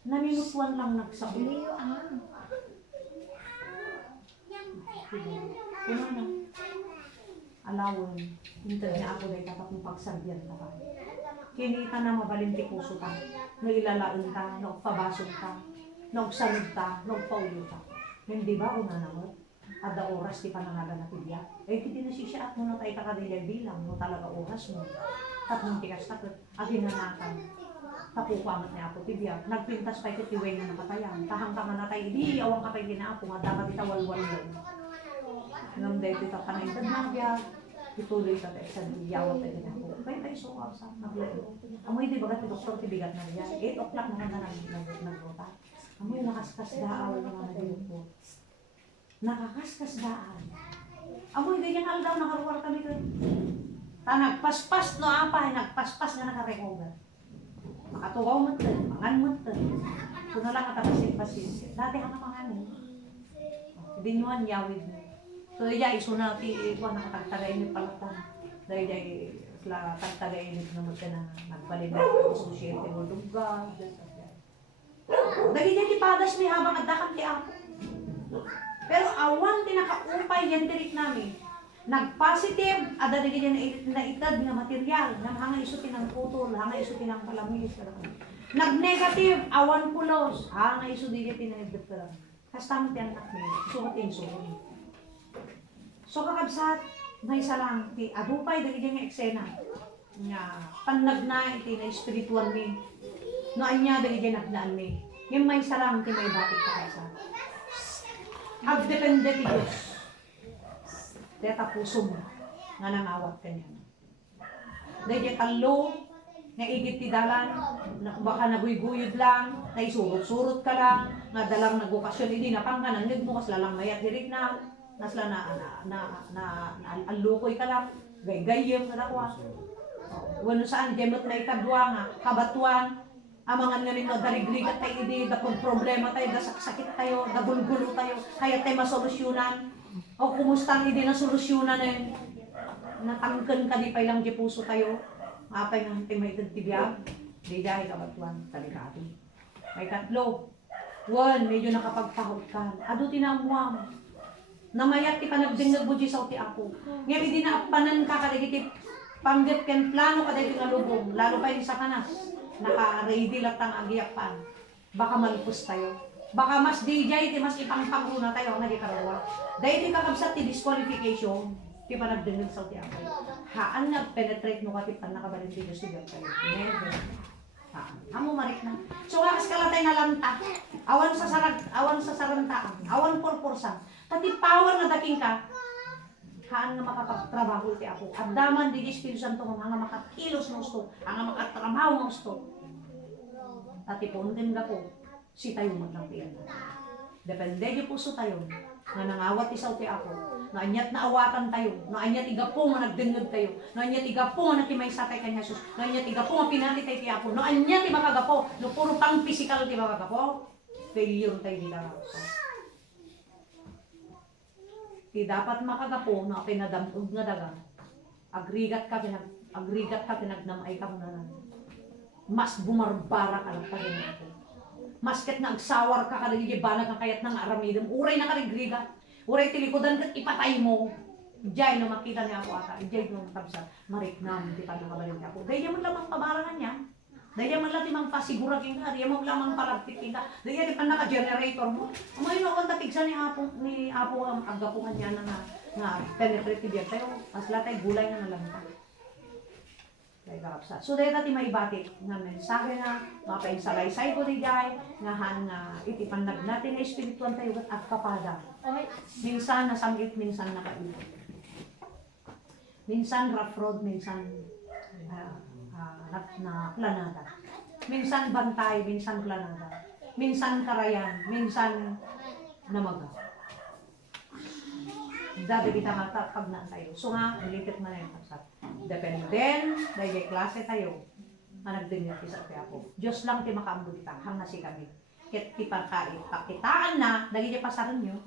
Naminutuan lang nagsabi. Kuna na. Alawon. Hintay niya ako dahil tatapong pagsarbiyan na ka. Kinita na mabalinti puso ka. Nailalaan ka, nagpabasog ka, nagsanod ka, nagpaulo ka. Hindi ba una naman? Ada oras di pa nangaga na tibiya. Eh, hindi na siya at muna tayo kakadayay bilang. No talaga oras mo. Tatlong tikas takot. Aginanakan. Tapukamat niya ako tibiya. Nagpintas pa ito tiway na nakatayan. Tahang ka nga na tayo. Di awang ka pa ginaapo nga. Dapat itawal-wal lang. Nang dahil ito panaintad na biya. Ituloy ka tayo sa diyawat tayo ginaapo. Kaya tayo sukaw sa naglaro. Amoy di bagat ni doktor tibigat na riyan. 8 o'clock na nga nagrota. Amoy nakaskas daaw na nga nagayot ko. Nakakaskas daan. Amoy ganyan aldaw nakaruwar kami ko. Nagpaspas no apa. Nagpaspas nga nakarecover. Makatugaw mo ito, mangan mo ito. So na lang katapasin-pasin. Dati ka na manganin. Hindi nyo ang yawid mo. So diya, iso na ikuha nakatagtagainit palatan. Dahil diya, tagtagainit naman ka na nagbalin na associated mo lugar. Dahil diya, ipadas mi habang adakang ti ako. Pero awan tinakaupay yan dirik namin. Nag-positive, ada na ganyan na itad nga material, nga hanga iso tinang putol, hanga iso tinang palamis. Nag-negative, awan pulos, hanga iso di tinagdap ka lang. Kasta mo tiyan at may, suot in suot. So kakabsat, may isa lang, adupay, dali nga eksena. Nga, panag na, iti na spiritual ni. No, anya, dali nga nagdaan ni. Yung may isa lang, may batik kakabsat. Agdepende ti Diyos. Deta puso mo nga nangawat kanya. Dahil talo, naigit ti dalan, baka naguyuguyod lang, naisurot-surot ka lang, nga dalang nagokasyon, hindi na pang kananglig mo, kas lalang mayat dirig na, nasla na alukoy ka lang, gay-gayem ka na kuha. Wano saan, gemot na ikadwa nga, kabatuan, amangan nga nino, daliglig at tayo hindi, dapag problema tayo, dasakit tayo, dagulgulo tayo, kaya tayo masolusyonan. O kumusta hindi na solusyonan na yun? Natangkan ka di pa ilang di puso tayo. Apay ng timay tibiyag. Di dahil kabatuan, talikado. May katlo. One, medyo nakapagpahot ka. Ado tinamuam. Namayat ti panagdingag mo di sa uti ako. Ngayon hindi na panan ka kaligitip. Panggit ken plano ka dahil tingalubong. Lalo pa yung sa kanas. Naka-ready latang agiyak pan. Baka malipos tayo. Baka mas DJ, mas ipang-pangruna tayo ang nagikarawa. Dahil di kakabsat ti disqualification, di pa nagdengag sa uti ako. Haan nga penetrate mo ka ti pan nakabalin ti Diyos tayo. Never. Haan. Amo marik na. So kakas kalatay na lanta. Awan sa sarantaan. Awan porporsan. Tati power na daking ka. Haan nga makapagtrabaho ti ako. At daman di Espiritu Santo nga makakilos mo gusto. Nga makatrabaho mo gusto. Tati puntin ka po. Si tayo mo lang tiyan. Depende yung puso tayo. Nga nangawat isaw ti ako. Na anyat na awatan tayo. Na anyat igapo nga nagdengag tayo. Na anyat igapo nga nakimay sakay kanya sus. Na anyat igapo nga pinali tayo ti ako. Na anyat ti makagapo. No puro pang physical ti makagapo. Failure tayo di ka. Ti dapat makagapo na pinadamog nga daga. Agrigat ka pinagnamay ka kunanan. Mas bumarbara ka lang pa rin ako. Mas ket nagsawar ka kadagi banag ka kayat ng aramidem. Uray na karigrigat. Uray tilikodan kat ipatay mo. Diyay no makita niya ako ata. Diyay no matabsa. Mariknam di pa nakabalin niya ako. Dahil mo lamang pabarangan niya. Dahil mo lang timang pasigura king ka. Dahil mo lamang palagpit king ka. Dahil pa naka-generator mo. Amoy no kung tatigsa ni Apo ang agapungan niya na nga penetrative yan tayo. Mas latay gulay na nalang. So dahil natin may batik nga mensahe na mga painsalaysay ko di jay nga itipandag natin na espirituan tayo at kapada. Minsan nasangit, minsan nakaibig. Minsan rough road, minsan na planada. Minsan bantay, minsan planada. Minsan karayan, minsan namaga. Dati kita matapag na tayo. So nga, ulitit man na yung kapsat. Depende din, dahil klase tayo. Managdinit isa kaya ako. Diyos lang ti makaambo kita, hang nasi kami. Kit pakitaan na, dahil di pasaran nyo.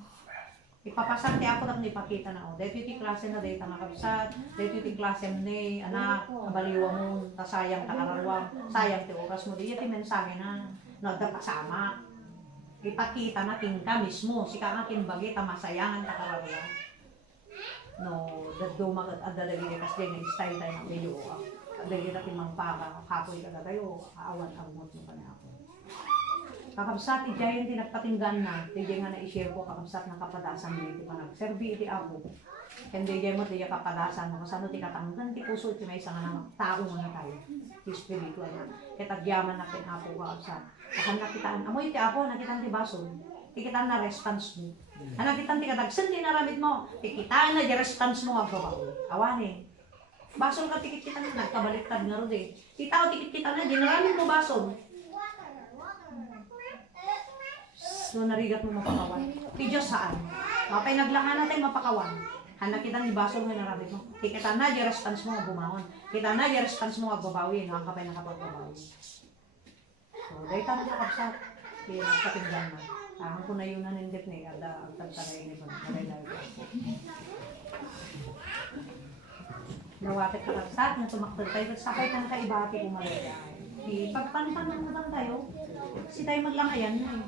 Ipapasar ti ako na ipakita na. Dahil ti klase na, dahil tanga kapsat. Dahil ti klase ni anak, nabaliwa mo, tasayang takararwang, sayang ti oras mo. Dahil ti mensahe na, nagdapasama. Ipakita na tingka mismo, sika nga timbagi, tamasayangan takararwang. No, daddo magat adadagiri kas din style tayo ng video adagiri natin mang para kapoy ka tayo aawan ang mot mo kanya ako kakabsat ijayan din nagpatinggan na di nga na-share ko kakabsat na kapadasan dito pa nagserbi iti ako hindi diyan mo di kapadasan mo kasano ti katanggan ti puso ti may isa nga ng tao nga tayo ti spiritual na kitagyaman natin ako kakabsat kahan nakitaan amoy ti ako nakitaan ti baso ikitaan na response mo. Anak kitang tikadagsan din naramit mo. Ikitaan na di response mo agbabaw. Awanin. Basol ka tikit kita na nagkabaliktad nga ro di. Titao tikit kita na di naramit mo basol. So narigat mo mapakawan. Ti Diyos saan? Mapay naglangan natin mapakawan. Anak kitang di basol nga naramit mo. Ikitaan na di response mo agbumangon. Kita na di response mo agbabawi. Nakakapay nakapagbabawi. So dahil tayo kapsat. Kaya nagpatinggan na. Ang ko na yun na nindip na ada ang tagtaray ni Pagkaray. Nawapit ka kapsat na tumaktal tayo. Sakay kang kaibati kumalay. Pagpanpan naman tayo. Si tayo maglangayan na eh.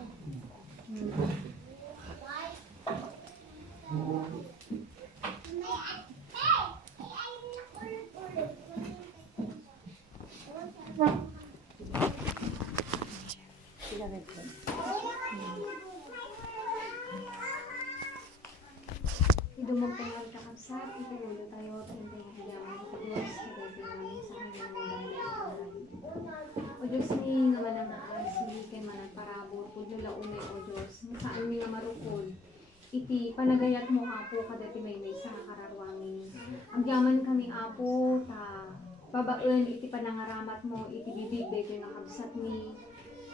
Dumagtangan ka kapsat, itulo tayo, tintay na hiyaman ko Diyos, karete namin sa kanyang mga O Diyos, ni nga manangaas, hindi kay managparabor, po Diyos launay o Diyos, saan mi nga marukod, iti panagayat mo apo, kadati may sa kararwangin. Ang yaman kami apo, ta babaen, iti panangaramat mo, iti bibig, dito nga kapsat ni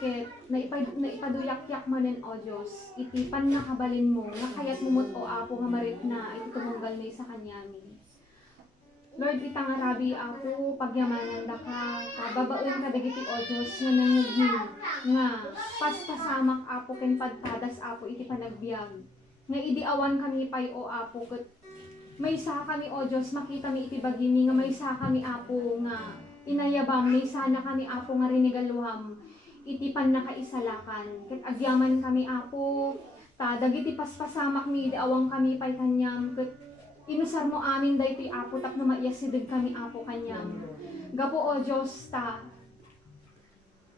ket naipaduyak-yak manen o Diyos, iti panakabalin mo, nakayat mumot o apo nga marit na, iti tumunggal may sa kanyami. Lord, itang arabi apo, pagyamanan da ka, babaon ka dagiti o Diyos, nga nangugin, nga paspasamak apo, ken padpadas apo, iti panagbiag. Nga idiawan kami pay o apo, ket may sa kami o Diyos, makita mi iti bagini, nga may sa kami apo, nga inayabang, may sana kami apo, nga rinigaluham, iti pan nakaisalakan. Ket agyaman kami apo, ta dagiti paspasamak mi awang kami pay kanyam. Ket inusar mo amin daytoy apo tapno maiyasideg kami apo kanyam. Gapo o Dios ta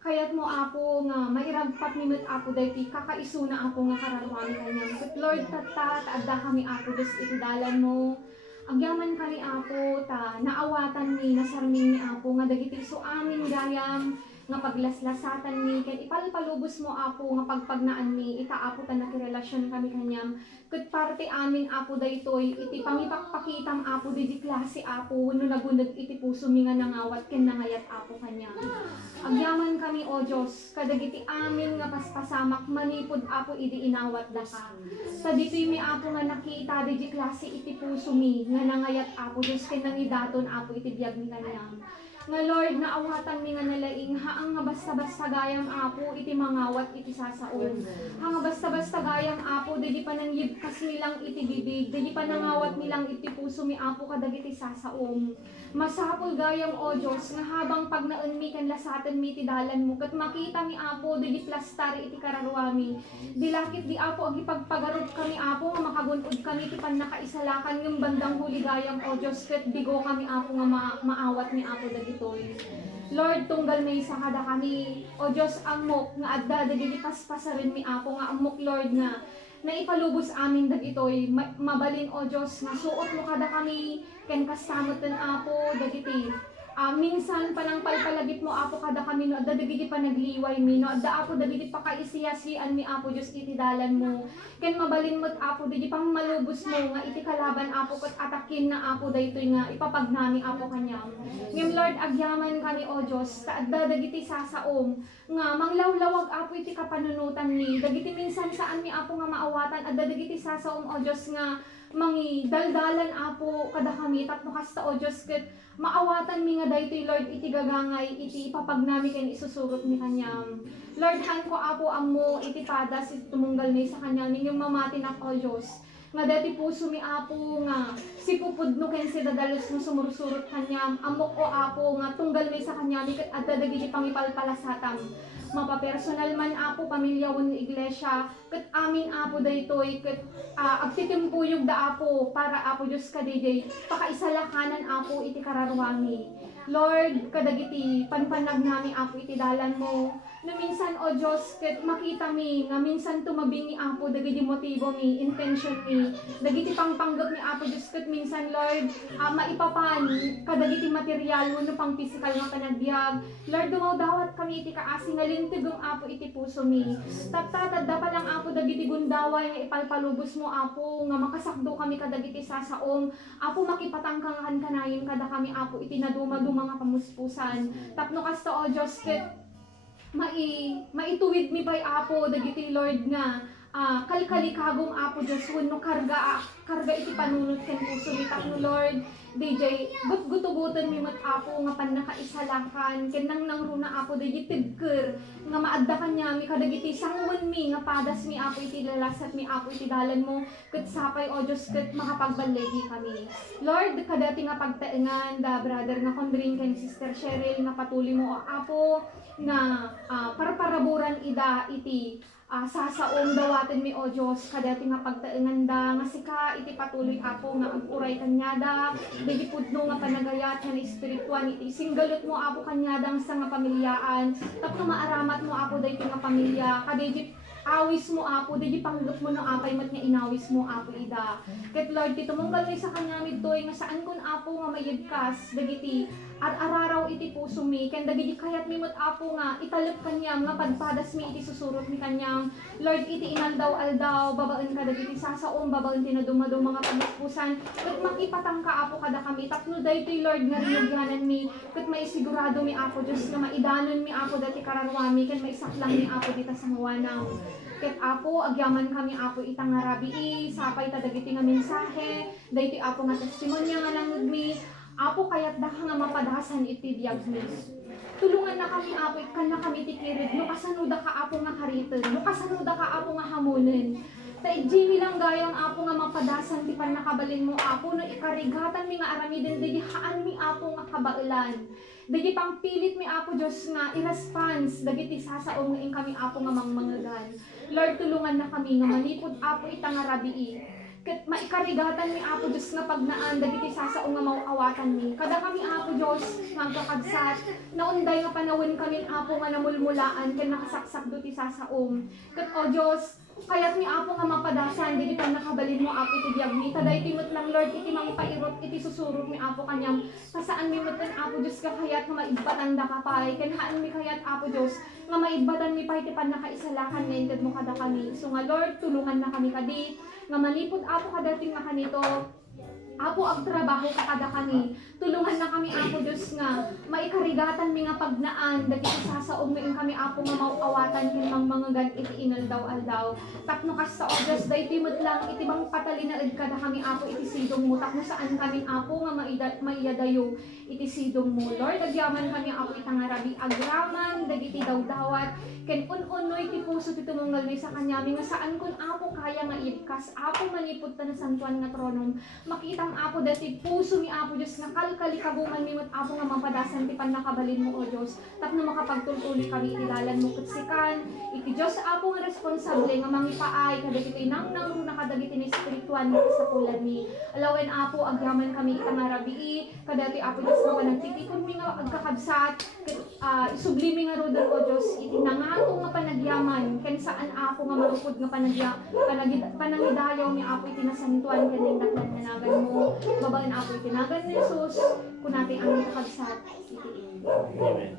kayat mo apo nga mairagpat ni met apo daytoy kakaisuna apo nga kararwani kanyam. Ket Lord ta adda kami apo Dios iti dalan mo. Agyaman kami apo ta naawatan mi nasarming ni apo nga dagiti so amin gayam nga paglaslasatan mi ken ipalpalubos mo apo nga pagpagnaan mi itaapo ta nakirelasyon kami kanyam ket parte amin apo daytoy iti pangipakpakitam apo di klase apo wenno naguneg iti puso mi nga nangawat ken nangayat apo kanyam. Agyaman kami o Dios kadagiti amin nga paspasamak manipod apo idi inawat da ka. Sa ditoy mi apo nga nakita di klase iti puso mi nga nangayat apo Dios ken nangidaton apo iti biag mi kanyam. Nga Lord, naawatan mi nga nalaing, haang nga basta-basta gayam Apo, iti mangawat iti sasaon. Hanga basta-basta gayam Apo, di pa nang yibkas nilang iti bibig, di pa nangawat nilang iti puso mi Apo kadagiti sasaom. Masapul gayam o Diyos, nga habang pag naun mi kan lasaten mi iti dalan mo, kat makita mi Apo, di plastari iti kararwami. Dilakit di Apo, agi pagpagarod kami Apo, nga makagunod kami iti pan nakaisalakan yung bandang huli gayam o Diyos, kat bigo kami Apo nga maawat ni Apo dagitoy. Lord, tunggal may isa kada kami, o Diyos amok, nga adda dagiti paspasarin mi Apo, nga amok Lord nga, na ipalubos amin dagitoy, mabalin o Diyos, nga suot mo kada kami, ken kasamot ten Apo, dagiti. Minsan panang palpalagip mo Apo kada kami no adda dagiti panagliway mi no adda Apo dagiti pakaisiyasian mi Apo Dios iti dalan mo ken mabalin mo't Apo dagiti pang malubos mo nga iti kalaban Apo ket atakin na Apo daytoy nga ipapagnami Apo kanyam ngem Lord agyaman kami o Dios ta adda dagiti sasaom nga manglawlawag Apo iti kapanunutan mi dagiti minsan saan mi Apo nga maawatan adda dagiti sasaom o Dios nga mangi daldalan Apo kada kami tapno kasta o Dios ket maawatan mi nga daytoy Lord iti gagangay iti ipapagnami ken isusurot mi kanyam Lord han ko Apo ammo iti padas iti tumunggal mi sa kanyam ning mamatin ako Dios nga dati puso mi Apo nga si pupudno ken si dadalos mo sumursurot kanyam amok o Apo nga tunggal mi sa kanyam ket adda dagiti pangipalpalasatam mapapersonal man Apo pamilyawon ng iglesia ket amin Apo daytoy ket agtitimpuyog da Apo para Apo Dios kadijay pakaisalakanan Apo iti kararwami Lord kadagiti panpanag nami Apo iti dalan mo no minsan o Dios ket makita mi nga minsan tumabing ni Apo dagiti motibo mi intention mi dagiti pangpanggap ni Apo Dios ket minsan Lord maipapan kadagiti material wenno pang physical nga panagbiag Lord dumawdawat kami iti kaasi nga lintigong Apo iti puso mi tattatadda pa lang Apo dagiti gundaway nga ipalpalubos mo Apo nga makasakdo kami kadagiti sasaom Apo makipatangkangan kanayon kada kami Apo iti naduma-duma nga pamuspusan tapno kasta o Dios ket maituwid mi pay Apo dagiti Lord nga kalkalikagong Apo Dios wenno karga iti panunot ken puso mi tapno Lord DJ gutugutan mi met Apo nga pannakaisalakan ken nang runa Apo dagiti tigker nga maadda kanya mi kadagiti sanguwen mi nga padas mi Apo iti lalasat mi Apo iti dalan mo ket sapay o Dios ket makapagbalegi kami Lord kadati nga pagtaengan da brother nga kondring ken sister Cheryl nga patuli mo o Apo nga parparaburan ida iti sasaom dawaten mi o Dios kadati nga pagtaengan da nga sika iti patuloy Apo nga aguray kanyada dagiti pudno nga panagayat nga espirituan iti singgalot mo Apo kanyada sa nga pamilyaan tapno maaramat mo Apo daytoy nga pamilya kadagiti awis mo Apo dagiti panggap mo no apay met nga inawis mo Apo ida ket Lord ti tumunggal mi sa kanya midtoy nga saan kun Apo nga mayibkas dagiti araraw iti puso mi ken dagiti kayat mi met Apo nga italep kanyam nga pagpadas mi iti susurot mi kanyam Lord iti inaldaw-aldaw babaen ka dagiti sasaom babaen tinaduma-duma nga pamuspusan ket makipatangka Apo kada kami tapno daytoy Lord nga rinugyanan mi ket maisigurado mi Apo Dios nga maidanon mi Apo dati kararwami ken maisaklang mi Apo dita sa mawanang ket Apo agyaman kami Apo itang nga rabii sapay ta dagiti nga mensahe daytoy Apo nga testimonya nga langud mi Apo kayat da nga mapadasan iti diagnosis tulungan na kami Apo ikan na kami tikirid no kasanuda ka Apo nga kariten no kasanuda ka Apo nga hamunen ta Jimmy lang gayang Apo nga mapadasan ti pan nakabalin mo Apo no ikarigatan mi nga aramiden dagiti haan mi Apo nga kabailan dagiti pangpilit mi Apo Dios nga i-response dagiti sasaom nga kami Apo nga mangmangagan Lord tulungan na kami nga manipod Apo ita nga rabii ket maikarigatan mi Apo Dios nga pagnaan dagiti sasaom nga mauawatan mi kada kami Apo Dios nga agkakadsat naunday nga panawin kami Apo nga namulmulaan ken nakasaksak do ti sasaom ket o Dios kayat mi Apo nga mapadasan dili pa nakabalin mo Apo iti biag mi taday timot lang Lord iti mangpairot iti susurot mi Apo kanyam kasaan mi meten Apo Dios ka kayat nga maibatan da kapay ken haan mi kayat Apo Dios nga maibatan mi pay ti pan nakaisalakan nga inted mo kada kami so nga Lord tulungan na kami kadi nga malipod Apo kadating nga kanito Apo ang trabaho kakada kami. Tulungan na kami Apo Diyos nga maikarigatan mi nga pagnaan dagiti sasaom mi kami Apo nga mauawatan kin mga gan iti inal daw aldaw. Tapno kas sa Diyos daytoy metlang iti bang patalinaed kada kami Apo iti sidong mo tapno saan kami Apo nga maiyadayo iti sidong mo. Lord, agyaman kami Apo itangarabi agraman dagiti dawdawat ken un-unoy ti puso ti tumungalwi sa kanyami nga saan kun Apo kaya nga ipkas Apo manipud ta na santuan nga tronom makitang Apo dati puso mi Apo Diyos nga kalkali kabuman mi mat Apo nga mapadasan ti panakabalin mo o Diyos tapno makapagtultuli kami itilalan mo kutsikan iti Diyos Apo nga responsable nga mangipaay kadagiti nang nakadagiti ni spirituan nga sa pulad mi alawen Apo agyaman kami itangarabi kadati Apo Diyos nga nagtitipon mi nga agkakabsat isublimi nga rodon o Diyos iti nangato nga panagyaman ken saan Apo nga marupod nga panangidayaw mi Apo iti nasantuan ken ning daklan nga nagan mo babaen Apo iti nagan ni Jesus kunati ang kakabsat iti Amen.